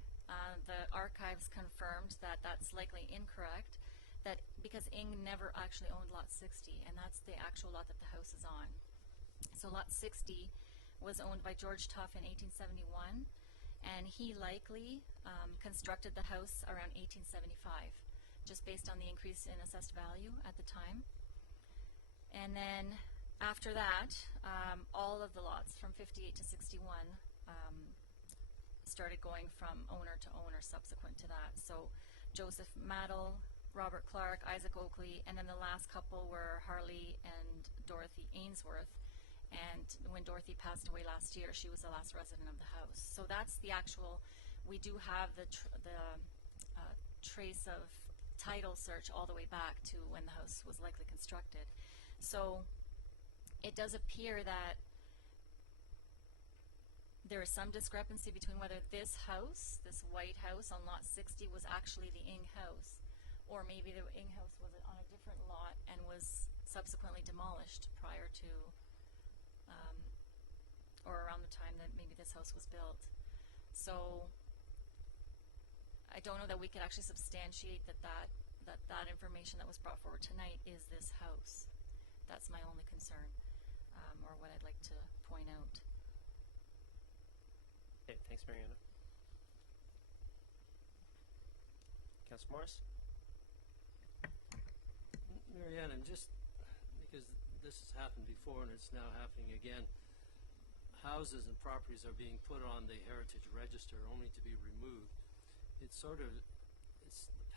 The archives confirmed that that's likely incorrect, that because Ing never actually owned lot 60, and that's the actual lot that the house is on. So lot 60 was owned by George Tuff in 1871, and he likely constructed the house around 1875. Just based on the increase in assessed value at the time. And then after that, all of the lots from 58 to 61 started going from owner to owner subsequent to that. So Joseph Maddle, Robert Clark, Isaac Oakley, and then the last couple were Harley and Dorothy Ainsworth. And when Dorothy passed away last year, she was the last resident of the house. So that's the actual, we do have the trace of title search all the way back to when the house was likely constructed. So it does appear that there is some discrepancy between whether this house, this white house on lot 60, was actually the Ing house, or maybe the Ing house was on a different lot and was subsequently demolished prior to or around the time that maybe this house was built. So I don't know that we could actually substantiate that information that was brought forward tonight is this house. That's my only concern, or what I'd like to point out. Okay, thanks, Mariana. Councillor Morris? Mariana, just because this has happened before and it's now happening again, houses and properties are being put on the Heritage Register only to be removed. It's the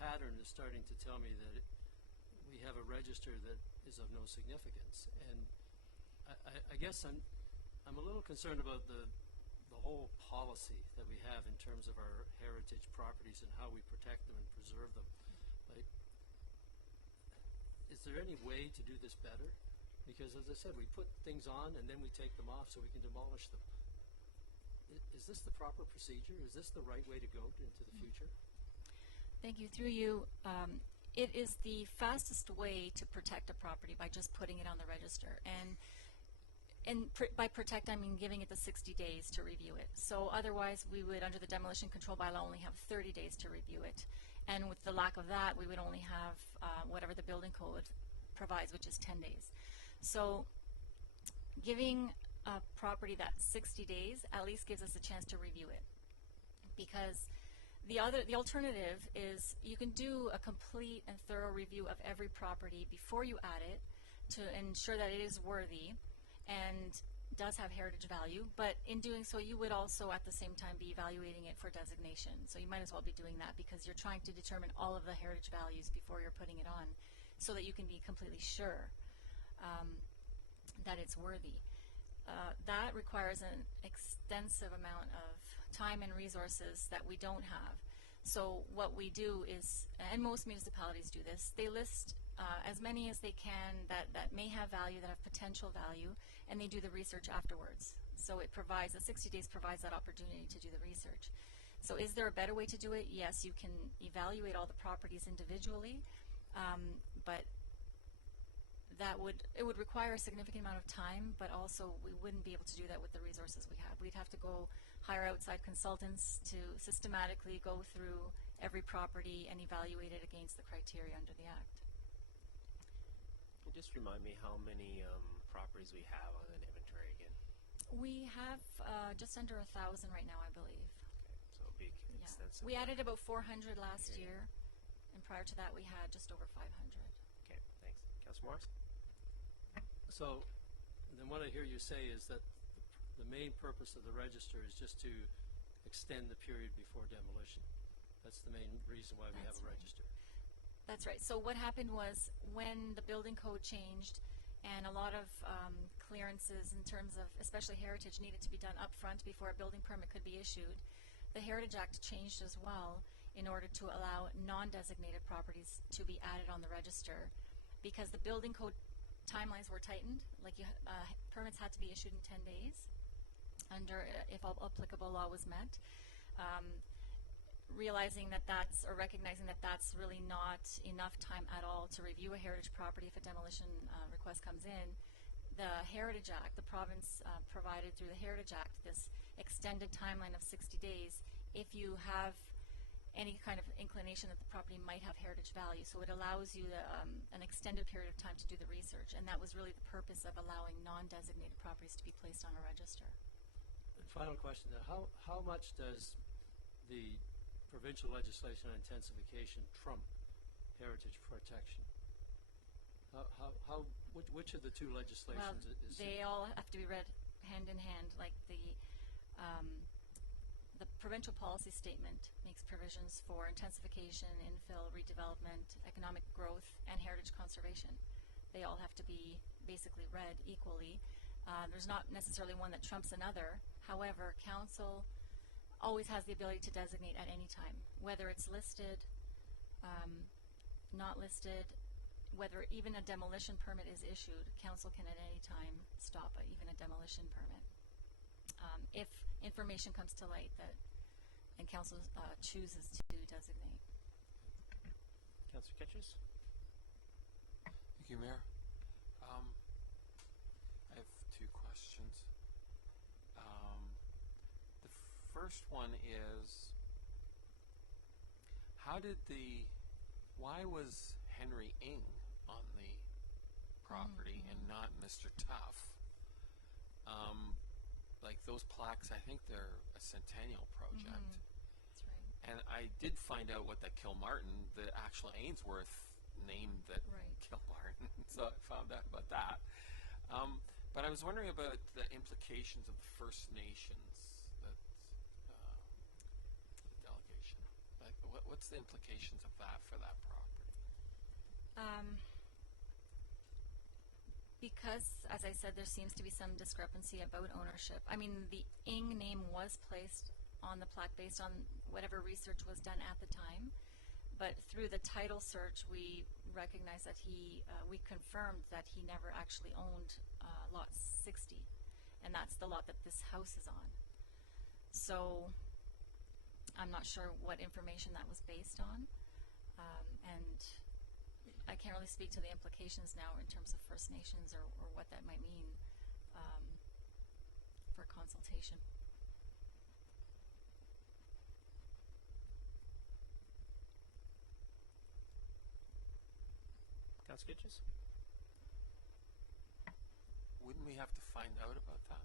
pattern is starting to tell me that we have a register that is of no significance. And I guess I'm a little concerned about the whole policy that we have in terms of our heritage properties and how we protect them and preserve them. Like, is there any way to do this better? Because, as I said, we put things on and then we take them off so we can demolish them. Is this the proper procedure? Is this the right way to go into the future? Thank you. Through you, it is the fastest way to protect a property by just putting it on the register. And by protect, I mean giving it the 60 days to review it. So otherwise, we would, under the demolition control bylaw, only have 30 days to review it. And with the lack of that, we would only have whatever the building code provides, which is 10 days. So giving a property that 60 days at least gives us a chance to review it. Because the alternative is you can do a complete and thorough review of every property before you add it to ensure that it is worthy and does have heritage value, but in doing so you would also at the same time be evaluating it for designation. So you might as well be doing that because you're trying to determine all of the heritage values before you're putting it on so that you can be completely sure that it's worthy. That requires an extensive amount of time and resources that we don't have. So what we do is, and most municipalities do this, they list as many as they can that may have value, that have potential value, and they do the research afterwards. So it provides, the 60 days provides that opportunity to do the research. So is there a better way to do it? Yes, you can evaluate all the properties individually, but it would require a significant amount of time, but also we wouldn't be able to do that with the resources we have. We'd have to go hire outside consultants to systematically go through every property and evaluate it against the criteria under the Act. Can you just remind me how many properties we have on an inventory again? We have just under 1,000 right now, I believe. Okay, so it'll be extensive. We added about 400 last year, and prior to that we had just over 500. Okay, thanks. Councillor Morris? So then what I hear you say is that the main purpose of the register is just to extend the period before demolition. That's the main reason why we have a register. That's right. So what happened was when the building code changed and a lot of clearances in terms of especially heritage needed to be done up front before a building permit could be issued, the Heritage Act changed as well in order to allow non-designated properties to be added on the register, because the building code timelines were tightened. Like permits had to be issued in 10 days under if all applicable law was met. Realizing that recognizing that that's really not enough time at all to review a heritage property if a demolition request comes in, the Heritage Act, the province provided through the Heritage Act this extended timeline of 60 days if you have any kind of inclination that the property might have heritage value. So it allows you an extended period of time to do the research, and that was really the purpose of allowing non-designated properties to be placed on a register. And final question then, how much does the provincial legislation on intensification trump heritage protection? Which of the two legislations is they all have to be read hand in hand. Like the provincial policy statement makes provisions for intensification, infill, redevelopment, economic growth, and heritage conservation. They all have to be basically read equally. There's not necessarily one that trumps another. However, council always has the ability to designate at any time, whether it's listed, not listed, whether even a demolition permit is issued. Council can at any time stop even a demolition permit if information comes to light and council chooses to designate. Councillor Kitchers? Thank you, Mayor. I have two questions. The first one is, why was Henry Ing on the property and not Mr. Tuff? Like those plaques, I think they're a centennial project. That's right. And I did find out what the Kilmartin, the actual Ainsworth named that Kilmartin, so I found out about that. But I was wondering about the implications of the First Nations, the delegation. Like, what's the implications of that for that property? Because, as I said, there seems to be some discrepancy about ownership. I mean, the Ing name was placed on the plaque based on whatever research was done at the time, but through the title search, we recognized that we confirmed that he never actually owned lot 60, and that's the lot that this house is on. So I'm not sure what information that was based on, and I can't really speak to the implications now in terms of First Nations or what that might mean for consultation. Councillor Kitchens? Wouldn't we have to find out about that?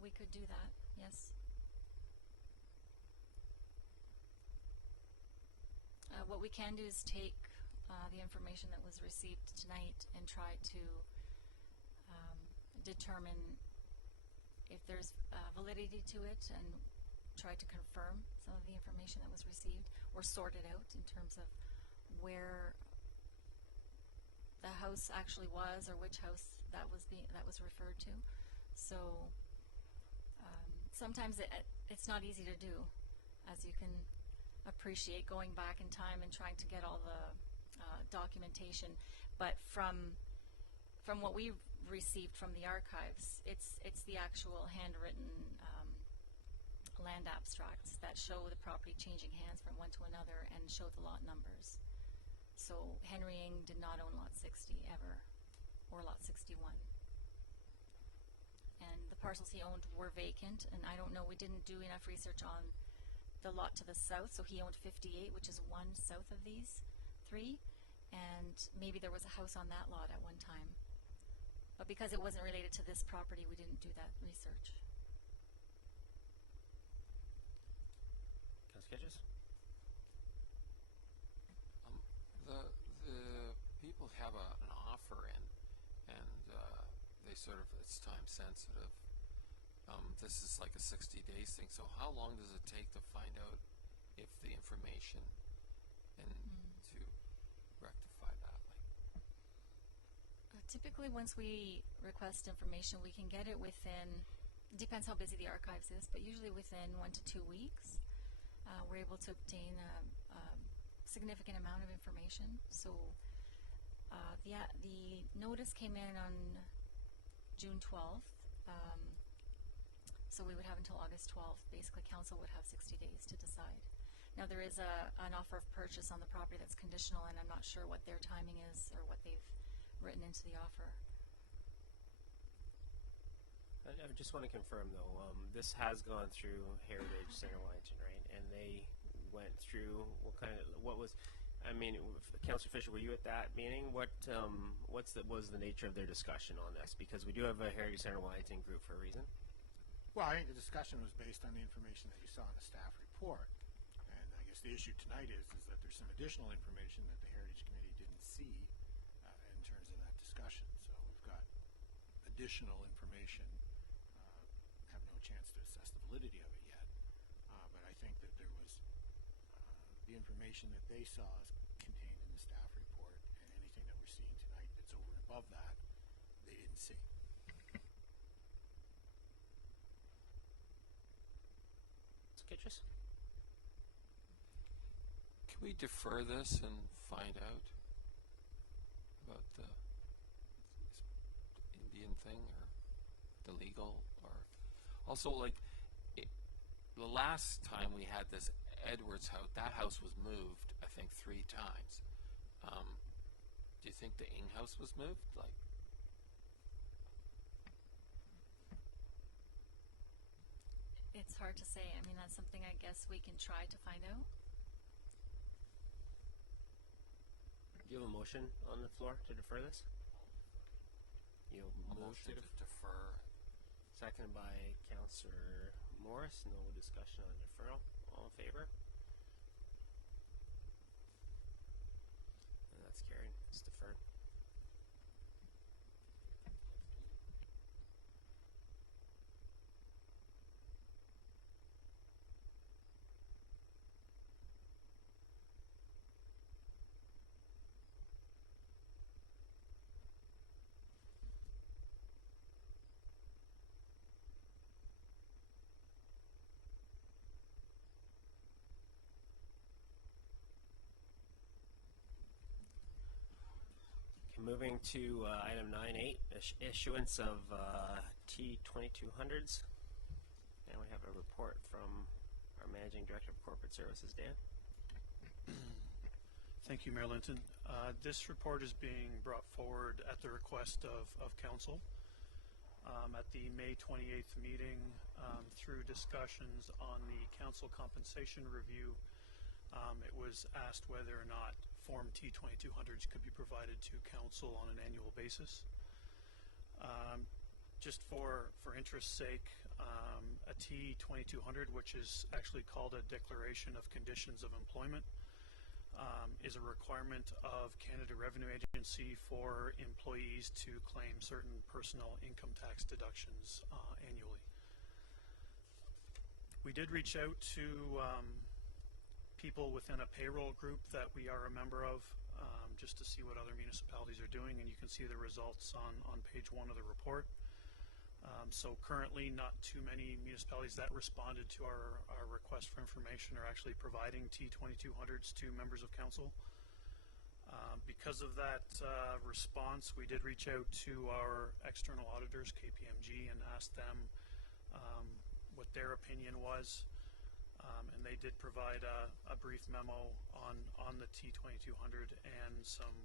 We could do that, yes. What we can do is take the information that was received tonight and try to determine if there's validity to it and try to confirm some of the information that was received or sort it out in terms of where the house actually was or which house that was referred to. So sometimes it's not easy to do, as you can appreciate, going back in time and trying to get all the documentation. But from what we've received from the archives, it's the actual handwritten land abstracts that show the property changing hands from one to another and show the lot numbers. So Henry Ng did not own lot 60 ever, or lot 61. And the parcels he owned were vacant, and I don't know, we didn't do enough research on the lot to the south, so he owned 58, which is one south of these three, and maybe there was a house on that lot at one time. But because it wasn't related to this property, we didn't do that research. Councillor Kitches? The people have an offer in, and they sort of, it's time sensitive. This is like a 60 days thing, so how long does it take to find out if the information and to rectify that? Typically, once we request information, we can get it within, depends how busy the archives is, but usually within 1 to 2 weeks. We're able to obtain a significant amount of information. So the notice came in on June 12th. So we would have until August 12th. Basically, council would have 60 days to decide. Now, there is an offer of purchase on the property that's conditional, and I'm not sure what their timing is or what they've written into the offer. I just want to confirm, though, this has gone through Heritage Center Wellington, right? And they went through what was, I mean, Councillor Fisher, were you at that meeting? What was the nature of their discussion on this? Because we do have a Heritage Center Wellington group for a reason. Well, I think the discussion was based on the information that you saw in the staff report. And I guess the issue tonight is that there's some additional information that the Heritage Committee didn't see in terms of that discussion. So we've got additional information, have no chance to assess the validity of it yet. But I think that there was the information that they saw is contained in the staff report, and anything that we're seeing tonight that's over and above that, they didn't see. Kitchus? Can we defer this and find out about the Indian thing or the legal, or also the last time we had this Edwards house, that house was moved I think 3 times. Do you think the Ng house was moved? It's hard to say. I mean, that's something I guess we can try to find out. Do you have a motion on the floor to defer this? You move to defer. Seconded by Councillor Morris. No discussion on deferral. All in favor? And that's carried. It's deferred. Moving to item 9.8, issuance of T2200s. And we have a report from our Managing Director of Corporate Services, Dan. Thank you, Mayor Linton. This report is being brought forward at the request of Council. At the May 28th meeting, through discussions on the Council compensation review, it was asked whether or not Form T2200s could be provided to Council on an annual basis. Just for interest's sake, a T2200, which is actually called a Declaration of Conditions of Employment, is a requirement of Canada Revenue Agency for employees to claim certain personal income tax deductions annually. We did reach out to people within a payroll group that we are a member of, just to see what other municipalities are doing, and you can see the results on page 1 of the report. So currently not too many municipalities that responded to our request for information are actually providing T2200s to members of Council. Because of that response, we did reach out to our external auditors, KPMG, and asked them what their opinion was. And they did provide a brief memo on the T2200 and some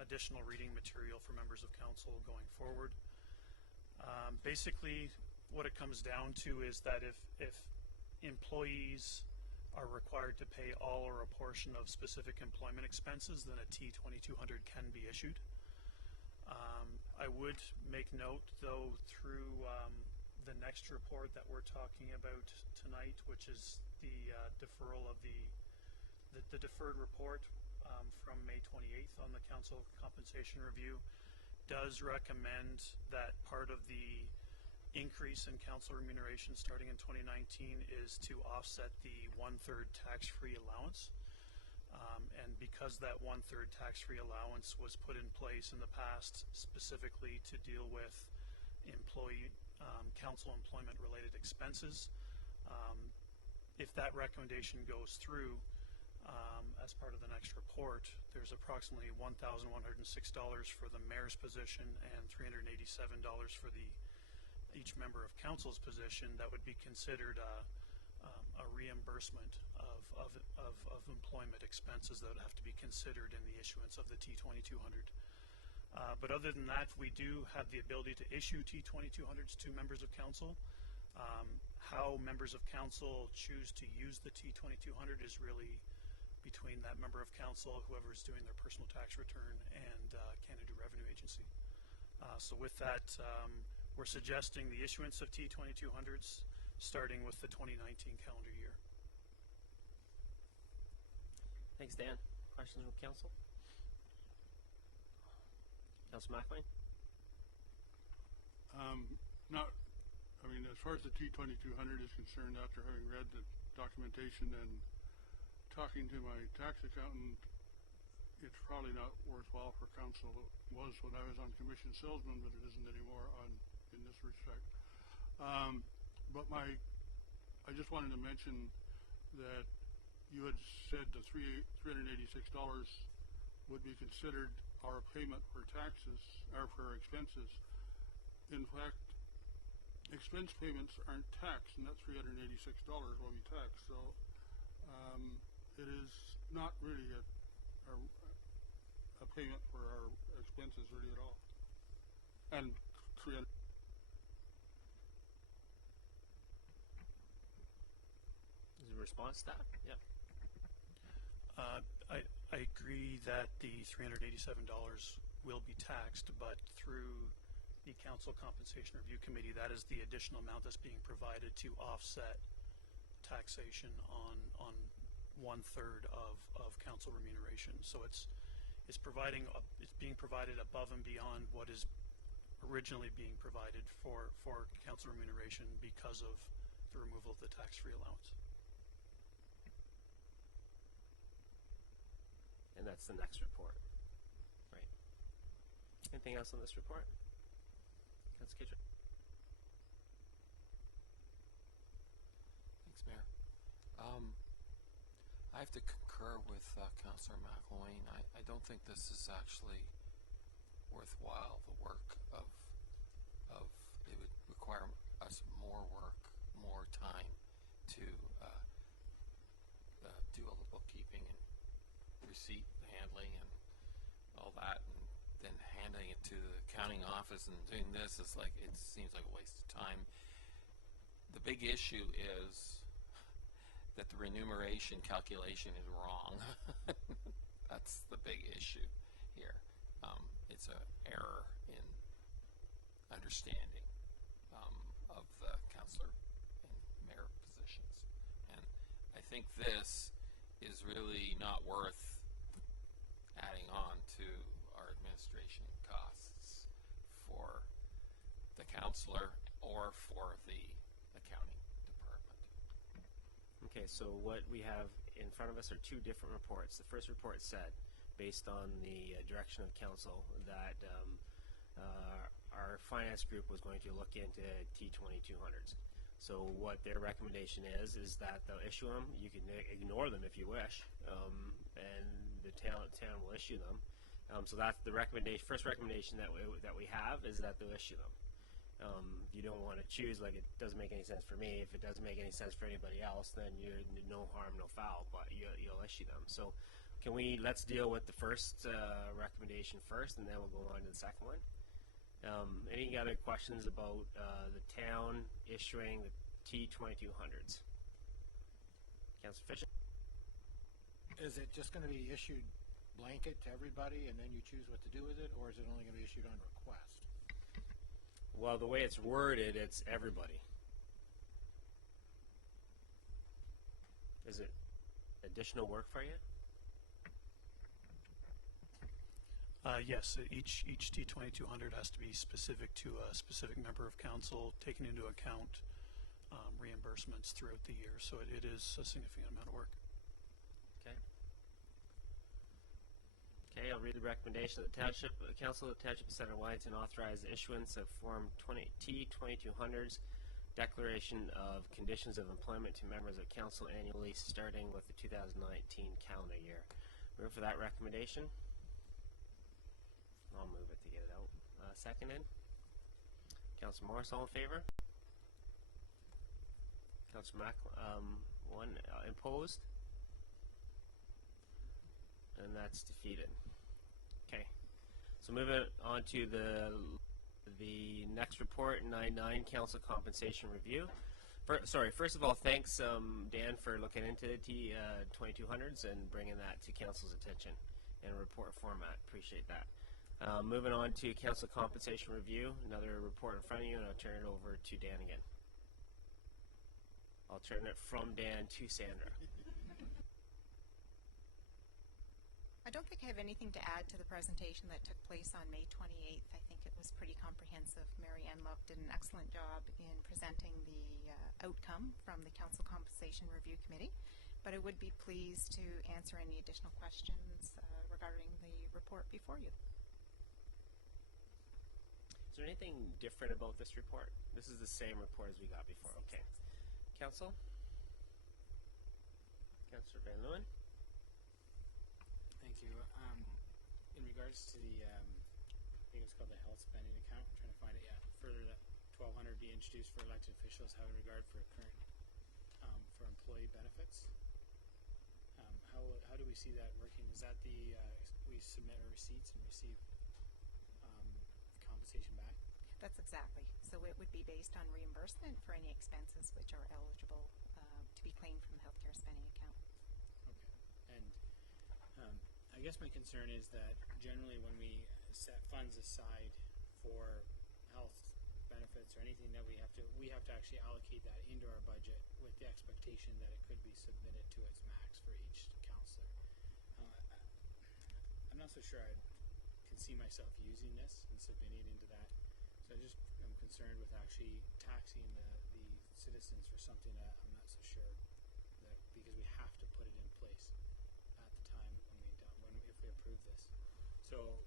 additional reading material for members of council going forward. Basically, what it comes down to is that if employees are required to pay all or a portion of specific employment expenses, then a T2200 can be issued. I would make note, though, through the next report that we're talking about tonight, which is the deferral of the deferred report from May 28th on the council compensation review, does recommend that part of the increase in council remuneration starting in 2019 is to offset the 1/3 tax-free allowance. And because that 1/3 tax-free allowance was put in place in the past specifically to deal with employee council employment related expenses, if that recommendation goes through as part of the next report, there's approximately $1,106 for the mayor's position and $387 for each member of council's position that would be considered a reimbursement of employment expenses that would have to be considered in the issuance of the T2200. But other than that, we do have the ability to issue T2200s to members of council. How members of council choose to use the T2200 is really between that member of council, whoever is doing their personal tax return, and Canada Revenue Agency. So with that, we're suggesting the issuance of T2200s starting with the 2019 calendar year. Thanks, Dan. Questions from council? Councilor McLean? As far as the T2200 is concerned, after having read the documentation and talking to my tax accountant, it's probably not worthwhile for council. It was when I was on commission salesman, but it isn't anymore in this respect. But I just wanted to mention that you had said the $386 would be considered our payment for taxes or for expenses. In fact, expense payments aren't taxed, and that $386 will be taxed. So it is not really a payment for our expenses really at all. And Is there a response to that? Yep. I agree that the $387 will be taxed, but through the Council Compensation Review Committee, that is the additional amount that's being provided to offset taxation on 1/3 of council remuneration. So it's being provided above and beyond what is originally being provided for council remuneration because of the removal of the tax-free allowance. And that's the next report. Right. Anything else on this report? Councilor Kitchen. Thanks, Mayor. I have to concur with Councillor McElwain. I don't think this is actually worthwhile. The work of it would require us more work, more time to do all the bookkeeping and receipt handling and all that, and then handing it to the accounting office and doing this is like, it seems like a waste of time. The big issue is that the remuneration calculation is wrong. That's the big issue here. It's an error in understanding of the councillor and mayor positions, and I think this is really not worth adding on to our administration costs for the councillor or for the accounting department. Okay, so what we have in front of us are two different reports. The first report said, based on the direction of council, that our finance group was going to look into T2200s. So what their recommendation is that they'll issue them. You can ignore them if you wish, and the town will issue them. So that's the recommendation. First recommendation that we have is that they'll issue them. You don't want to choose, like, it doesn't make any sense for me. If it doesn't make any sense for anybody else, then you're no harm, no foul, but you'll issue them. So let's deal with the first recommendation first, and then we'll go on to the second one. Any other questions about the town issuing the T2200s? Councillor Fisher? Is it just going to be issued blanket to everybody and then you choose what to do with it, or is it only going to be issued on request? Well, the way it's worded, it's everybody. Is it additional work for you? Yes, each T2200 has to be specific to a specific member of council, taking into account reimbursements throughout the year. So it is a significant amount of work. Okay, I'll read the recommendation of the Township Council of the Township of Center Wellington authorize the issuance of Form T2200s, declaration of conditions of employment to members of council annually starting with the 2019 calendar year. Move for that recommendation. I'll move it to get it out. Seconded. Councillor Morris, all in favor? Councillor one opposed? And that's defeated. Okay, so moving on to the next report, 9.9 Council Compensation Review. First of all, thanks Dan for looking into the T2200s and bringing that to Council's attention in a report format. Appreciate that. Moving on to Council Compensation Review, another report in front of you, and I'll turn it over to Dan again. I'll turn it from Dan to Sandra. I don't think I have anything to add to the presentation that took place on May 28th. I think it was pretty comprehensive. Mary Ann Love did an excellent job in presenting the outcome from the Council Compensation Review Committee, but I would be pleased to answer any additional questions regarding the report before you. Is there anything different about this report? This is the same report as we got before. Okay. Council? Councillor Van Leeuwen? Thank you. In regards to the, I think it's called the health spending account. I'm trying to find it. Yeah, further that 1,200 be introduced for elected officials having regard for current for employee benefits. How do we see that working? Is that the we submit our receipts and receive compensation back? That's exactly. So it would be based on reimbursement for any expenses which are eligible to be claimed from the healthcare spending account. Okay. And I guess my concern is that generally when we set funds aside for health benefits or anything that we have to actually allocate that into our budget with the expectation that it could be submitted to its max for each councillor. I'm not so sure I can see myself using this and submitting into that. So I'm concerned with actually taxing the citizens for something that I'm not so sure that, because we have to put it in place at the time if we approve this. So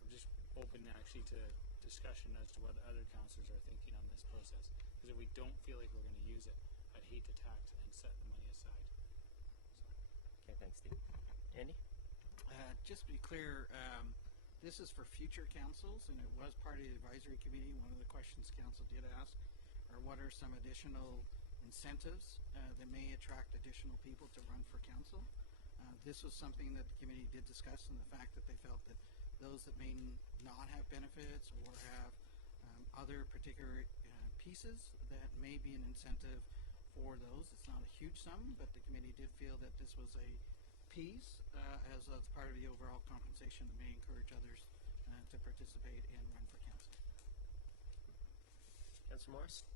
I'm just open actually to discussion as to what other councillors are thinking on this process. Because if we don't feel like we're going to use it, I'd hate to tax and set the money aside. Okay, thanks, Steve. Andy? Just to be clear, this is for future councils, and it was part of the advisory committee. One of the questions council did ask are what are some additional incentives that may attract additional people to run for council. This was something that the committee did discuss, and the fact that they felt that those that may not have benefits or have other particular pieces that may be an incentive for those. It's not a huge sum, but the committee did feel that this was a piece as part of the overall compensation that may encourage others to participate and run for council. Councillor Morris?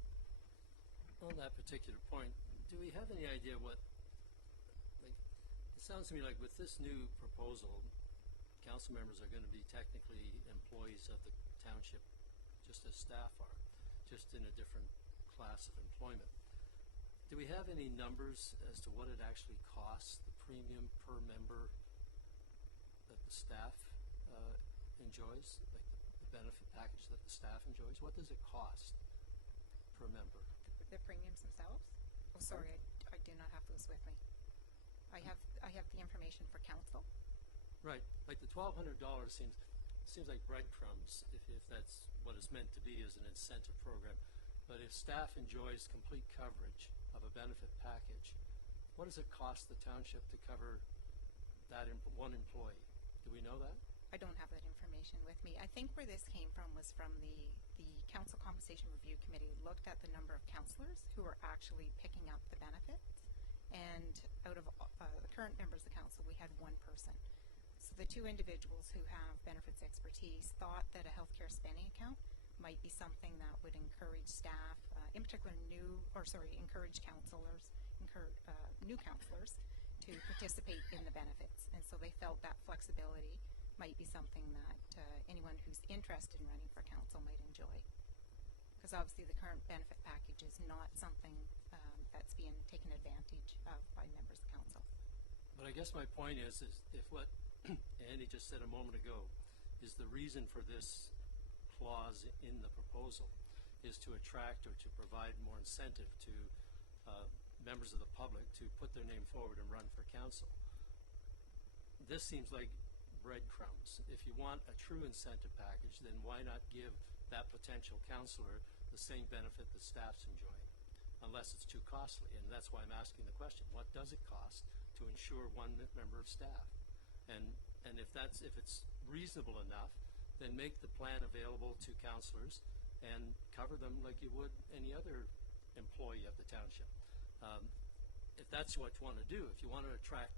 On that particular point, do we have any idea what, like, it sounds to me like with this new proposal, council members are going to be technically employees of the township just as staff are, just in a different class of employment. Do we have any numbers as to what it actually costs, the premium per member that the staff enjoys, like the benefit package that the staff enjoys? What does it cost per member? The premiums themselves? Oh, sorry, I do not have those with me. I have the information for council. Right, like the $1,200 seems, seems like breadcrumbs, if that's what it's meant to be as an incentive program. But if staff enjoys complete coverage of a benefit package, what does it cost the township to cover that one employee? Do we know that? I don't have that information with me. I think where this came from was from the Council Compensation Review Committee looked at the number of councillors who were actually picking up the benefits. And out of the current members of the council, we had one person. So the two individuals who have benefits expertise thought that a healthcare spending account might be something that would encourage staff, in particular encourage councillors, new councillors to participate in the benefits. And so they felt that flexibility might be something that anyone who's interested in running for council might enjoy. Because obviously the current benefit package is not something that's being taken advantage of by members of council. But I guess my point is if what Andy just said a moment ago is the reason for this clause in the proposal is to attract or to provide more incentive to members of the public to put their name forward and run for council. This seems like breadcrumbs. If you want a true incentive package, then why not give that potential councillor the same benefit that staff's enjoying, unless it's too costly? And that's why I'm asking the question, what does it cost to insure one member of staff? And if it's reasonable enough, then make the plan available to councillors and cover them like you would any other employee of the township. If that's what you want to do, if you want to attract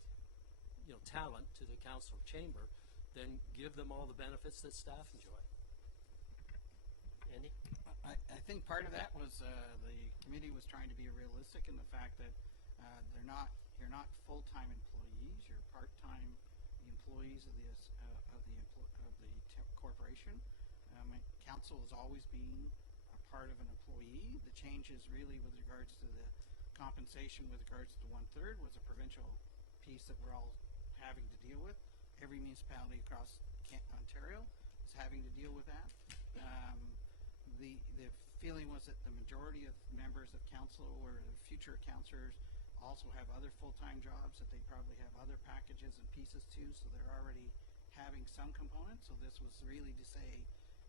talent to the council chamber, then give them all the benefits that staff enjoy. Andy? I think part of that was the committee was trying to be realistic in the fact that you're not full-time employees, you're part-time employees of the corporation. Council has always been a part of an employee. The changes really with regards to the compensation with regards to 1/3 was a provincial piece that we're all having to deal with. Every municipality across Ontario is having to deal with that. The feeling was that the majority of members of council or the future councillors also have other full-time jobs that they probably have other packages and pieces too, so they're already having some components. So this was really to say,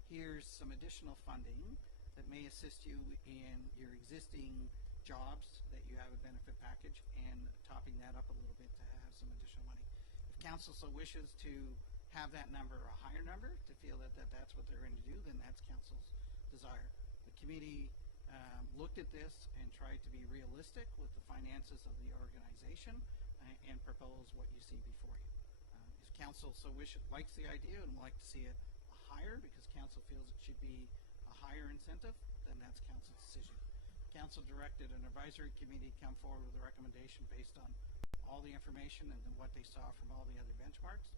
here's some additional funding that may assist you in your existing jobs that you have a benefit package, and topping that up a little bit to have some additional money. If council so wishes to have that number a higher number, to feel that that's what they're going to do, then that's council's desire. The committee looked at this and tried to be realistic with the finances of the organization and propose what you see before you. If council so likes the idea and would like to see it higher because council feels it should be a higher incentive, then that's council's decision. Council directed an advisory committee come forward with a recommendation based on all the information and then what they saw from all the other benchmarks,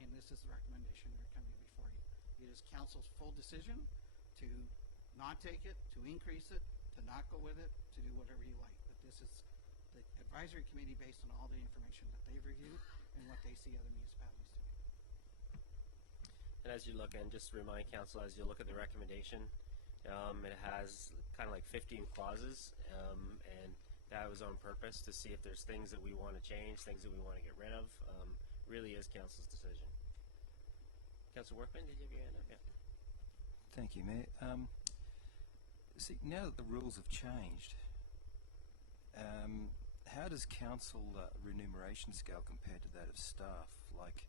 and this is the recommendation they're coming before you. It is council's full decision to not take it, to increase it, to not go with it, to do whatever you like. But this is the advisory committee based on all the information that they've reviewed and what they see other municipalities doing. And as you look, and just to remind council, as you look at the recommendation, it has kind of like 15 clauses, and that was on purpose to see if there's things that we want to change, things that we want to get rid of. Really is council's decision. Councillor Workman, did you have your hand up? Yeah. Thank you, Mayor. See, now that the rules have changed, how does council remuneration scale compare to that of staff? Like,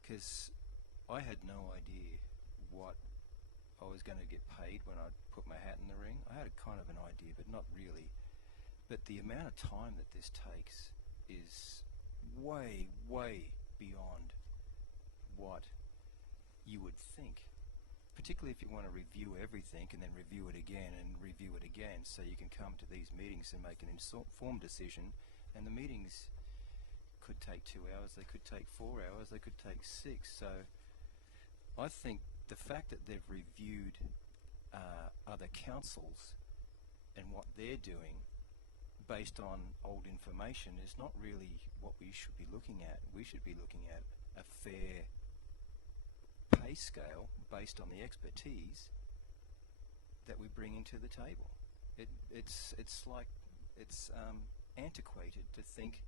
because I had no idea what I was going to get paid when I put my hat in the ring. I had a kind of an idea, but not really. But the amount of time that this takes is way, way beyond what you would think. Particularly if you want to review everything and then review it again and review it again, so you can come to these meetings and make an informed decision. And the meetings could take 2 hours, they could take 4 hours, they could take 6. So I think the fact that they've reviewed other councils and what they're doing based on old information is not really what we should be looking at. We should be looking at a fair pay scale based on the expertise that we bring into the table. It's antiquated to think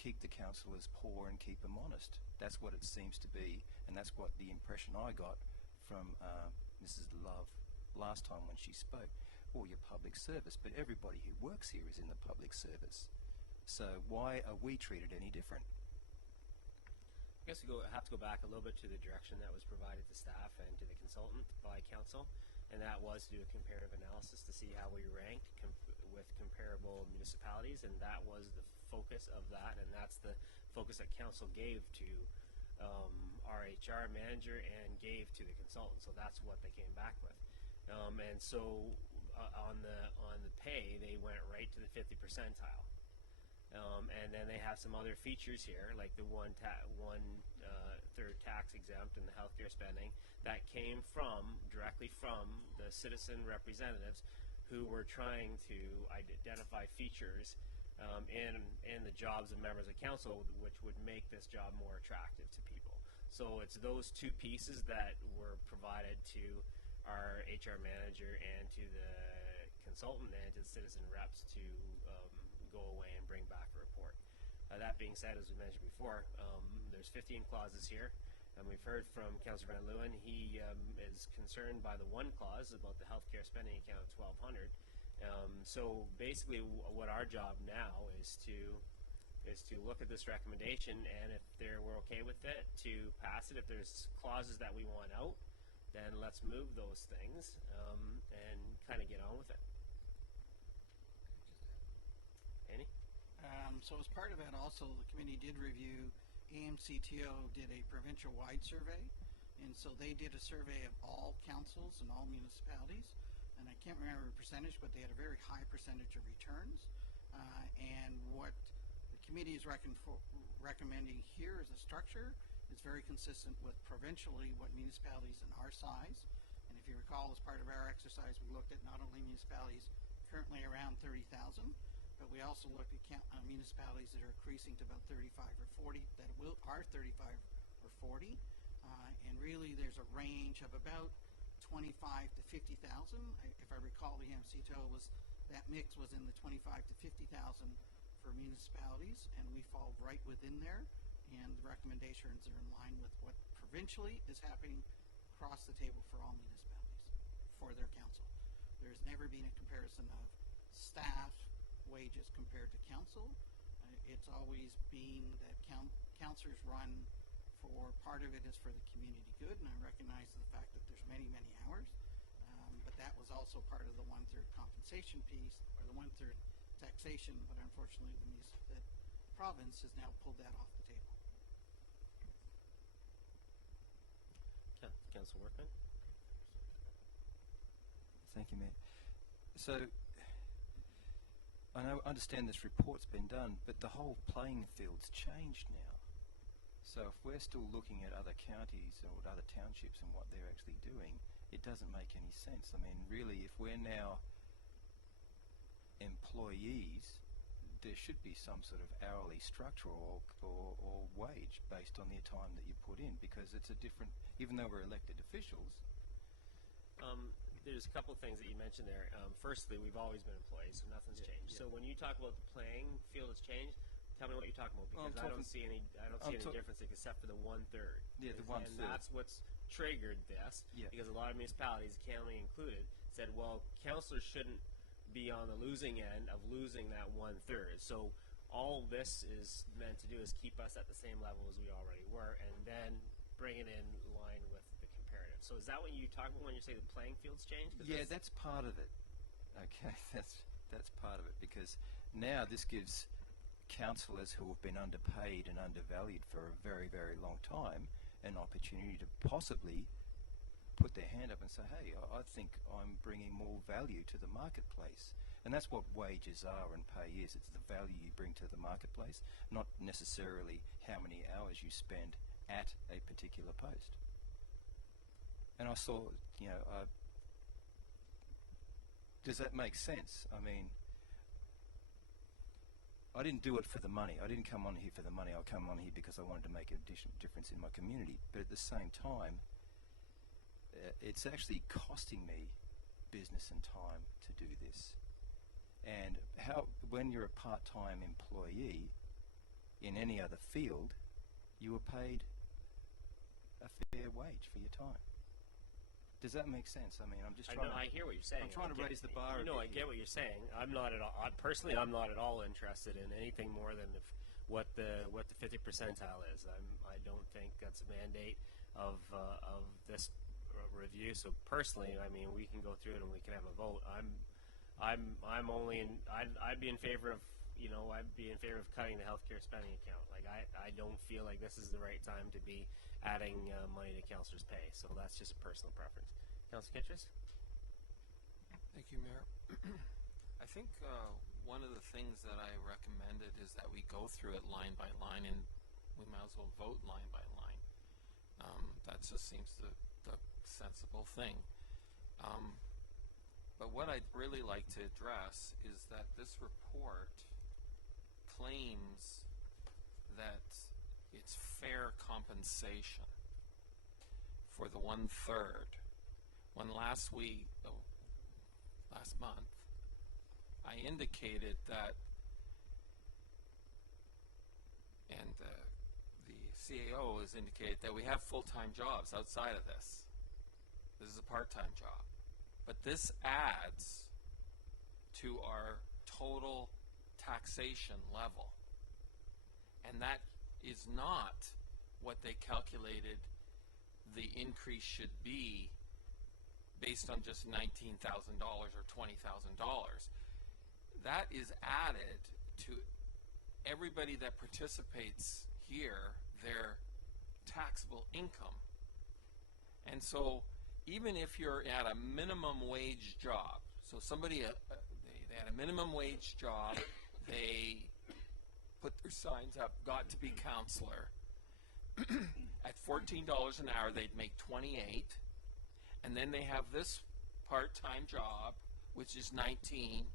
keep the councillors poor and keep them honest. That's what it seems to be, and that's what the impression I got from Mrs. Love last time when she spoke. Well, you're public service, but everybody who works here is in the public service. So why are we treated any different? I guess we have to go back a little bit to the direction that was provided to staff and to the consultant by council, and that was to do a comparative analysis to see how we ranked with comparable municipalities, and that was the focus of that, and that's the focus that council gave to our HR manager and gave to the consultant. So that's what they came back with, and so on the pay, they went right to the 50 percentile. And then they have some other features here, like the one-third tax exempt and the healthcare spending that came directly from the citizen representatives who were trying to identify features in the jobs of members of council, which would make this job more attractive to people. So it's those two pieces that were provided to our HR manager and to the consultant and to the citizen reps to go away and bring back a report. That being said, as we mentioned before, there's 15 clauses here, and we've heard from Councillor Van Leeuwen. He is concerned by the one clause about the healthcare spending account of $1,200. So basically, what our job now is to look at this recommendation, and if we're okay with it, to pass it. If there's clauses that we want out, then let's move those things and kind of get on with it. Annie? So as part of that also, the committee did review, AMCTO did a provincial-wide survey, and so they did a survey of all councils and all municipalities, and I can't remember the percentage, but they had a very high percentage of returns, and what the committee is recommending here as a structure is very consistent with provincially what municipalities in our size, and if you recall, as part of our exercise, we looked at not only municipalities currently around 30,000, but we also looked at municipalities that are increasing to about 35 or 40, that are 35 or 40, and really there's a range of about 25 to 50,000. If I recall, the AMCTO that mix was in the 25 to 50,000 for municipalities, and we fall right within there, and the recommendations are in line with what provincially is happening across the table for all municipalities for their council. There's never been a comparison of staff wages compared to council. It's always been that councillors run for, part of it is for the community good, and I recognize the fact that there's many hours, but that was also part of the one-third compensation piece, or the one-third taxation, but unfortunately the province has now pulled that off the table. Councillor Workman? Thank you, Mayor. So I understand this report's been done, but the whole playing field's changed now. So if we're still looking at other counties or other townships and what they're actually doing, it doesn't make any sense. I mean, really, if we're now employees, there should be some sort of hourly structure or wage based on the time that you put in, because it's a different, even though we're elected officials. There's a couple of things that you mentioned there. Firstly, we've always been employees, so nothing's changed. So when you talk about the playing field has changed, tell me what you're talking about, because I don't see any difference except for the one-third. Yeah, the one-third. And that's what's triggered this, because a lot of municipalities, County included, said, well, councillors shouldn't be on the losing end of losing that one-third. So all this is meant to do is keep us at the same level as we already were, and then bring it in line with the comparative. So is that what you talk about when you say the playing field's changed? Yeah, that's part of it. Okay, that's part of it, because now this gives councillors who have been underpaid and undervalued for a very long time an opportunity to possibly put their hand up and say, hey, I think I'm bringing more value to the marketplace. And that's what wages are and pay is. It's the value you bring to the marketplace, not necessarily how many hours you spend at a particular post. And I saw, does that make sense? I mean, I didn't do it for the money. I didn't come on here for the money. I come on here because I wanted to make a difference in my community. But at the same time, it's actually costing me business and time to do this. And when you're a part-time employee, in any other field, you were paid a fair wage for your time. Does that make sense? I mean, I'm just trying. I hear what you're saying. I'm trying to raise the bar. No, I get what you're saying. I'm not at all. Personally, I'm not at all interested in anything more than what the 50 percentile is. I don't think that's a mandate of this review. So personally, I mean, we can go through it and we can have a vote. I'm only in. I'd be in favor of. I'd be in favor of cutting the healthcare spending account. Like I don't feel like this is the right time to be adding money to councillors' pay. So that's just a personal preference. Councillor Kitchus? Thank you, Mayor. I think one of the things that I recommended is that we go through it line by line, and we might as well vote line by line. That just seems the sensible thing. But what I'd really like to address is that this report claims that it's fair compensation for the 1/3. When last month, I indicated that, and the CAO has indicated that we have full-time jobs outside of this. This is a part-time job. But this adds to our total taxation level. And that is not what they calculated the increase should be based on just $19,000 or $20,000. That is added to everybody that participates here, their taxable income. And so even if you're at a minimum wage job, so somebody, they had a minimum wage job, they put their signs up, got to be councillor, at $14 an hour they'd make $28, and then they have this part-time job, which is $19,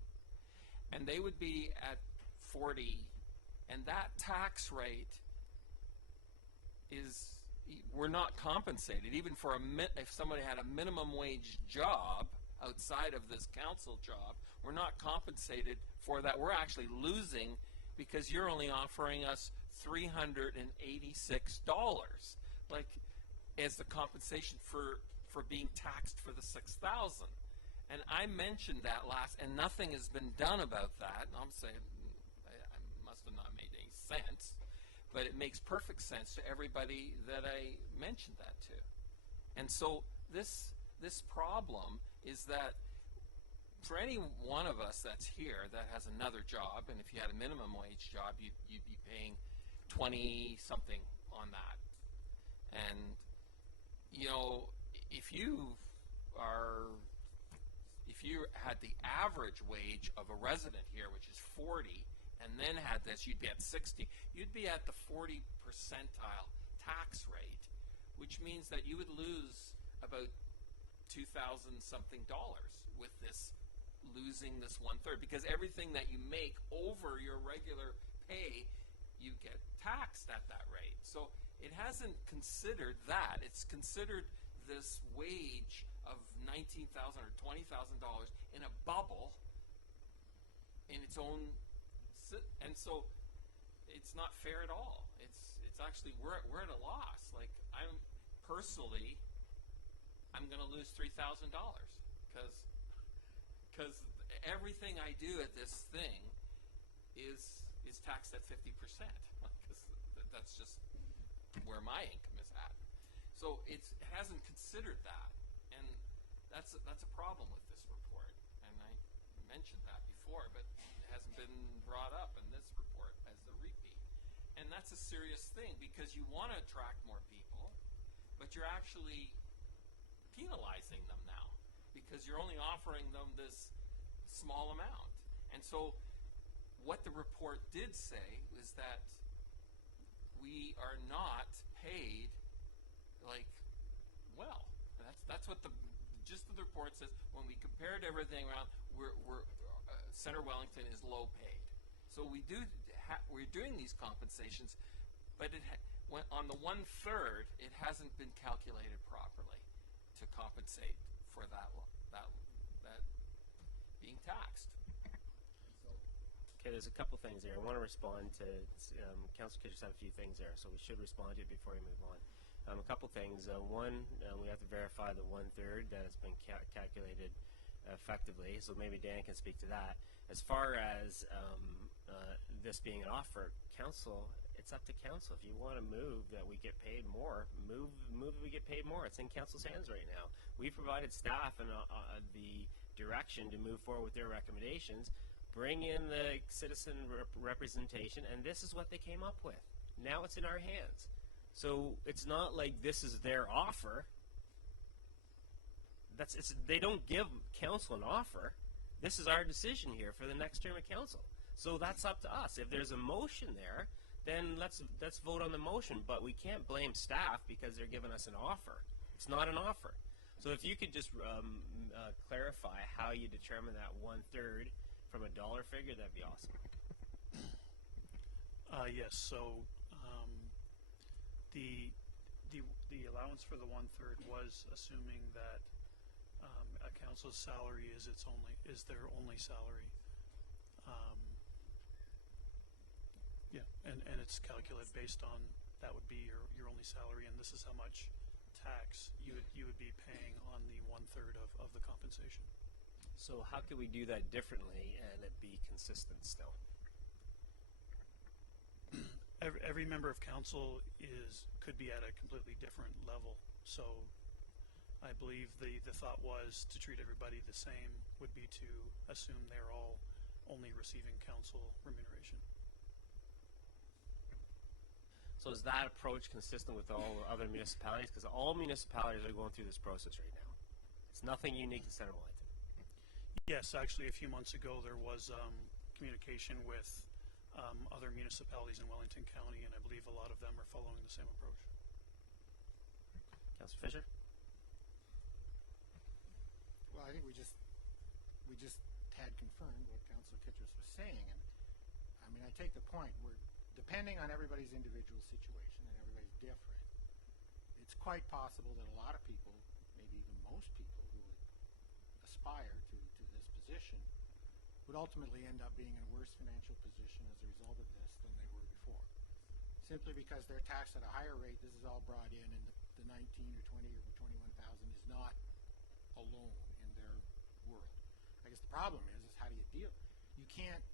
and they would be at $40, and that tax rate is, we're not compensated. Even for if somebody had a minimum wage job outside of this council job, we're not compensated for that. We're actually losing because you're only offering us $386, like, as the compensation for being taxed for the $6,000. And I mentioned that last, and nothing has been done about that. And I'm saying I must have not made any sense, but it makes perfect sense to everybody that I mentioned that to. And so this problem is that for any one of us that's here that has another job, and if you had a minimum wage job, you'd be paying 20 something on that. And if you had the average wage of a resident here, which is 40, and then had this, you'd be at 60. You'd be at the 40 percentile tax rate, which means that you would lose about $2,000 something with this, losing this 1/3, because everything that you make over your regular pay, you get taxed at that rate. So it hasn't considered that. It's considered this wage of $19,000 or $20,000 in a bubble in its own, and so it's not fair at all. It's actually, we're at a loss. Like, I'm going to lose $3,000 because everything I do at this thing is taxed at 50%. That's just where my income is at. So it hasn't considered that, and that's a problem with this report. And I mentioned that before, but it hasn't been brought up in this report as the repeat. And that's a serious thing, because you want to attract more people, but you're actually penalizing them now, because you're only offering them this small amount. And so what the report did say is that we are not paid well. That's what the gist of the report says. When we compared everything around, Center Wellington is low paid. So we're doing these compensations, but on the 1/3, it hasn't been calculated properly to compensate for that being taxed. Okay, there's a couple things there. I want to respond to, Councillor Kitcher said a few things there, so we should respond to it before we move on. A couple things. One, we have to verify the 1/3 that has been calculated effectively, so maybe Dan can speak to that. As far as this being an offer, council, it's up to council. If you want to move that we get paid more, move that we get paid more. It's in council's hands right now. We provided staff and the direction to move forward with their recommendations, bring in the citizen representation, and this is what they came up with. Now it's in our hands. So it's not like this is their offer. They don't give council an offer. This is our decision here for the next term of council. So that's up to us. If there's a motion there, then let's vote on the motion. But we can't blame staff because they're giving us an offer. It's not an offer. So if you could just clarify how you determine that 1/3 from a dollar figure, that'd be awesome. Yes. So the allowance for the 1/3 was assuming that a council's salary is their only salary. Yeah, and it's calculated based on that would be your only salary, and this is how much tax you would be paying on the 1/3 of the compensation. So how could we do that differently and it be consistent still? Every member of council could be at a completely different level. So I believe the thought was to treat everybody the same would be to assume they're all only receiving council remuneration. So is that approach consistent with all other municipalities? Because all municipalities are going through this process right now. It's nothing unique to Centre Wellington. Yes, actually a few months ago there was communication with other municipalities in Wellington County, and I believe a lot of them are following the same approach. Councillor Fisher? Well, I think we just had confirmed what Councillor Kitchers was saying, and I mean, I take the point. We're depending on everybody's individual situation, and everybody's different. It's quite possible that a lot of people, maybe even most people who would aspire to this position, would ultimately end up being in a worse financial position as a result of this than they were before. Simply because they're taxed at a higher rate, this is all brought in, and the 19 or 20 or 21,000 is not alone in their world. I guess the problem is how do you deal? You can't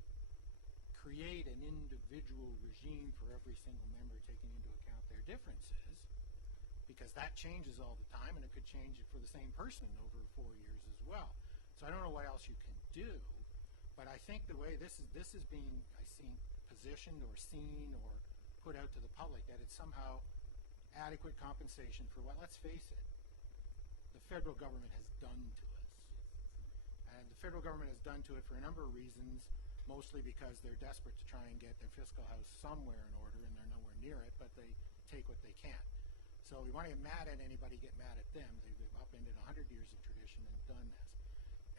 create an individual regime for every single member taking into account their differences, because that changes all the time, and it could change it for the same person over 4 years as well. So I don't know what else you can do, but I think the way this is being, positioned or seen or put out to the public, that it's somehow adequate compensation for what, let's face it, the federal government has done to us. And the federal government has done to it for a number of reasons, mostly because they're desperate to try and get their fiscal house somewhere in order, and they're nowhere near it, but they take what they can. So we want to get mad at anybody, get mad at them. They've upended 100 years of tradition and done this.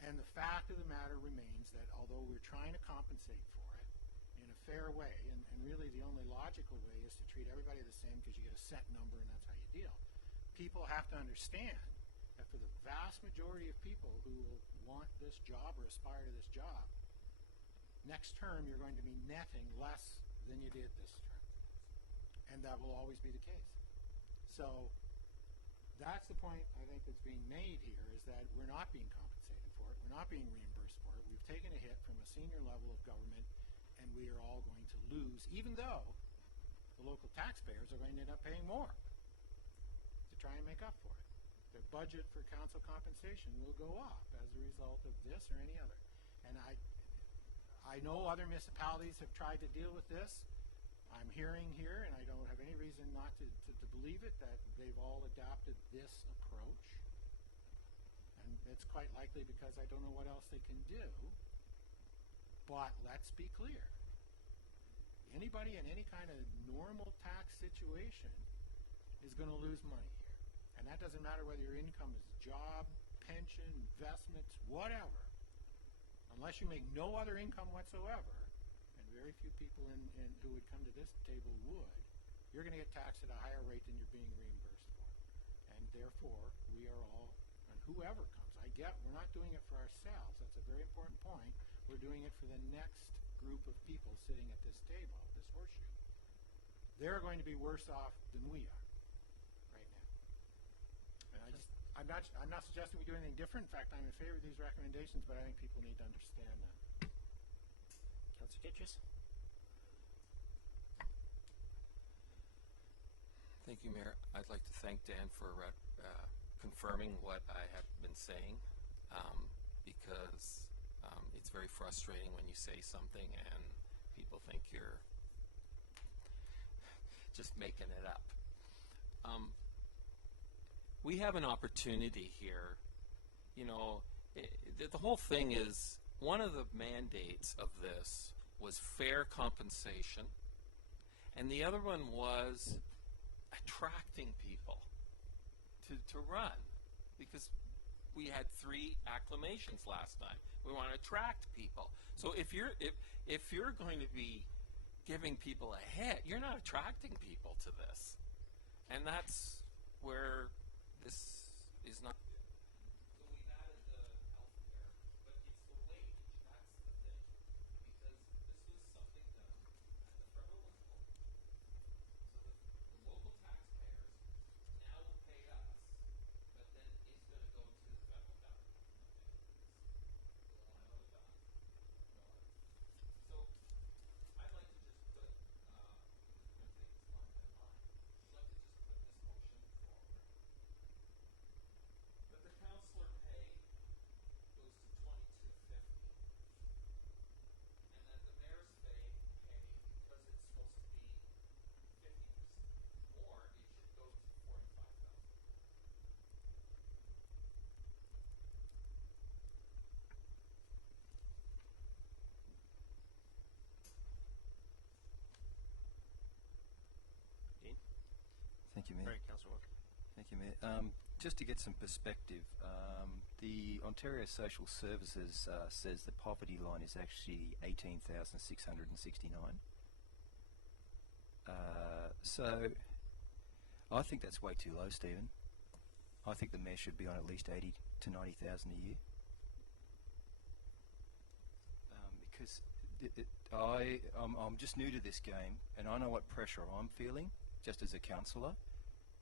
And the fact of the matter remains that although we're trying to compensate for it in a fair way, and really the only logical way is to treat everybody the same because you get a set number and that's how you deal. People have to understand that for the vast majority of people who will want this job or aspire to this job, next term you're going to be netting less than you did this term. And that will always be the case. So that's the point I think that's being made here, is that we're not being compensated for it. We're not being reimbursed for it. We've taken a hit from a senior level of government, and we are all going to lose, even though the local taxpayers are going to end up paying more to try and make up for it. Their budget for council compensation will go up as a result of this or any other. And I know other municipalities have tried to deal with this. I'm hearing here, and I don't have any reason not to believe it, that they've all adopted this approach. And it's quite likely because I don't know what else they can do. But let's be clear. Anybody in any kind of normal tax situation is going to lose money here. And that doesn't matter whether your income is job, pension, investments, whatever. Unless you make no other income whatsoever, and very few people who would come to this table would, you're going to get taxed at a higher rate than you're being reimbursed for. And therefore, we are all, and whoever comes, we're not doing it for ourselves. That's a very important point. We're doing it for the next group of people sitting at this table, this horseshoe, they're going to be worse off than we are right now. And I'm not suggesting we do anything different. In fact, I'm in favor of these recommendations, but I think people need to understand that. Councillor Kitchers? Thank you, Mayor. I'd like to thank Dan for confirming what I have been saying, because it's very frustrating when you say something and people think you're just making it up. We have an opportunity here. You know, the whole thing is, one of the mandates of this was fair compensation, and the other one was attracting people to run, because we had 3 acclamations last time. We want to attract people. So if you're going to be giving people a hit, you're not attracting people to this, and that's where this is not. So we've added the health care, but it's the wage. That's the thing, because this was something done at the federal level. So the local taxpayers now will pay us, but then it's going to go to the federal government. So I'd like to just put, if it's going to take this long to line, I'd like to just put this motion forward. That the councillor pay goes to $22.50, and that the mayor's pay, because it's supposed to be 50% more, it should go to $45,000. Dean? Thank you, Mayor. Right, Councillor Walker. Thank you, Mayor. Just to get some perspective, the Ontario Social Services says the poverty line is actually 18,669. So I think that's way too low, Stephen. I think the mayor should be on at least 80 to 90,000 a year. Because I'm just new to this game, and I know what pressure I'm feeling just as a councillor.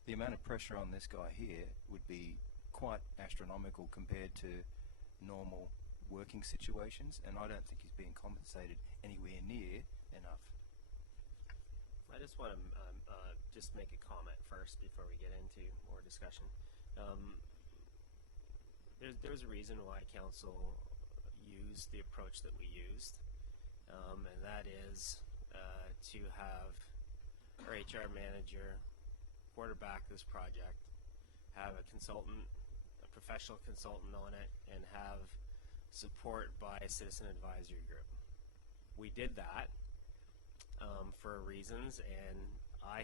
The amount of pressure on this guy here would be quite astronomical compared to normal working situations, and I don't think he's being compensated anywhere near enough. I just want to just make a comment first before we get into more discussion. There's a reason why council used the approach that we used, and that is to have our HR manager quarterback this project, have a consultant, a professional consultant on it, and have support by a citizen advisory group. We did that for reasons, and I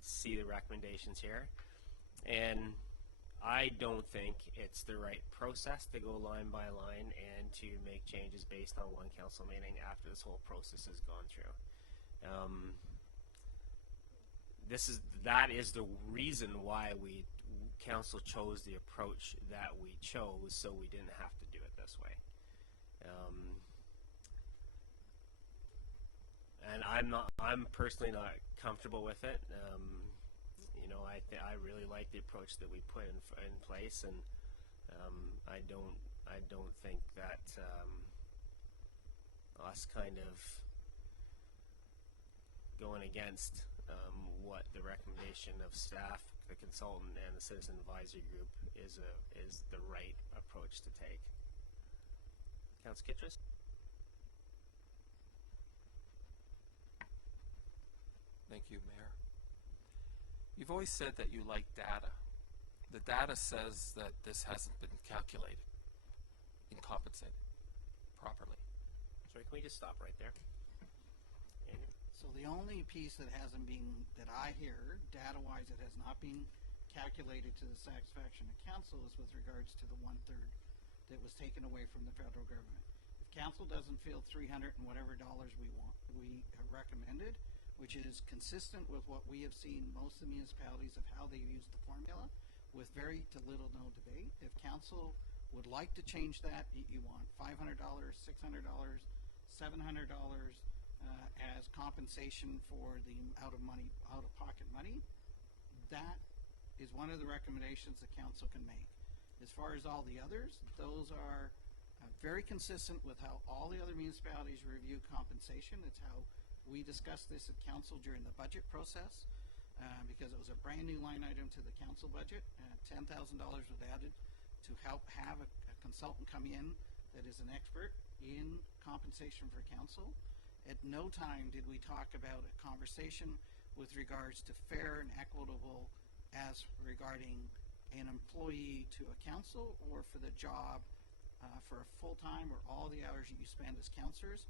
see the recommendations here, and I don't think it's the right process to go line by line and to make changes based on one council meeting after this whole process has gone through. That is the reason why council chose the approach that we chose, so we didn't have to do it this way. And I'm personally not comfortable with it. You know, I really like the approach that we put in place, and I don't think that us kind of going against what the recommendation of staff, the consultant, and the citizen advisory group is the right approach to take. Councillor Kitchers? Thank you, Mayor. You've always said that you like data. The data says that this hasn't been calculated and compensated properly. Sorry, can we just stop right there? So the only piece that hasn't been, that I hear, data-wise, that has not been calculated to the satisfaction of council is with regards to the 1/3 that was taken away from the federal government. If council doesn't feel $300 and whatever dollars we recommended, which is consistent with what we have seen most of the municipalities of how they use the formula, with very to little no debate. If council would like to change that, you want $500, $600, $700 as compensation for the out-of-pocket money. That is one of the recommendations the council can make. As far as all the others, those are very consistent with how all the other municipalities review compensation. It's how we discussed this at council during the budget process, because it was a brand new line item to the council budget. $10,000 was added to help have a consultant come in that is an expert in compensation for council. At no time did we talk about a conversation with regards to fair and equitable as regarding an employee to a council, or for the job for a full-time or all the hours that you spend as councillors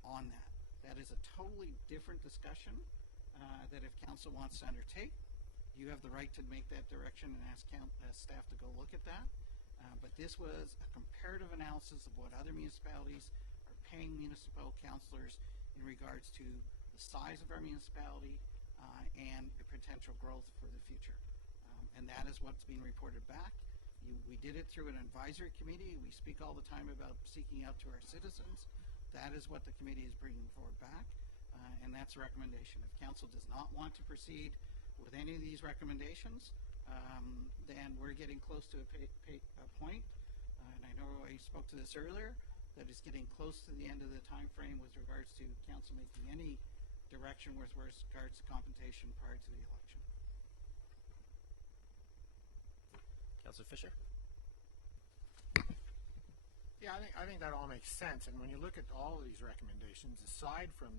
on that. That is a totally different discussion that if council wants to undertake, you have the right to make that direction and ask staff to go look at that. But this was a comparative analysis of what other municipalities are paying municipal councillors in regards to the size of our municipality and the potential growth for the future. And that is what's being reported back. We did it through an advisory committee. We speak all the time about seeking out to our citizens. That is what the committee is bringing forward back, and that's a recommendation. If council does not want to proceed with any of these recommendations, then we're getting close to a point, and I know I spoke to this earlier, that is getting close to the end of the time frame with regards to council making any direction with regards to compensation prior to the election. Councillor Fisher. Yeah, I think that all makes sense. And when you look at all of these recommendations, aside from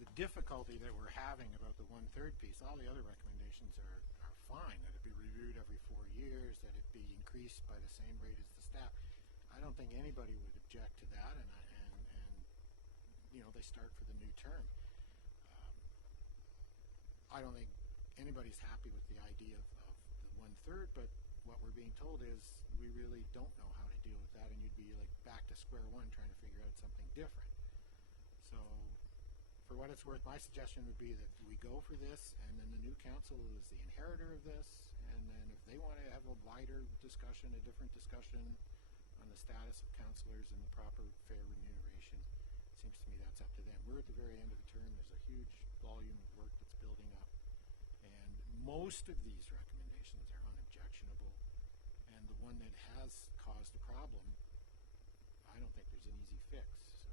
the difficulty that we're having about the 1/3 piece, all the other recommendations are fine. That it be reviewed every 4 years, that it be increased by the same rate as the staff. I don't think anybody would object to that, and you know, they start for the new term. I don't think anybody's happy with the idea of the 1/3, but what we're being told is we really don't know how to deal with that, and you'd be like back to square one trying to figure out something different. So for what it's worth, my suggestion would be that we go for this, and then the new council is the inheritor of this, and then if they want to have a wider discussion, a different discussion on the status of councillors and the proper fair remuneration, it seems to me that's up to them. We're at the very end of the term. There's a huge volume of work that's building up, and most of these recommendations are unobjectionable, and the one that has caused a problem, I don't think there's an easy fix. So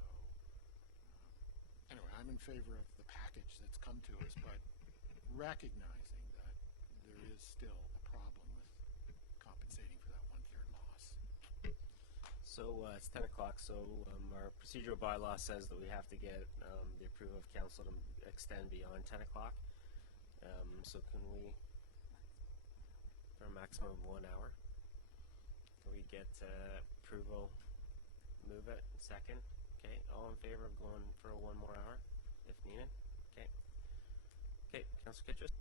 anyway, I'm in favor of the package that's come to us, but recognizing that there is still a problem with compensating for that 1/3 loss. So it's 10 o'clock, so our procedural bylaw says that we have to get the approval of council to extend beyond 10 o'clock. So can we, for a maximum of 1 hour, can we get approval, move it, second? Okay, all in favor of going for 1 more hour, if needed? Okay. Okay, Councillor Kitchus.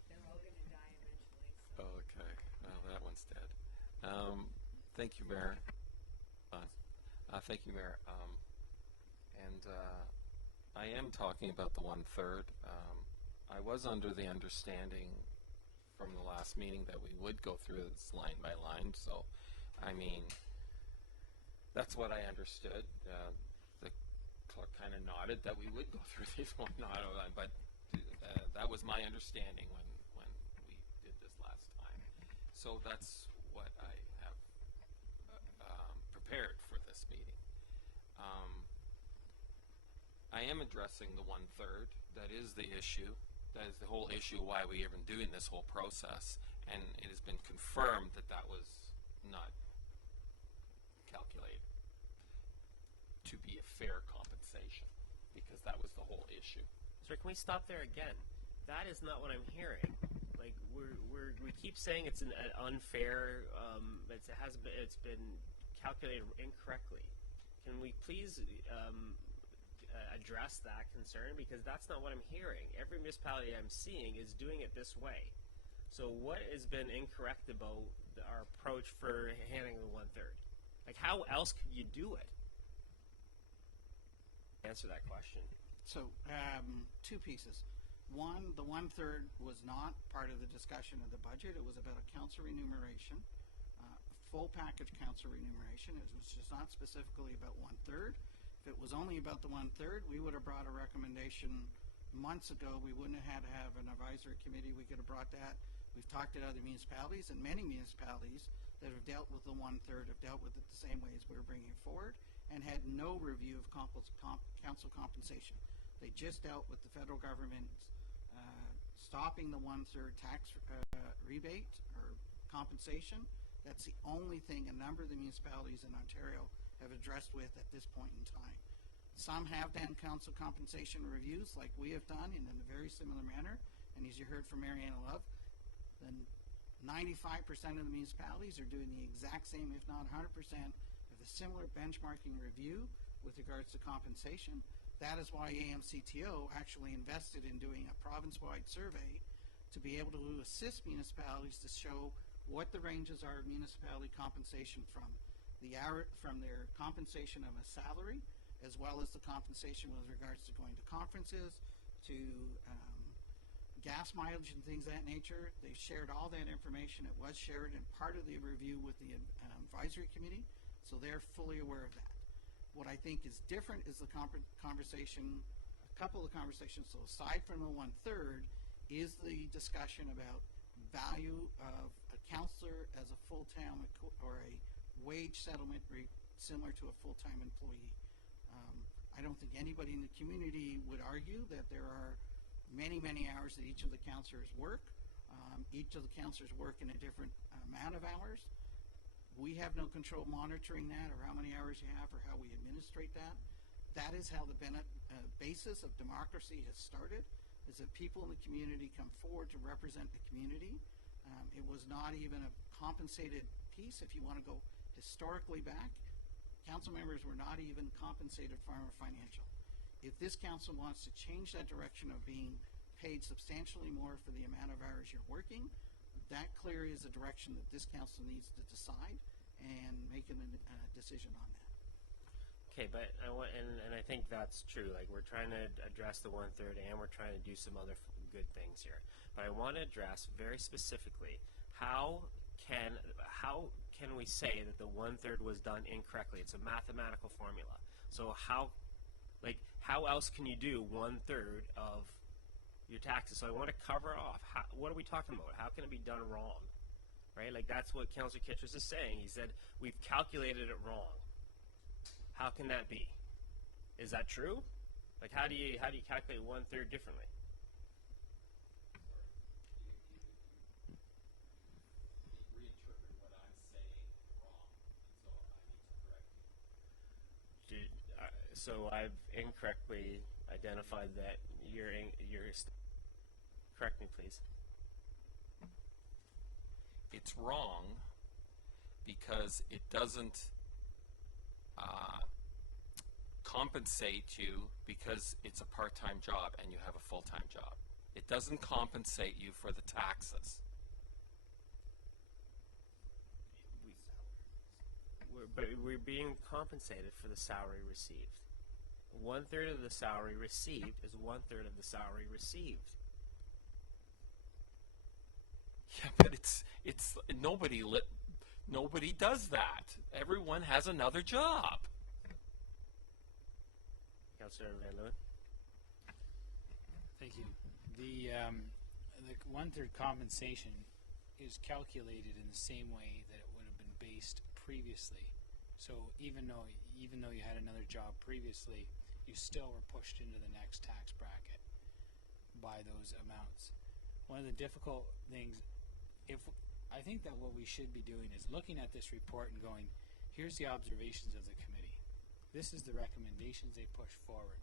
Okay, well, that one's dead. Thank you, Mayor. Thank you, Mayor. I am talking about the 1/3. I was under the understanding from the last meeting that we would go through this line by line. So, I mean, that's what I understood. The clerk kind of nodded that we would go through these one line, but that was my understanding when we did this last time. So that's what I have prepared for this meeting. I am addressing the 1/3. That is the issue. That is the whole issue why we're even doing this whole process. And it has been confirmed that that was not calculated to be a fair compensation, because that was the whole issue. Sir, can we stop there again? That is not what I'm hearing. Like we keep saying it's an unfair. It's been calculated incorrectly. Can we please address that concern, because that's not what I'm hearing. Every municipality I'm seeing is doing it this way. So what has been incorrect about our approach for handling the 1/3? Like, how else could you do it? Answer that question. So, two pieces. One, the 1/3 was not part of the discussion of the budget. It was about a council remuneration, full package council remuneration. It was just not specifically about 1/3. If it was only about the 1/3, we would have brought a recommendation months ago. We wouldn't have had to have an advisory committee. We could have brought that. We've talked to other municipalities, and many municipalities that have dealt with the 1/3 have dealt with it the same way as we're bringing it forward, and had no review of council compensation. They just dealt with the federal government stopping the 1/3 tax rebate or compensation. That's the only thing a number of the municipalities in Ontario have addressed with at this point in time. Some have done council compensation reviews like we have done in a very similar manner, and as you heard from Mariana Love, then 95% of the municipalities are doing the exact same, if not 100%, of the similar benchmarking review with regards to compensation. That is why AMCTO actually invested in doing a province-wide survey to be able to assist municipalities to show what the ranges are of municipality compensation from their compensation of a salary, as well as the compensation with regards to going to conferences, to gas mileage and things of that nature. They shared all that information. It was shared in part of the review with the advisory committee, so they're fully aware of that. What I think is different is the conversation, a couple of conversations. So aside from the 1/3, is the discussion about value of a councillor as a full-time or a wage settlement rate similar to a full-time employee. I don't think anybody in the community would argue that there are many, many hours that each of the councillors work. Each of the councillors work in a different amount of hours. We have no control monitoring that or how many hours you have or how we administrate that. That is how the basis of democracy has started, is that people in the community come forward to represent the community. It was not even a compensated piece. If you want to go historically back, council members were not even compensated farm or financial. If this council wants to change that direction of being paid substantially more for the amount of hours you're working, that clearly is a direction that this council needs to decide and make a decision on that. Okay, but I think that's true. Like, we're trying to address the 1/3, and we're trying to do some other good things here. But I want to address very specifically how can we say that the 1/3 was done incorrectly? It's a mathematical formula. So how else can you do 1/3 of your taxes? So I want to cover off. What are we talking about? How can it be done wrong? Right? Like, that's what Councillor Kittredge is saying. He said, we've calculated it wrong. How can that be? Is that true? Like, how do you calculate 1/3 differently? Reinterpret what I'm saying wrong, and so I need to correct you. So I've incorrectly identified that you're correct me, please. It's wrong because it doesn't compensate you because it's a part-time job and you have a full-time job. It doesn't compensate you for the taxes. We're being compensated for the salary received. 1/3 of the salary received is 1/3 of the salary received. Yeah, but it's nobody does that. Everyone has another job. Councillor Van Leeuwen. Thank you. The 1/3 compensation is calculated in the same way that it would have been based previously. So even though you had another job previously, you still were pushed into the next tax bracket by those amounts. One of the difficult things, I think that what we should be doing is looking at this report and going, here's the observations of the committee. This is the recommendations they push forward.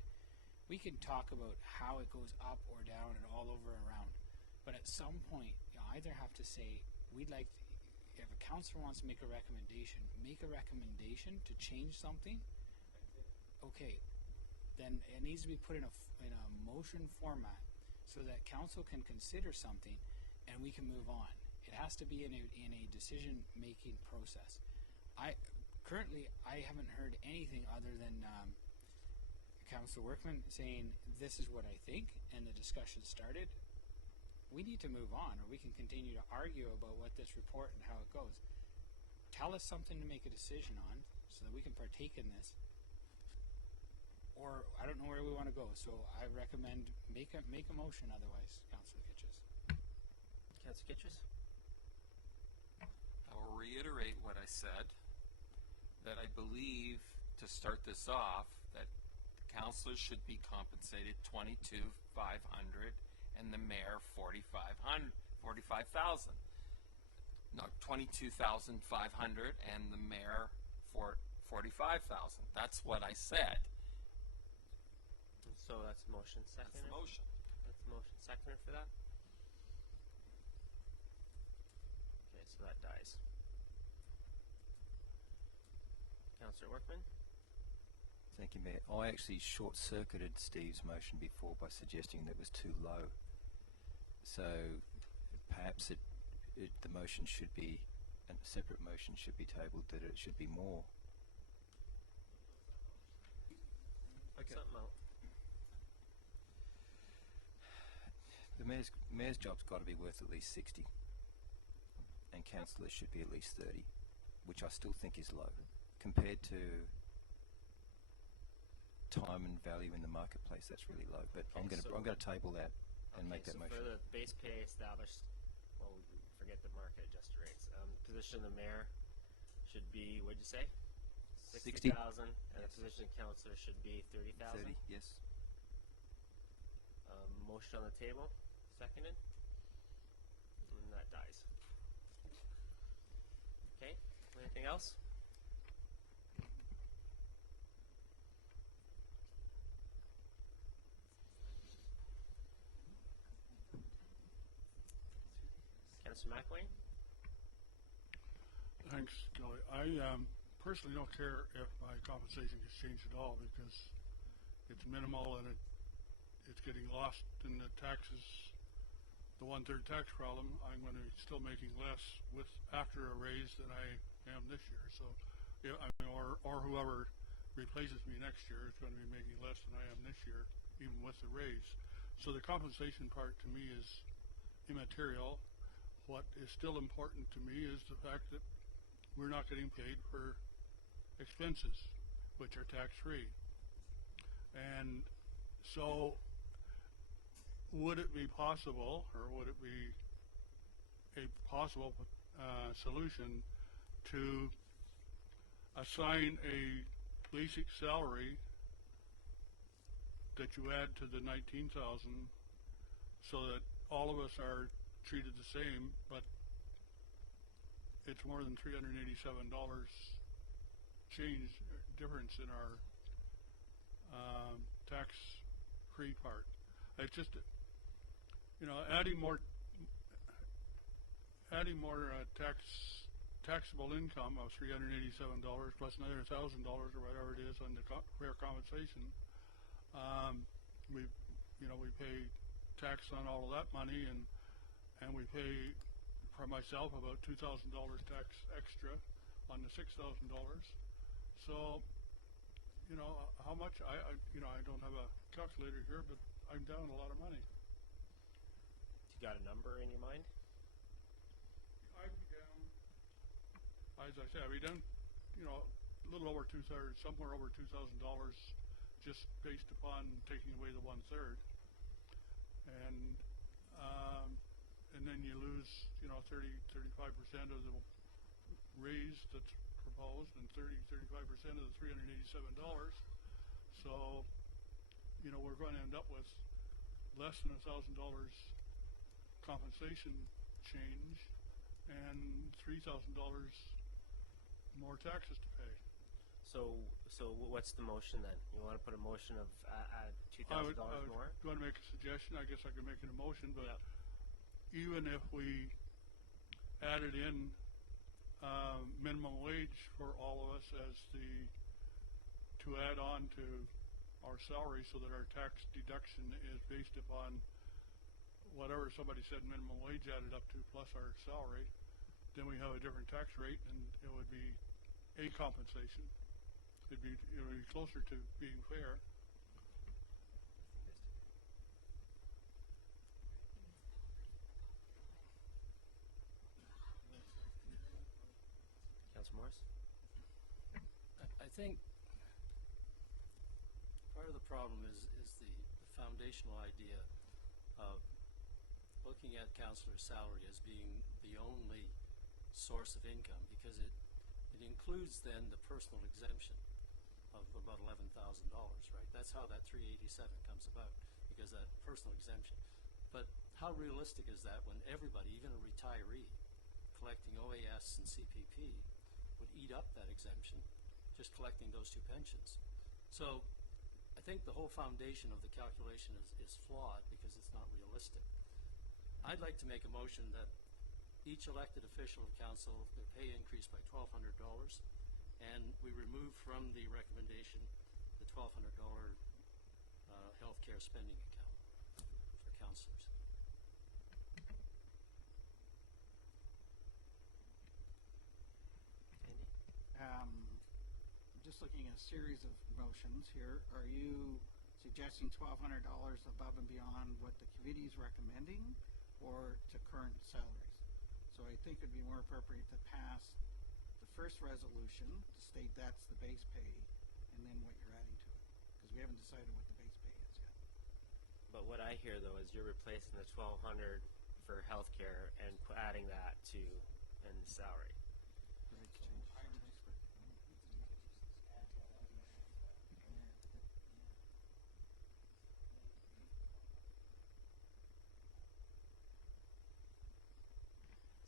We can talk about how it goes up or down and all over around, but at some point you either have to say, if a councillor wants to make a recommendation to change something. Okay, then it needs to be put in a motion format so that council can consider something and we can move on. It has to be in a decision-making process. Currently, I haven't heard anything other than Councillor Workman saying, this is what I think, and the discussion started, we need to move on, or we can continue to argue about what this report and how it goes. Tell us something to make a decision on so that we can partake in this. Or I don't know where we want to go, so I recommend make a motion otherwise, Councillor Kitches. Councillor Kitches? I will reiterate what I said, that I believe, to start this off, that the councillors should be compensated $22,500 and the mayor $45,000. No, $22,500 and the mayor for $45,000. That's what I said. So that's a motion. Second. That's the motion. That's the motion. Seconder for that. Okay, so that dies. Councillor Workman? Thank you, Mayor. I actually short-circuited Steve's motion before by suggesting that it was too low. So perhaps the motion should be, a separate motion should be tabled that it should be more. Put something out. The mayor's job's got to be worth at least 60, and councillors should be at least 30, which I still think is low compared to time and value in the marketplace. That's really low. But Okay, I'm going to table that and make that so motion. for the base pay established, well, we forget the market adjusted rates. Position of the mayor should be, what'd you say? 60,000, and the position of councillor should be 30,000. 30, yes. Motion on the table, seconded, and that dies. Okay, anything else? Councillor McElwain? Thanks, Kelly. I personally don't care if my compensation gets changed at all because it's minimal and it's getting lost in the taxes, the 1/3 tax problem. I'm going to be still making less after a raise than I am this year. So, yeah, I mean, or whoever replaces me next year is going to be making less than I am this year, even with the raise. So the compensation part to me is immaterial. What is still important to me is the fact that we're not getting paid for expenses, which are tax-free. And so would it be possible, or would it be a possible solution to assign a basic salary that you add to the 19,000 so that all of us are treated the same, but it's more than $387 difference in our tax-free part. It's just, you know, adding more taxable income of $387 plus another $1,000 or whatever it is on the fair compensation. We pay tax on all of that money, and we pay for myself about $2,000 tax extra on the $6,000. So, you know, how much I don't have a calculator here, but I'm down a lot of money. You got a number in your mind? I'd be down, as I say, I'd be down, you know, a little over 2/3, somewhere over $2,000, just based upon taking away the 1/3, and then you lose, you know, 35% of the raise that's proposed, and 35% of the $387. So, you know, we're going to end up with less than $1,000 compensation change and $3,000 more taxes to pay. So what's the motion then? You want to put a motion of $2,000 more? Do you want to make a suggestion? I guess I could make an emotion, but even if we added in minimum wage for all of us as to add on to our salary so that our tax deduction is based upon whatever somebody said minimum wage added up to plus our salary, then we have a different tax rate, and it would be a compensation. It would be closer to being fair. Councillor Morris. I think part of the problem is the foundational idea of looking at councillor's salary as being the only source of income, because it includes then the personal exemption of about $11,000, right? That's how that 387 comes about, because that personal exemption. But how realistic is that when everybody, even a retiree, collecting OAS and CPP, would eat up that exemption, just collecting those two pensions? So I think the whole foundation of the calculation is flawed because it's not realistic. I'd like to make a motion that each elected official of council, their pay increase by $1,200, and we remove from the recommendation the $1,200 health care spending account for councillors. Just looking at a series of motions here, are you suggesting $1,200 above and beyond what the committee is recommending, or to current salaries? So I think it'd be more appropriate to pass the first resolution to state that's the base pay, and then what you're adding to it, because we haven't decided what the base pay is yet. But what I hear though is you're replacing the $1,200 for healthcare and adding that to in salary.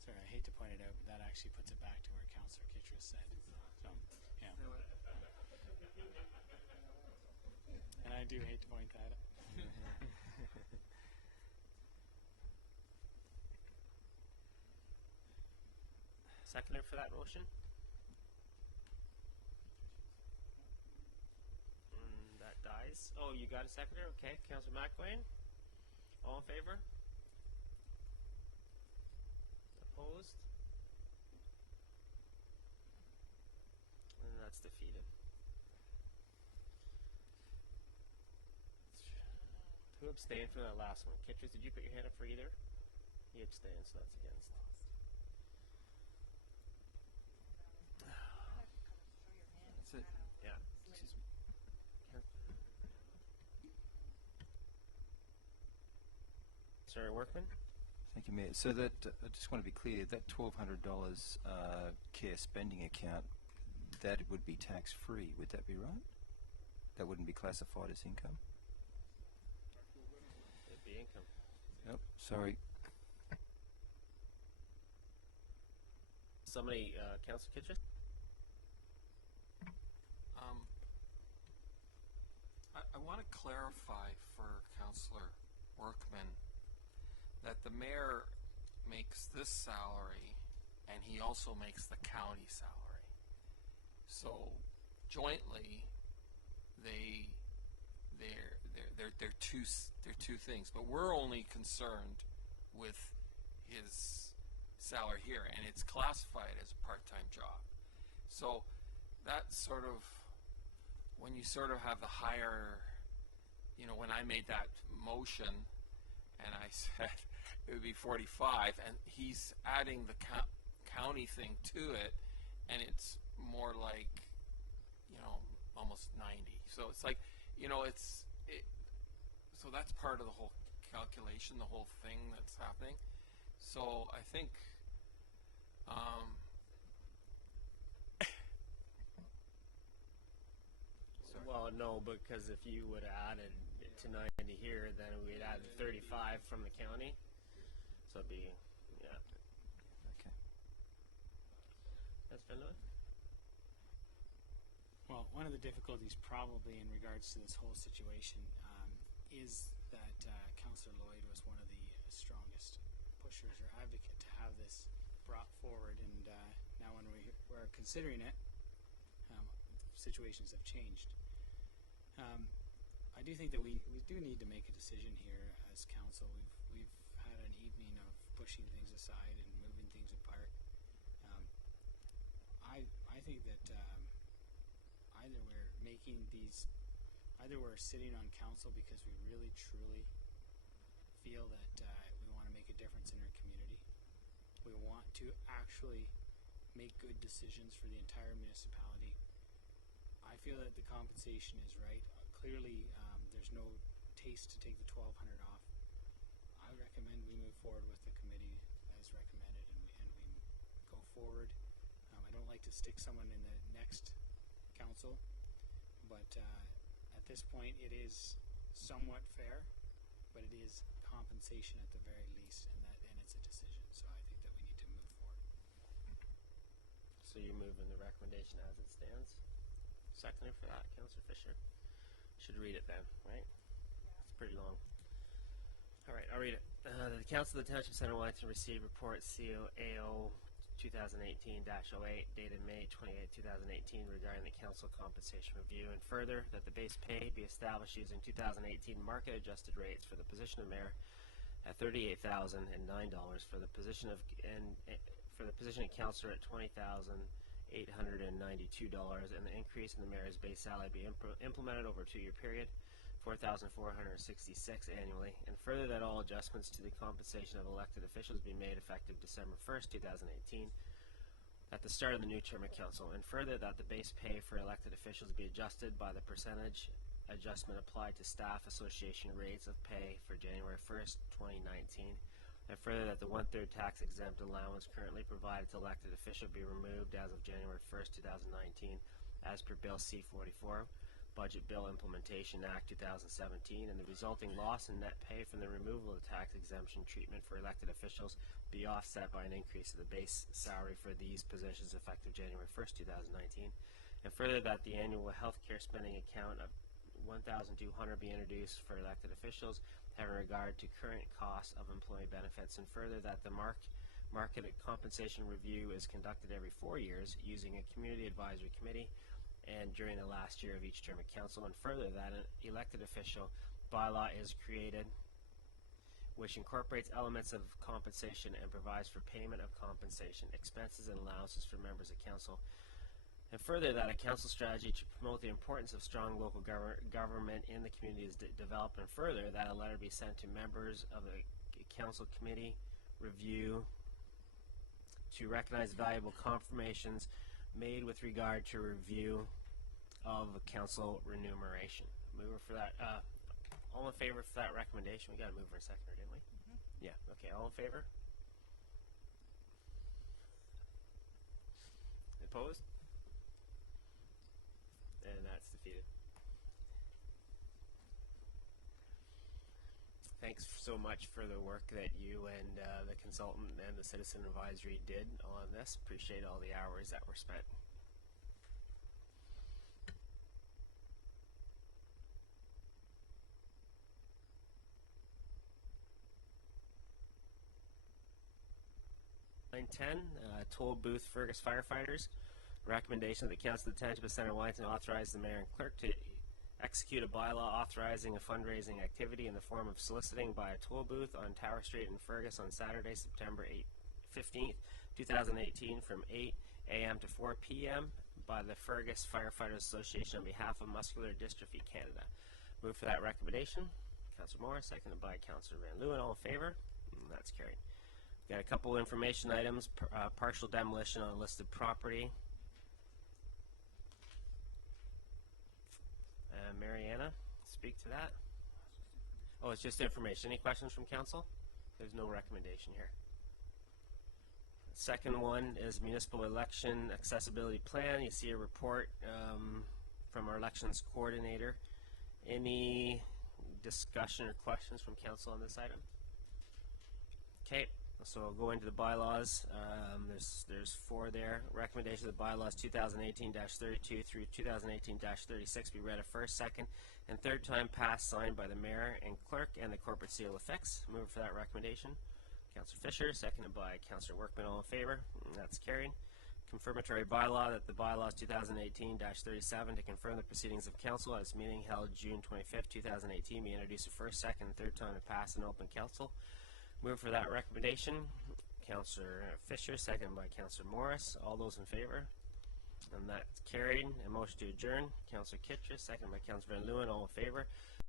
Sorry, I hate to point it out, but that actually puts it back to where Councillor Kittrus said. So, yeah. And I do hate to point that out. Seconder for that motion? That dies. Oh, you got a seconder? Okay, Councillor McWayne. All in favor? Opposed? And that's defeated. Who abstained from that last one? Kitchers, did you put your hand up for either? He abstained, so that's against. That's it. Yeah. Excuse me. Sorry, Workman? Thank you, Mayor. So that, I just want to be clear, that $1,200 care spending account, that would be tax-free, would that be right? That wouldn't be classified as income? It'd be income. Yep, sorry. Somebody, Councillor Kitchen? I want to clarify for Councillor Workman that the mayor makes this salary and he also makes the county salary. So jointly they're two things, but we're only concerned with his salary here, and it's classified as a part-time job. So that's sort of when you sort of have the higher, you know, when I made that motion and I said it would be 45, and he's adding the county thing to it, and it's more like, you know, almost 90. So it's like, you know, so that's part of the whole calculation, the whole thing that's happening. So I think well, no, because if you would have added it to 90 here, then we'd add 35 from the county. So it'd be, yeah. Okay. That's Finland? Well, one of the difficulties probably in regards to this whole situation is that Councillor Lloyd was one of the strongest pushers or advocate to have this brought forward, and now when we're considering it, situations have changed. I do think that we do need to make a decision here as council. We've had an evening of pushing things aside and moving things apart. I think that either we're sitting on council because we really truly feel that we want to make a difference in our community. We want to actually make good decisions for the entire municipality. I feel that the compensation is right. Clearly, there's no taste to take the $1,200 off. I recommend we move forward with the committee as recommended, and we go forward. I don't like to stick someone in the next council, but at this point it is somewhat fair, but it is compensation at the very least, and it's a decision. So I think that we need to move forward. So you're moving the recommendation as it stands? Seconder for that, Councillor Fisher. Should read it then, right? Yeah. It's pretty long. All right, I'll read it. The Council of the Township of Center Wellington received report COAO 2018-08 dated May 28, 2018 regarding the council compensation review, and further that the base pay be established using 2018 market adjusted rates for the position of mayor at $38,009 for the position of councillor at $20,892, and the increase in the mayor's base salary be implemented over a 2-year period, $4,466 annually, and further that all adjustments to the compensation of elected officials be made effective December 1st, 2018 at the start of the new term of council, and further that the base pay for elected officials be adjusted by the percentage adjustment applied to staff association rates of pay for January 1st, 2019, and further that the 1/3 tax exempt allowance currently provided to elected official be removed as of January 1st, 2019 as per Bill C-44, Budget Bill Implementation Act 2017, and the resulting loss in net pay from the removal of the tax exemption treatment for elected officials be offset by an increase of the base salary for these positions effective January 1st, 2019, and further that the annual health care spending account of $1,200 be introduced for elected officials having regard to current costs of employee benefits, and further that the market compensation review is conducted every 4 years using a community advisory committee and during the last year of each term of council, and further that an elected official bylaw is created which incorporates elements of compensation and provides for payment of compensation, expenses, and allowances for members of council, and further that a council strategy to promote the importance of strong local government in the community is developed, and further that a letter be sent to members of the council committee review to recognize valuable confirmations made with regard to review of council remuneration. Mover for that. All in favor for that recommendation? We got a mover and seconder, didn't we? Yeah. Okay. All in favor? Opposed? And that's defeated. Thanks so much for the work that you and the consultant and the citizen advisory did on this. Appreciate all the hours that were spent. Line 10, toll booth Fergus firefighters. Recommendation of the Council of the Township of Center Wellington authorize the mayor and clerk to execute a bylaw authorizing a fundraising activity in the form of soliciting by a toll booth on Tower Street in Fergus on Saturday, September 15th, 2018 from 8 a.m. to 4 p.m. by the Fergus Firefighters Association on behalf of Muscular Dystrophy Canada. Move for that recommendation. Councillor Morris, seconded by Councillor Van Leeuwen. All in favor? That's carried. Got a couple information items. Partial demolition on listed property. Mariana, speak to that. Oh, it's just information. Any questions from council? There's no recommendation here. Second one is municipal election accessibility plan. You see a report from our elections coordinator. Any discussion or questions from council on this item? Okay. So I'll go into the bylaws. There's 4 there. Recommendation of the bylaws 2018-32 through 2018-36 be read a first, second, and third time passed, signed by the mayor and clerk and the corporate seal affixed. Move for that recommendation. Councillor Fisher, seconded by Councillor Workman. All in favor? That's carried. Confirmatory bylaw that the bylaws 2018-37 to confirm the proceedings of council at its meeting held June 25th, 2018 be introduced a first, second, and third time to pass in open council. Move for that recommendation. Councillor Fisher, second by Councillor Morris. All those in favor? And that's carried. A motion to adjourn. Councillor Kittress, second by Councillor Van Leeuwen. All in favor?